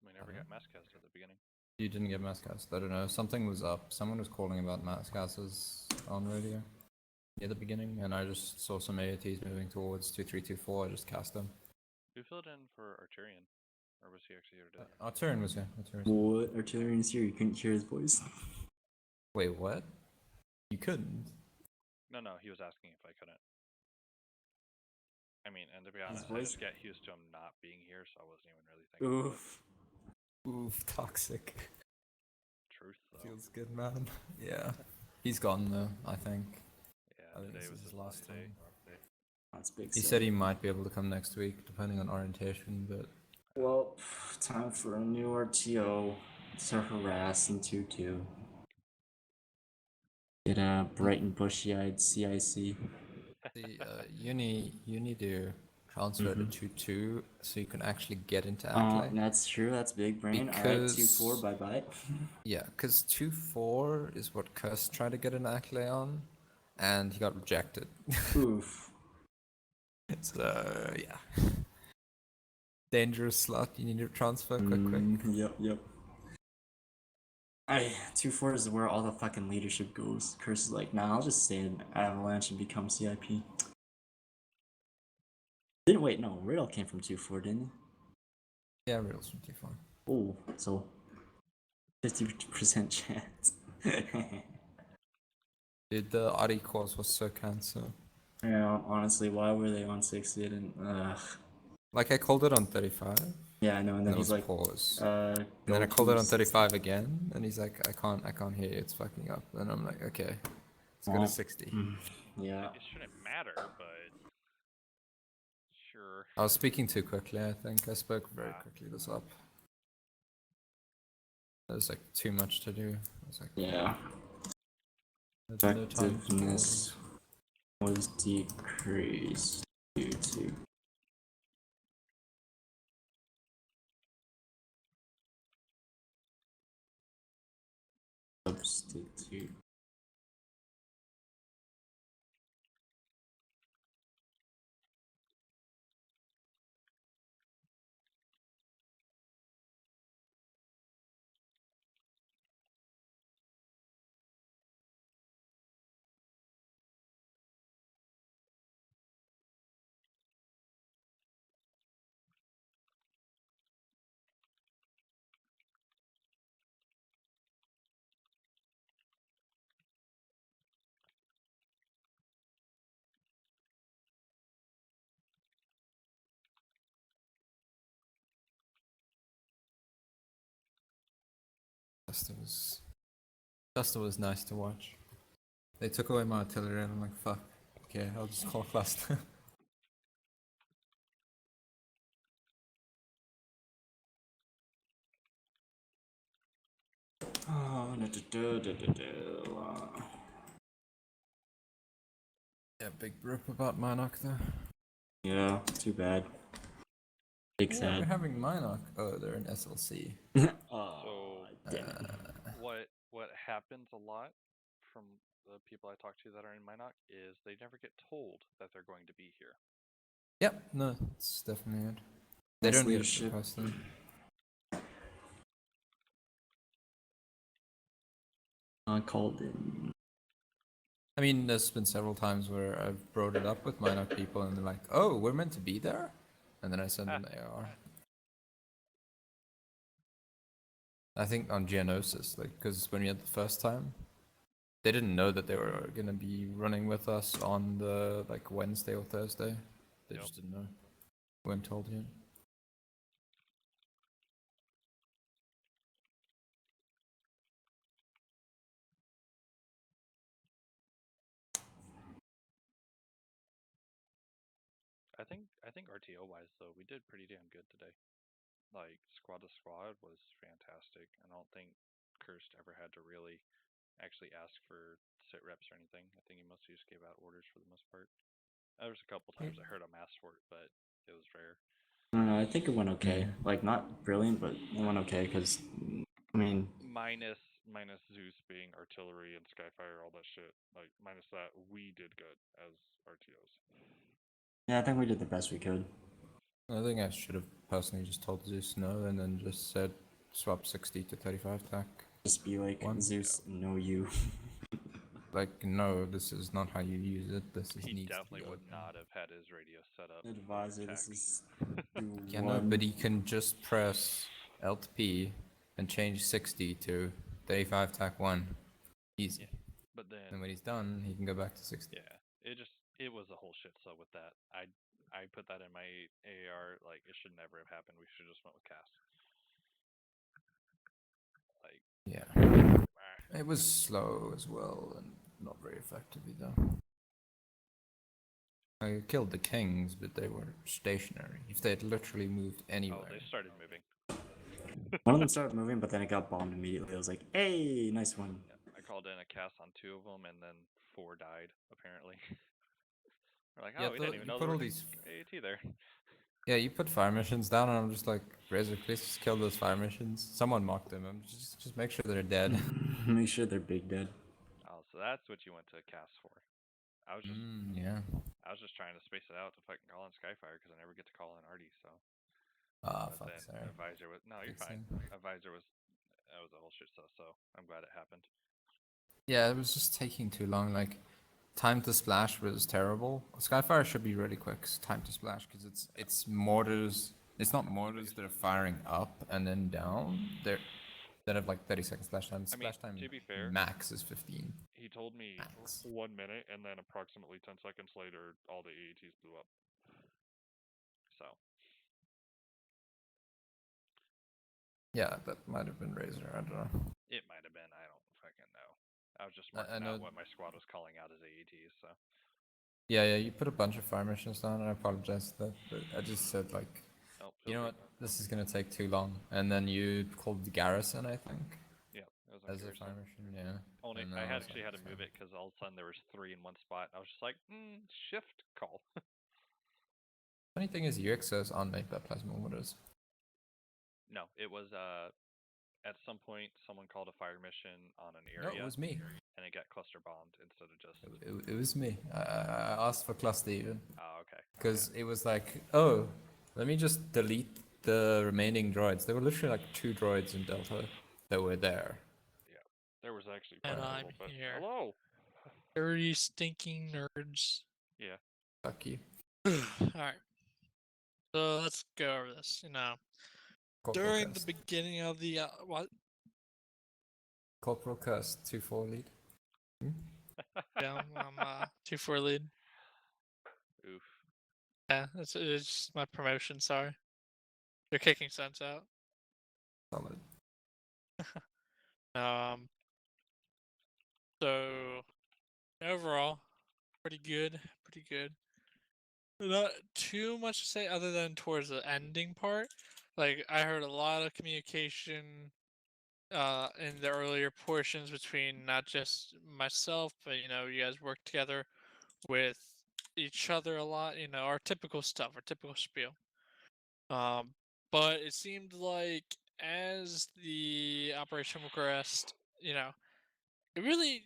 We never got mass cast at the beginning. You didn't get mass cast, I don't know, something was up. Someone was calling about mass casts on radio. Near the beginning, and I just saw some AATs moving towards 2-3-2-4, I just cast them. Who filled in for Arturian? Or was he actually here today? Arturian was here. What? Artillerian's here, you couldn't hear his voice? Wait, what? You couldn't. No, he was asking if I couldn't. I mean, and to be honest, I voice- just get used to him not being here, so I wasn't even really thinking about it. Oof, toxic. Truth, though. Feels good, man. Yeah. He's gone though, I think. Yeah, I think today this was is his his last day. time. That's big. He said he might be able to come next week, depending on orientation, but... Well, time for a new RTO to harass and 2-2. Get a bright and bushy-eyed CIC. You need to transfer to 2-2 so you can actually get into Oh, Ackley. that's true. That's big brain. Alright, 2-4, bye-bye. Yeah, because 2-4 is what Cuss tried to get an Ackley on, and he got rejected. Oof. So, yeah. Dangerous slot, you need to transfer quick. Yep. 2-4 is where all the fucking leadership goes. Curse is like, nah, I'll just stay in Avalanche and become CIP. Wait, no, Riddle came from 2-4, didn't he? Yeah, Riddle's from 2-4. Oh, so 50% chance. Dude, the Audi course was so cancer. Yeah, honestly, why were they on 60? Ugh. Like, I called it on 35. Yeah, I know, and then he's like, pause. And then I called it on 35 again, and he's like, I can't hear you, it's fucking up. And I'm like, okay, let's go to 60. Yeah. It shouldn't matter, but sure. I was speaking too quickly, I think. I spoke very quickly this up. There's like too much to do. I was like, yeah. there's no time to Effectiveness was decreased due to substitute. Cluster was nice to watch. They took away my artillery and I'm like, fuck. Okay, I'll just call Cluster. Oh, Yeah, big rip about Minoc though. yeah, too bad. Big Yeah, sad. we're having Minoc. Oh, they're in SLC. Oh, damn it. What happens a lot from the people I talk to that are in Minoc is they never get told that they're going to be here. Yep, no, it's definitely it. They Nice don't get it leadership. personally. Called in. I mean, there's been several times where I've brought it up with Minoc people and they're like, oh, we're meant to be there? And then I send them AR. I think on Geonosis, like, because when we had the first time, they didn't know that they were gonna be running with us on the, like, Wednesday or Thursday. They just didn't know. Weren't told yet. I think RTO wise though, we did pretty damn good today. Like squad to squad was fantastic. I don't think Cursed ever had to really actually ask for sit reps or anything. I think he mostly just gave out orders for the most part. There was a couple times I heard him ask for it, but it was rare. I don't know, I think it went okay. Like, not brilliant, but it went okay, because, I mean... Minus Zeus being artillery and Skyfire, all that shit. Like, minus that, we did good as RTOs. Yeah, I think we did the best we could. I think I should have personally just told Zeus no and then just said swap 60 to 35 tac. Just be like, Zeus, no you. Like, no, this is not how you use it. This is He definitely would not have had his radio set up. Advisor, this is... Yeah, no, but he can just press Alt-P and change 60 to 35 tac 1. Easy. But then And when he's done, he can go back to 60. yeah, it was a whole shit show with that. I put that in my AAR. Like it should never have happened. We should just went with cast. Like Yeah. It was slow as well and not very effective either. I killed the kings, but they were stationary. If they had literally moved anywhere. Oh, they started moving. One of them started moving, but then it got bombed immediately. I was like, hey, nice one. Yeah, I called in a cast on 2 of them, and then 4 died, apparently. We're like, oh, Yeah, we didn't even know put there all was these. AAT there. Yeah, you put fire missions down, and I'm just like, Razor, please just kill those fire missions. Someone mocked them. I'm just make sure they're dead. Make sure they're big dead. Oh, so that's what you went to cast for. I was just yeah. I was just trying to space it out to fucking call in Skyfire because I never get to call in Artie. So. Fuck, sorry. Advisor was no, you're fine. Advisor was that was a whole shit show. So I'm glad it happened. Yeah, it was just taking too long. Like, time to splash was terrible. Skyfire should be really quick. Time to splash because it's mortars. It's not mortars that are firing up and then down. They're that have like 30-second splash time. Splash time to be fair, max is 15. He told me 1 minute, and then approximately 10 seconds later, all the AATs blew up. So. Yeah, that might have been Razor. I don't know. It might have been. I don't fucking know. I was just marking out what my squad was calling out as AATs. So. Yeah, you put a bunch of fire missions down, and I apologize for that, but I just said like, you know what, this is gonna take too long, and then you called the garrison, I think. Yeah, it was on as a fire mission, yeah. Only I had actually had to move it because all of a sudden there was 3 in one spot. I was just like, shift call. Funny thing is, UXOs aren't made by plasma mortars. No, it was at some point someone called a fire mission on an area. No, it was me. And it got cluster bombed instead of just. It was me. I asked for cluster even. Oh, okay. Because it was like, oh, let me just delete the remaining droids. There were literally like 2 droids in Delta that were there. Yeah, there was actually. And quite a I'm little bit. here. Hello. Dirty, stinking nerds. Yeah. Fuck you. Alright. So let's go over this. During the beginning of the what? Corporal Curse 2-4 lead. Yeah, I'm 2-4 lead. Oof. Yeah, it's just my promotion. Sorry, you're kicking sense out. Solid. So overall, pretty good. Pretty good. Not too much to say other than towards the ending part. Like I heard a lot of communication in the earlier portions between not just myself, but you guys work together with each other a lot. Our typical stuff, our typical spiel. But it seemed like as the operation progressed, it really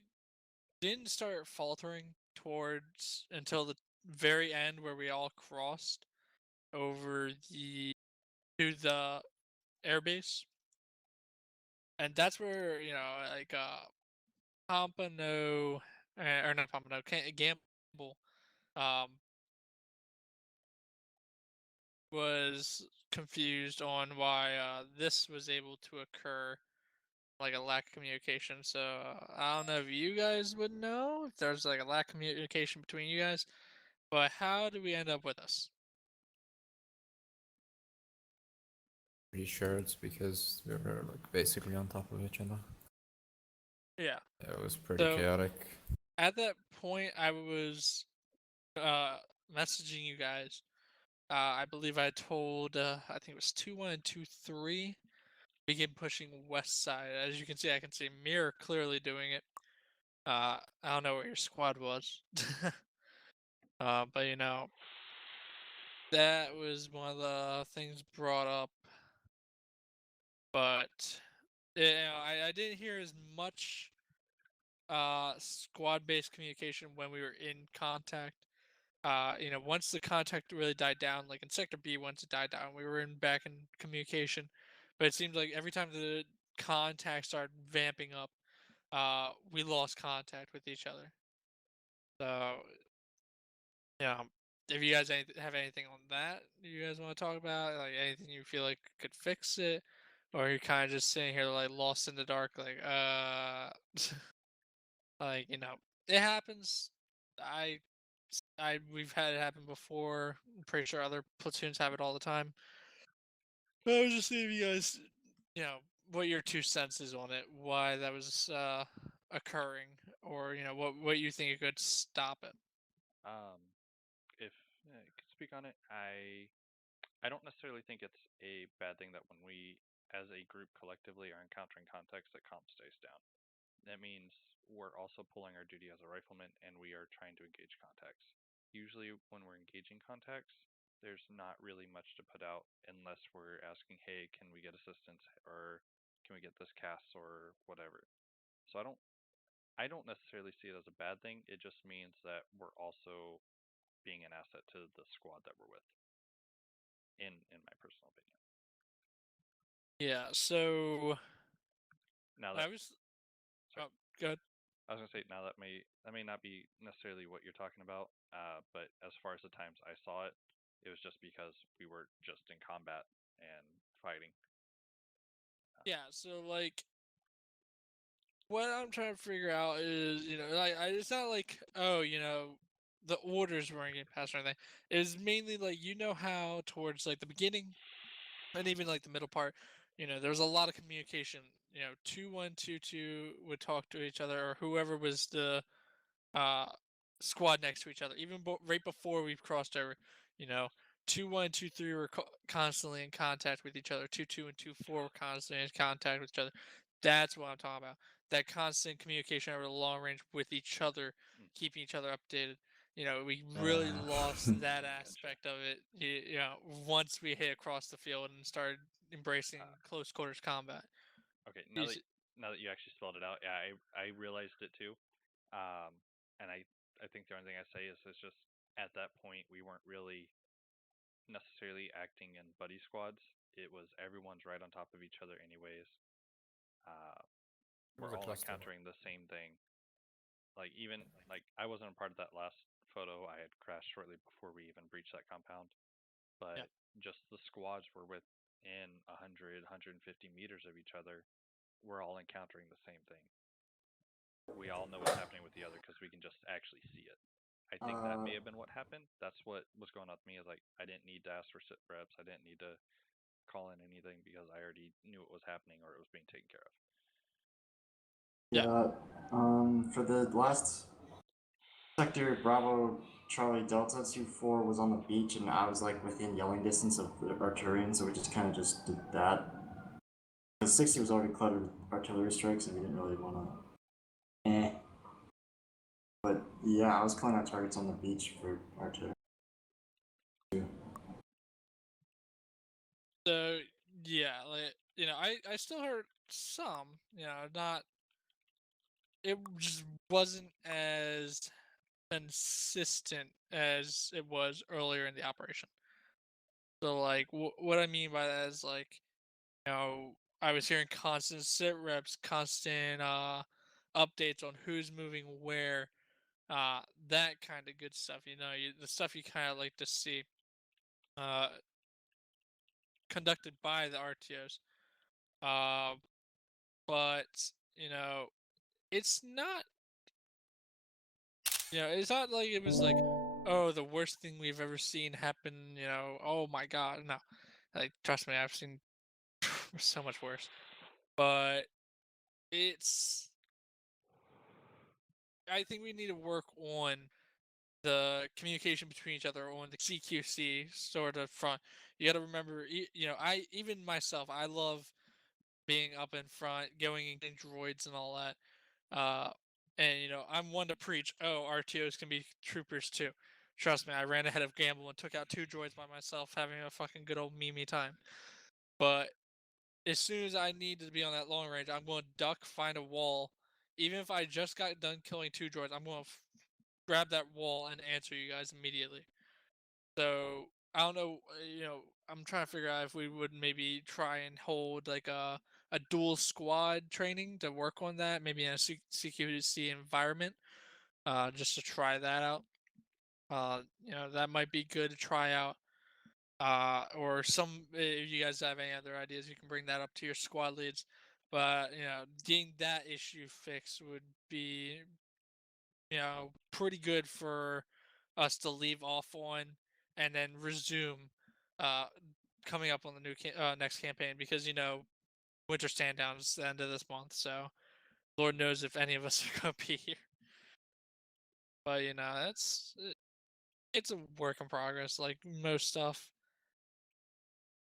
didn't start faltering towards until the very end where we all crossed over to the airbase. And that's where, like Pompano or not Pompano, Gamble was confused on why this was able to occur, like a lack of communication. So I don't know if you guys would know if there's like a lack of communication between you guys, but how did we end up with this? Pretty sure it's because we were like basically on top of each other. Yeah. It was pretty chaotic. At that point, I was messaging you guys. I believe I told, I think it was 2-1 and 2-3. Begin pushing west side. As you can see, I can see Mirror clearly doing it. I don't know where your squad was. But that was one of the things brought up. But I didn't hear as much squad-based communication when we were in contact. Once the contact really died down, like in Sector B, once it died down, we were back in communication. But it seemed like every time the contact started vamping up, we lost contact with each other. So, if you guys have anything on that you guys want to talk about, like anything you feel like could fix it, or you're kind of just sitting here like lost in the dark, like Like, it happens. I, we've had it happen before. I'm pretty sure other platoons have it all the time. But I was just seeing if you guys, what your 2 cents is on it, why that was occurring, or what you think could stop it. If I could speak on it, I don't necessarily think it's a bad thing that when we, as a group collectively, are encountering contacts, that comp stays down. That means we're also pulling our duty as a rifleman, and we are trying to engage contacts. Usually, when we're engaging contacts, there's not really much to put out unless we're asking, "Hey, can we get assistance?" or "Can we get this cast?" or whatever. So I don't necessarily see it as a bad thing. It just means that we're also being an asset to the squad that we're with. In my personal opinion. Yeah. So Now that I was. Oh, good. I was gonna say now that may not be necessarily what you're talking about, but as far as the times I saw it, it was just because we were just in combat and fighting. Yeah. So like, what I'm trying to figure out is, it's not like, oh, the orders weren't getting passed or anything. It's mainly like, how towards like the beginning and even like the middle part, there was a lot of communication. 2122 would talk to each other, or whoever was the uh squad next to each other. Even right before we've crossed over, you know, 2123 were constantly in contact with each other. 22 and 24 were constantly in contact with each other. That's what I'm talking about. That constant communication over the long range with each other, keeping each other updated. We really lost that aspect of it. Once we hit across the field and started embracing close quarters combat. Okay, now that you actually spelled it out, yeah, I realized it too. And I think the only thing I say is it's just at that point we weren't really necessarily acting in buddy squads. It was everyone's right on top of each other anyways. We're all encountering the same thing. Like even like I wasn't a part of that last photo. I had crashed shortly before we even breached that compound. But just the squads were within 100, 150 meters of each other. We're all encountering the same thing. We all know what's happening with the other because we can just actually see it. I think that may have been what happened. That's what was going on with me. Is like I didn't need to ask for sit reps. I didn't need to call in anything because I already knew it was happening or it was being taken care of. Yeah. For the last sector, Bravo Charlie Delta 24 was on the beach, and I was like within yelling distance of the artillery, so we just kind of just did that. The 60 was already cluttered with artillery strikes, and we didn't really want to. But yeah, I was calling out targets on the beach for artillery. So yeah, like I still heard some, not. It just wasn't as consistent as it was earlier in the operation. So like, what I mean by that is like, I was hearing constant sit reps, constant updates on who's moving where, that kind of good stuff. The stuff you kind of like to see, uh, conducted by the RTOs. But it's not. It's not like it was like, oh, the worst thing we've ever seen happen. Oh my god, no. Like, trust me, I've seen so much worse. But it's. I think we need to work on the communication between each other on the CQC sort of front. You got to remember, even myself, I love being up in front, going and getting droids and all that. And I'm one to preach, oh, RTOs can be troopers too. Trust me, I ran ahead of Gamble and took out 2 droids by myself, having a fucking good old Mimi time. But as soon as I need to be on that long range, I'm going to duck, find a wall. Even if I just got done killing 2 droids, I'm going to grab that wall and answer you guys immediately. So I don't know, I'm trying to figure out if we would maybe try and hold like a dual squad training to work on that, maybe in a CQC environment, just to try that out. That might be good to try out. Or if you guys have any other ideas, you can bring that up to your squad leads. But getting that issue fixed would be pretty good for us to leave off on and then resume coming up on the new next campaign, because winter stand down is the end of this month, so Lord knows if any of us are gonna be here. But it's a work in progress, like most stuff.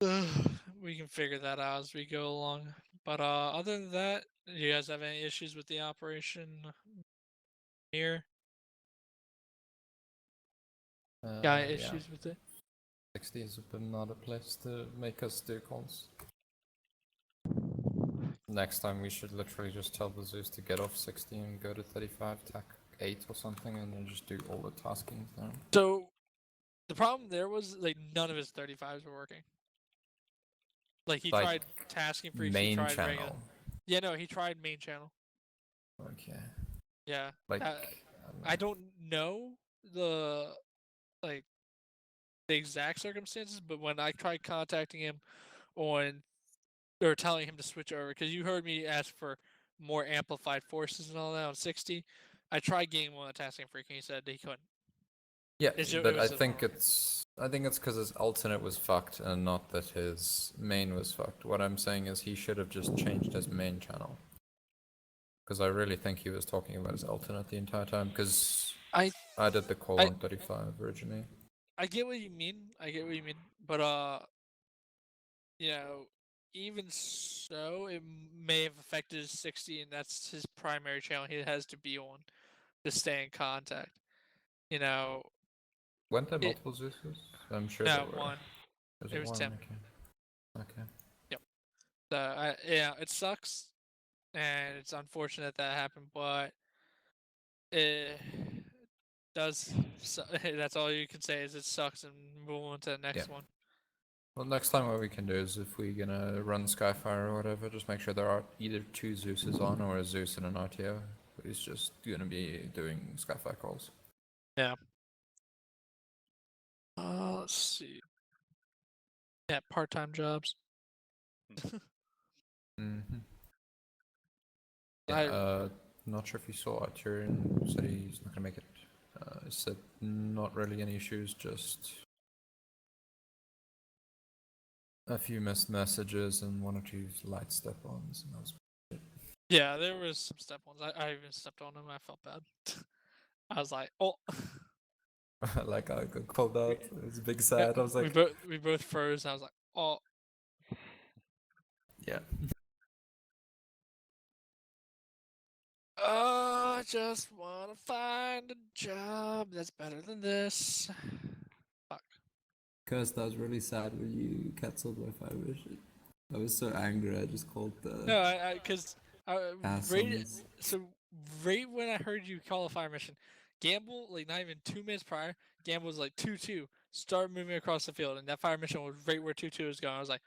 We can figure that out as we go along. But other than that, do you guys have any issues with the operation here? Got any issues with it? 60 is another place to make us do cons. Next time we should literally just tell the Zeus to get off 60 and go to 35, tack 8 or something, and then just do all the taskings there. So the problem there was like none of his 35s were working. Like he tried tasking freaks, he tried channel. regular. Yeah, no, he tried main channel. Okay. Yeah. Like I don't know the exact circumstances, but when I tried contacting him on or telling him to switch over, because you heard me ask for more amplified forces and all that on 60, I tried getting him on the tasking freak and he said he couldn't. Yeah, but I think it's because his alternate was fucked and not that his main was fucked. What I'm saying is he should have just changed his main channel. Because I really think he was talking about his alternate the entire time, because I did the call on 35 originally. I get what you mean. But even so, it may have affected his 60, and that's his primary channel he has to be on to stay in contact. Weren't there multiple Zeuses? I'm sure No, there were. one. It was one? Tim. Okay. Yep. So it sucks, and it's unfortunate that happened, but it does. That's all you can say is it sucks, and move on to the next one. Well, next time what we can do is if we're gonna run Skyfire or whatever, just make sure there are either 2 Zeuses on or a Zeus and an RTO who's just gonna be doing Skyfire calls. Yeah. Let's see. Yeah, part-time jobs. Mm-hmm. Yeah, not sure if you saw Arturian said he's not gonna make it. He said not really any issues, just a few missed messages and 1 or 2 light step-ons, and that was it. Yeah, there was some step-ons. I even stepped on him. I felt bad. I was like, oh. Like I got called out. It was a big sad. I was like, we both froze. And I was like, oh. Yeah. I just want to find a job that's better than this. Fuck. Curse, that was really sad when you cancelled my Fire Mission. I was so angry, I just called the... No, because right when I heard you call a fire mission, Gamble, like not even 2 minutes prior, Gamble was like 2-2, start moving across the field, and that fire mission was right where 2-2 was going. I was like,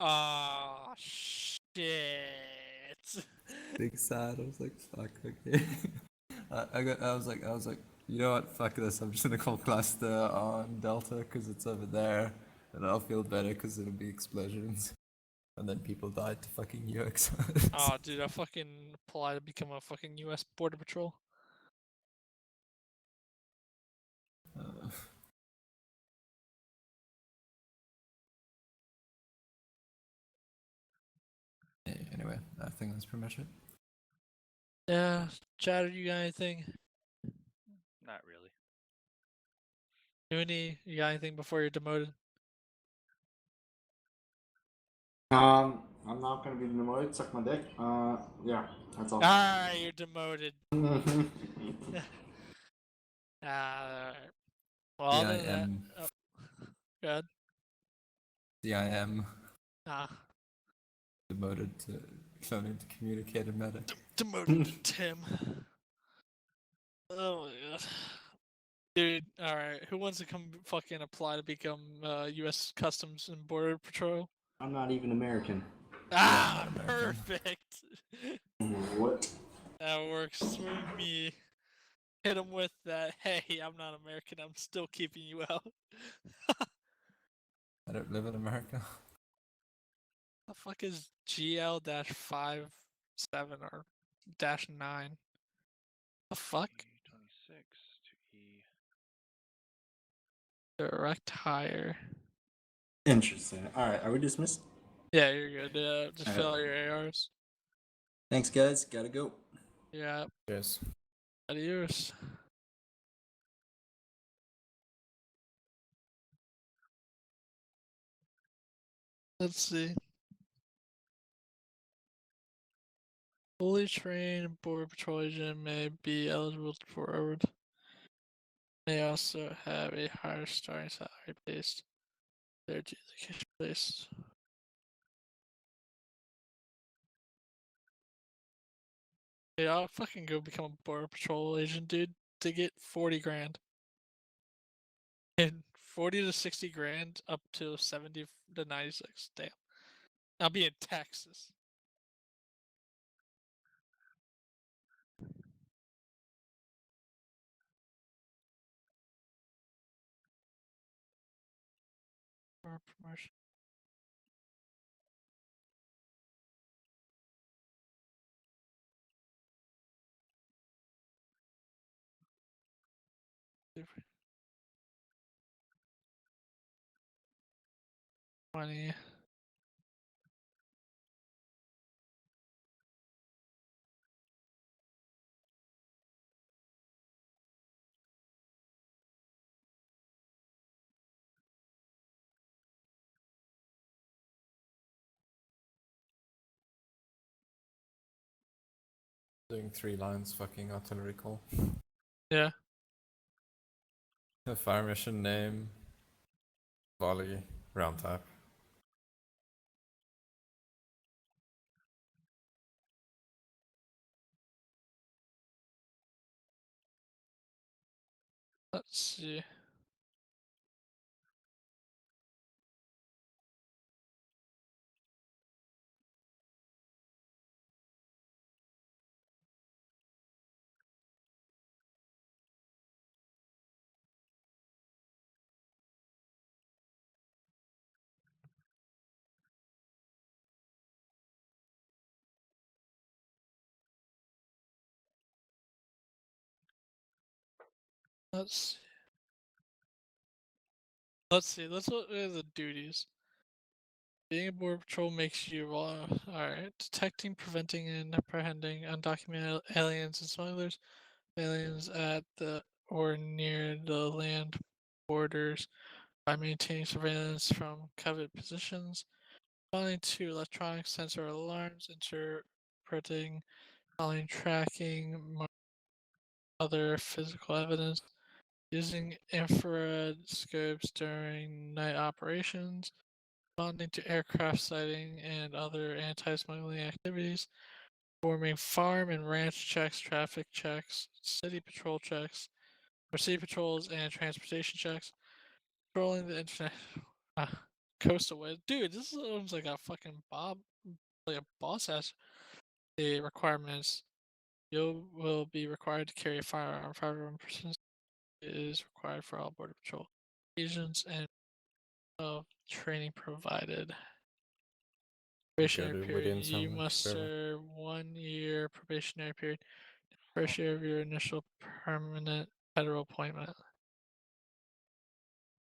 ah, shit. Big sad. I was like, fuck, okay. I was like, you know what, fuck this, I'm just gonna call Cluster on Delta because it's over there, and I'll feel better because it'll be explosions. And then people died to fucking UX. Oh, dude, I fucking applied to become a fucking US Border Patrol. Anyway, I think that's pretty much it. Yeah, Chatter, you got anything? Not really. Mooney, you got anything before you're demoted? I'm not gonna be demoted. Suck my dick. Yeah, that's all. Alright, you're demoted. Alright. Well, other than that, good. CIM. Ah. Demoted to cloning to communicator medic. Demoted to Tim. Oh my god. Dude, alright, who wants to come fucking apply to become US Customs and Border Patrol? I'm not even American. Ah, perfect. What? That works for me. Hit him with that, hey, I'm not American, I'm still keeping you out. I don't live in America. The fuck is GL-57 or -9? The fuck? Direct hire. Interesting. Alright, are we dismissed? Yeah, you're good. Just Alright. fill out your ARs. Thanks, guys. Gotta go. Yeah. Yes. Adios. Let's see. Fully trained border patrol agent may be eligible for overtime. May also have a higher starting salary based their education based. Yeah, I'll fucking go become a border patrol agent, dude, to get 40 grand. And 40 to 60 grand up to 70 to 96. Damn. I'll be in Texas. For a promotion. Super. 20. Doing 3 lines, fucking artillery call. Yeah. The fire mission name, volley, round tap. Let's see. Let's see. Let's look at the duties. Being a border patrol makes you alright. Detecting, preventing, and apprehending undocumented aliens and smugglers, aliens at the or near the land borders by maintaining surveillance from coveted positions, responding to electronic sensor alarms, interpreting, following, tracking, other physical evidence, using infrared scopes during night operations, responding to aircraft sighting and other anti-smuggling activities, performing farm and ranch checks, traffic checks, city patrol checks, or city patrols and transportation checks, patrolling the internet coastal way. Dude, this sounds like a fucking like a boss ass. The requirements: you will be required to carry a firearm. Firearm persons is required for all border patrol agents and of training provided. Probationary Go to period, within you some must experiment. serve 1 year probationary period. First year of your initial permanent federal appointment.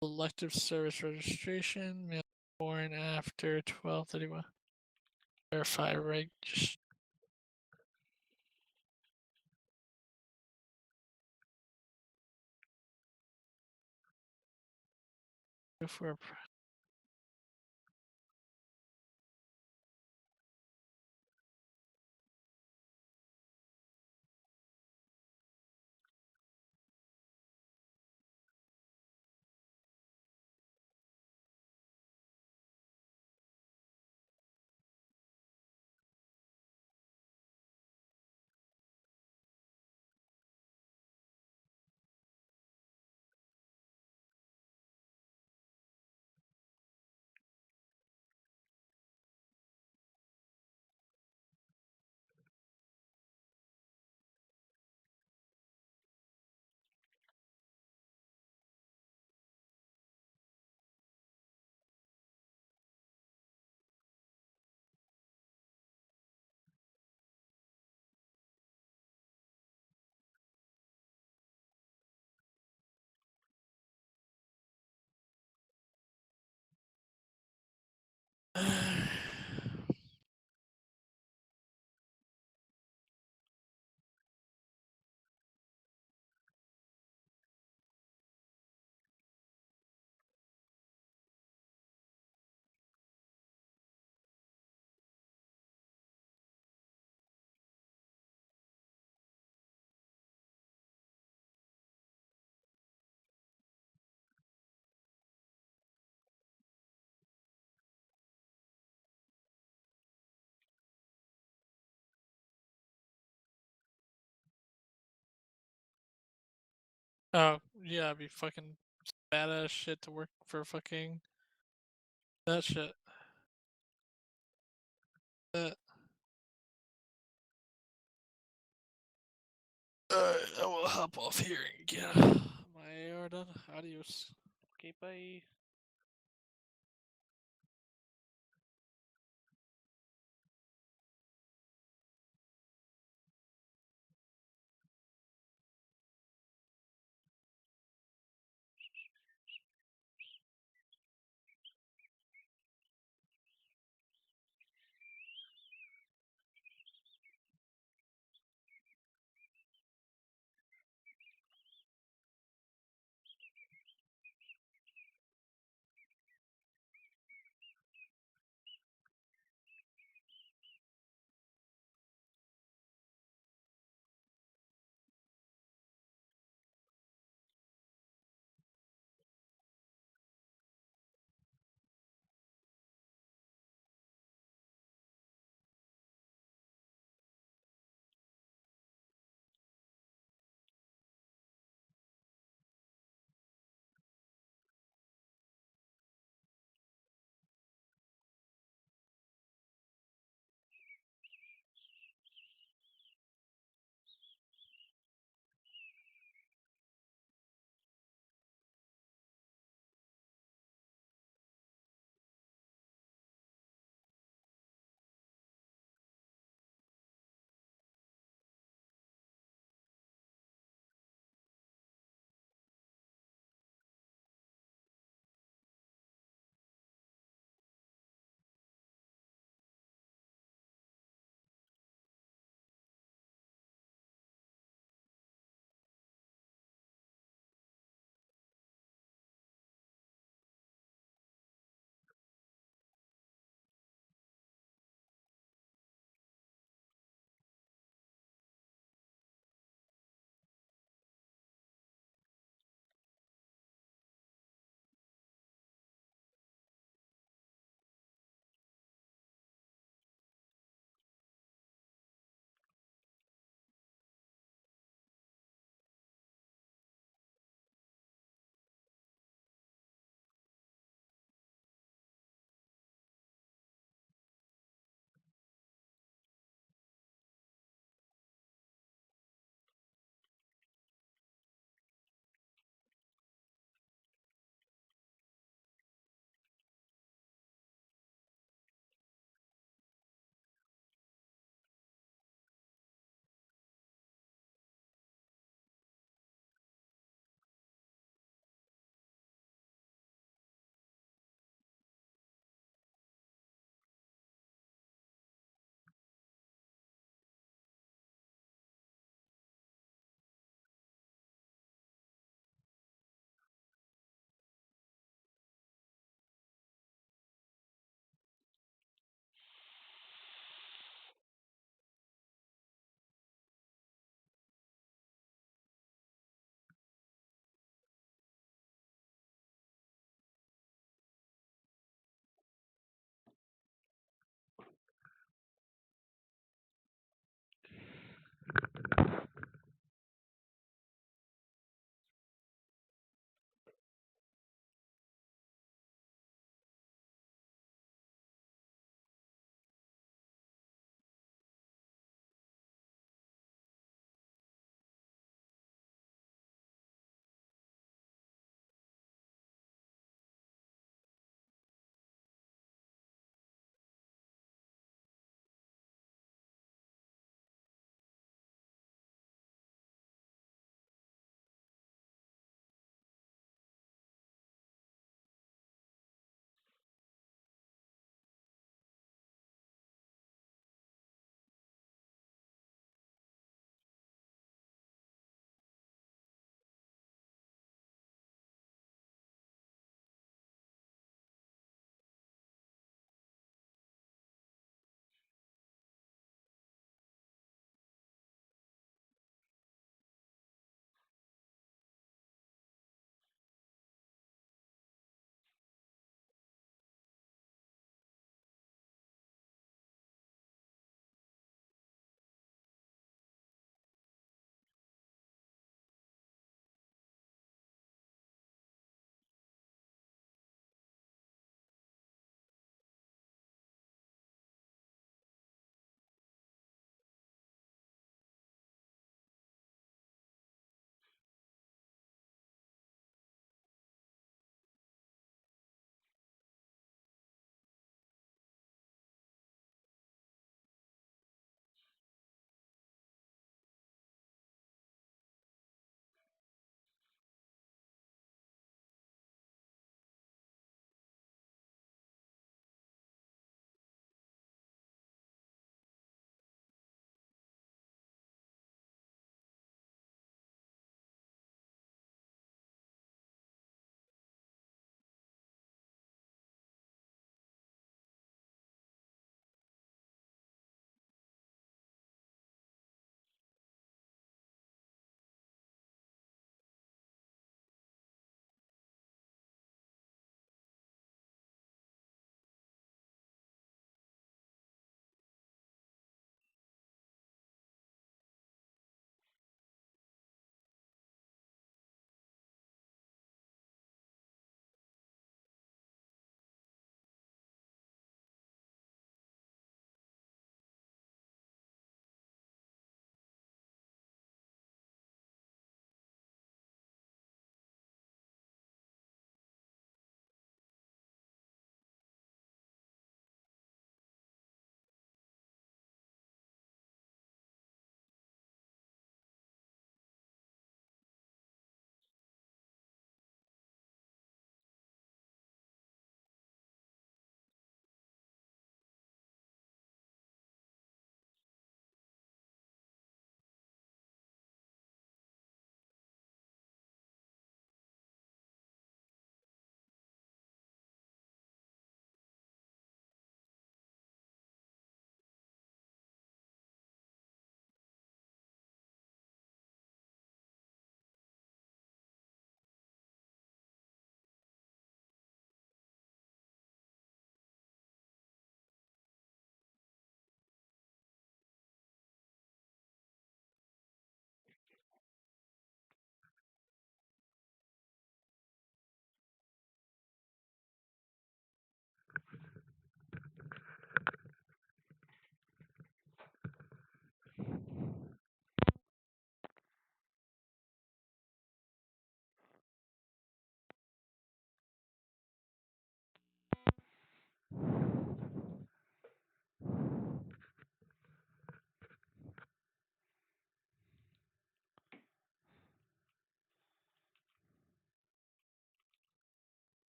Elective service registration, male born after 12/31. Verify reg. If we're Oh, yeah, it'd be fucking badass shit to work for fucking that shit. Alright, I will hop off here and get my AR done. Adios. Okay, bye.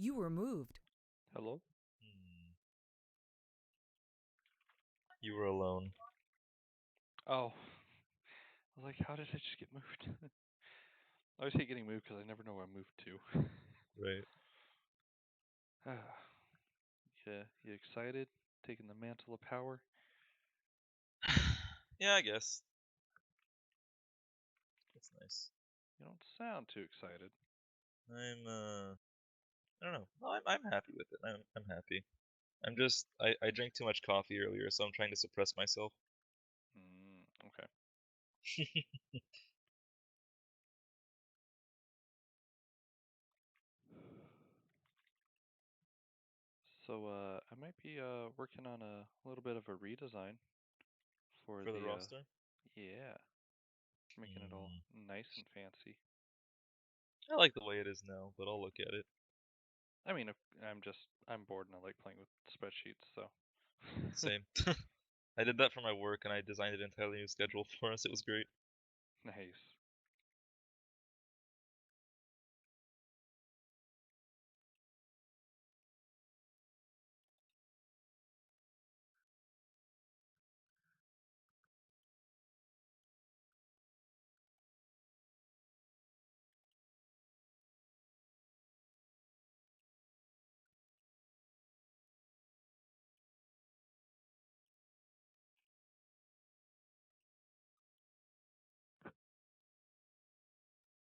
You were moved. Hello? You were alone. Oh. I was like, how did I just get moved? I always hate getting moved because I never know where I moved to. Right. Yeah, you excited? Taking the mantle of power? Yeah, I guess. That's nice. You don't sound too excited. I don't know. No, I'm happy with it. I'm happy. I'm just I drank too much coffee earlier, so I'm trying to suppress myself. Okay. So I might be working on a little bit of a redesign for For the the roster? yeah, making it all nice and fancy. I like the way it is now, but I'll look at it. I mean, I'm bored and I like playing with spreadsheets, so. Same. I did that for my work, and I designed an entirely new schedule for us. It was great. Nice.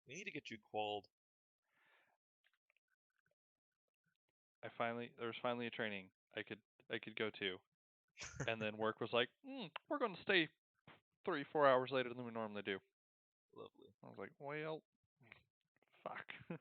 We need to get you qualled. There was finally a training I could go to, and then work was like, we're going to stay 3-4 hours later than we normally do. Lovely. I was like, well, fuck.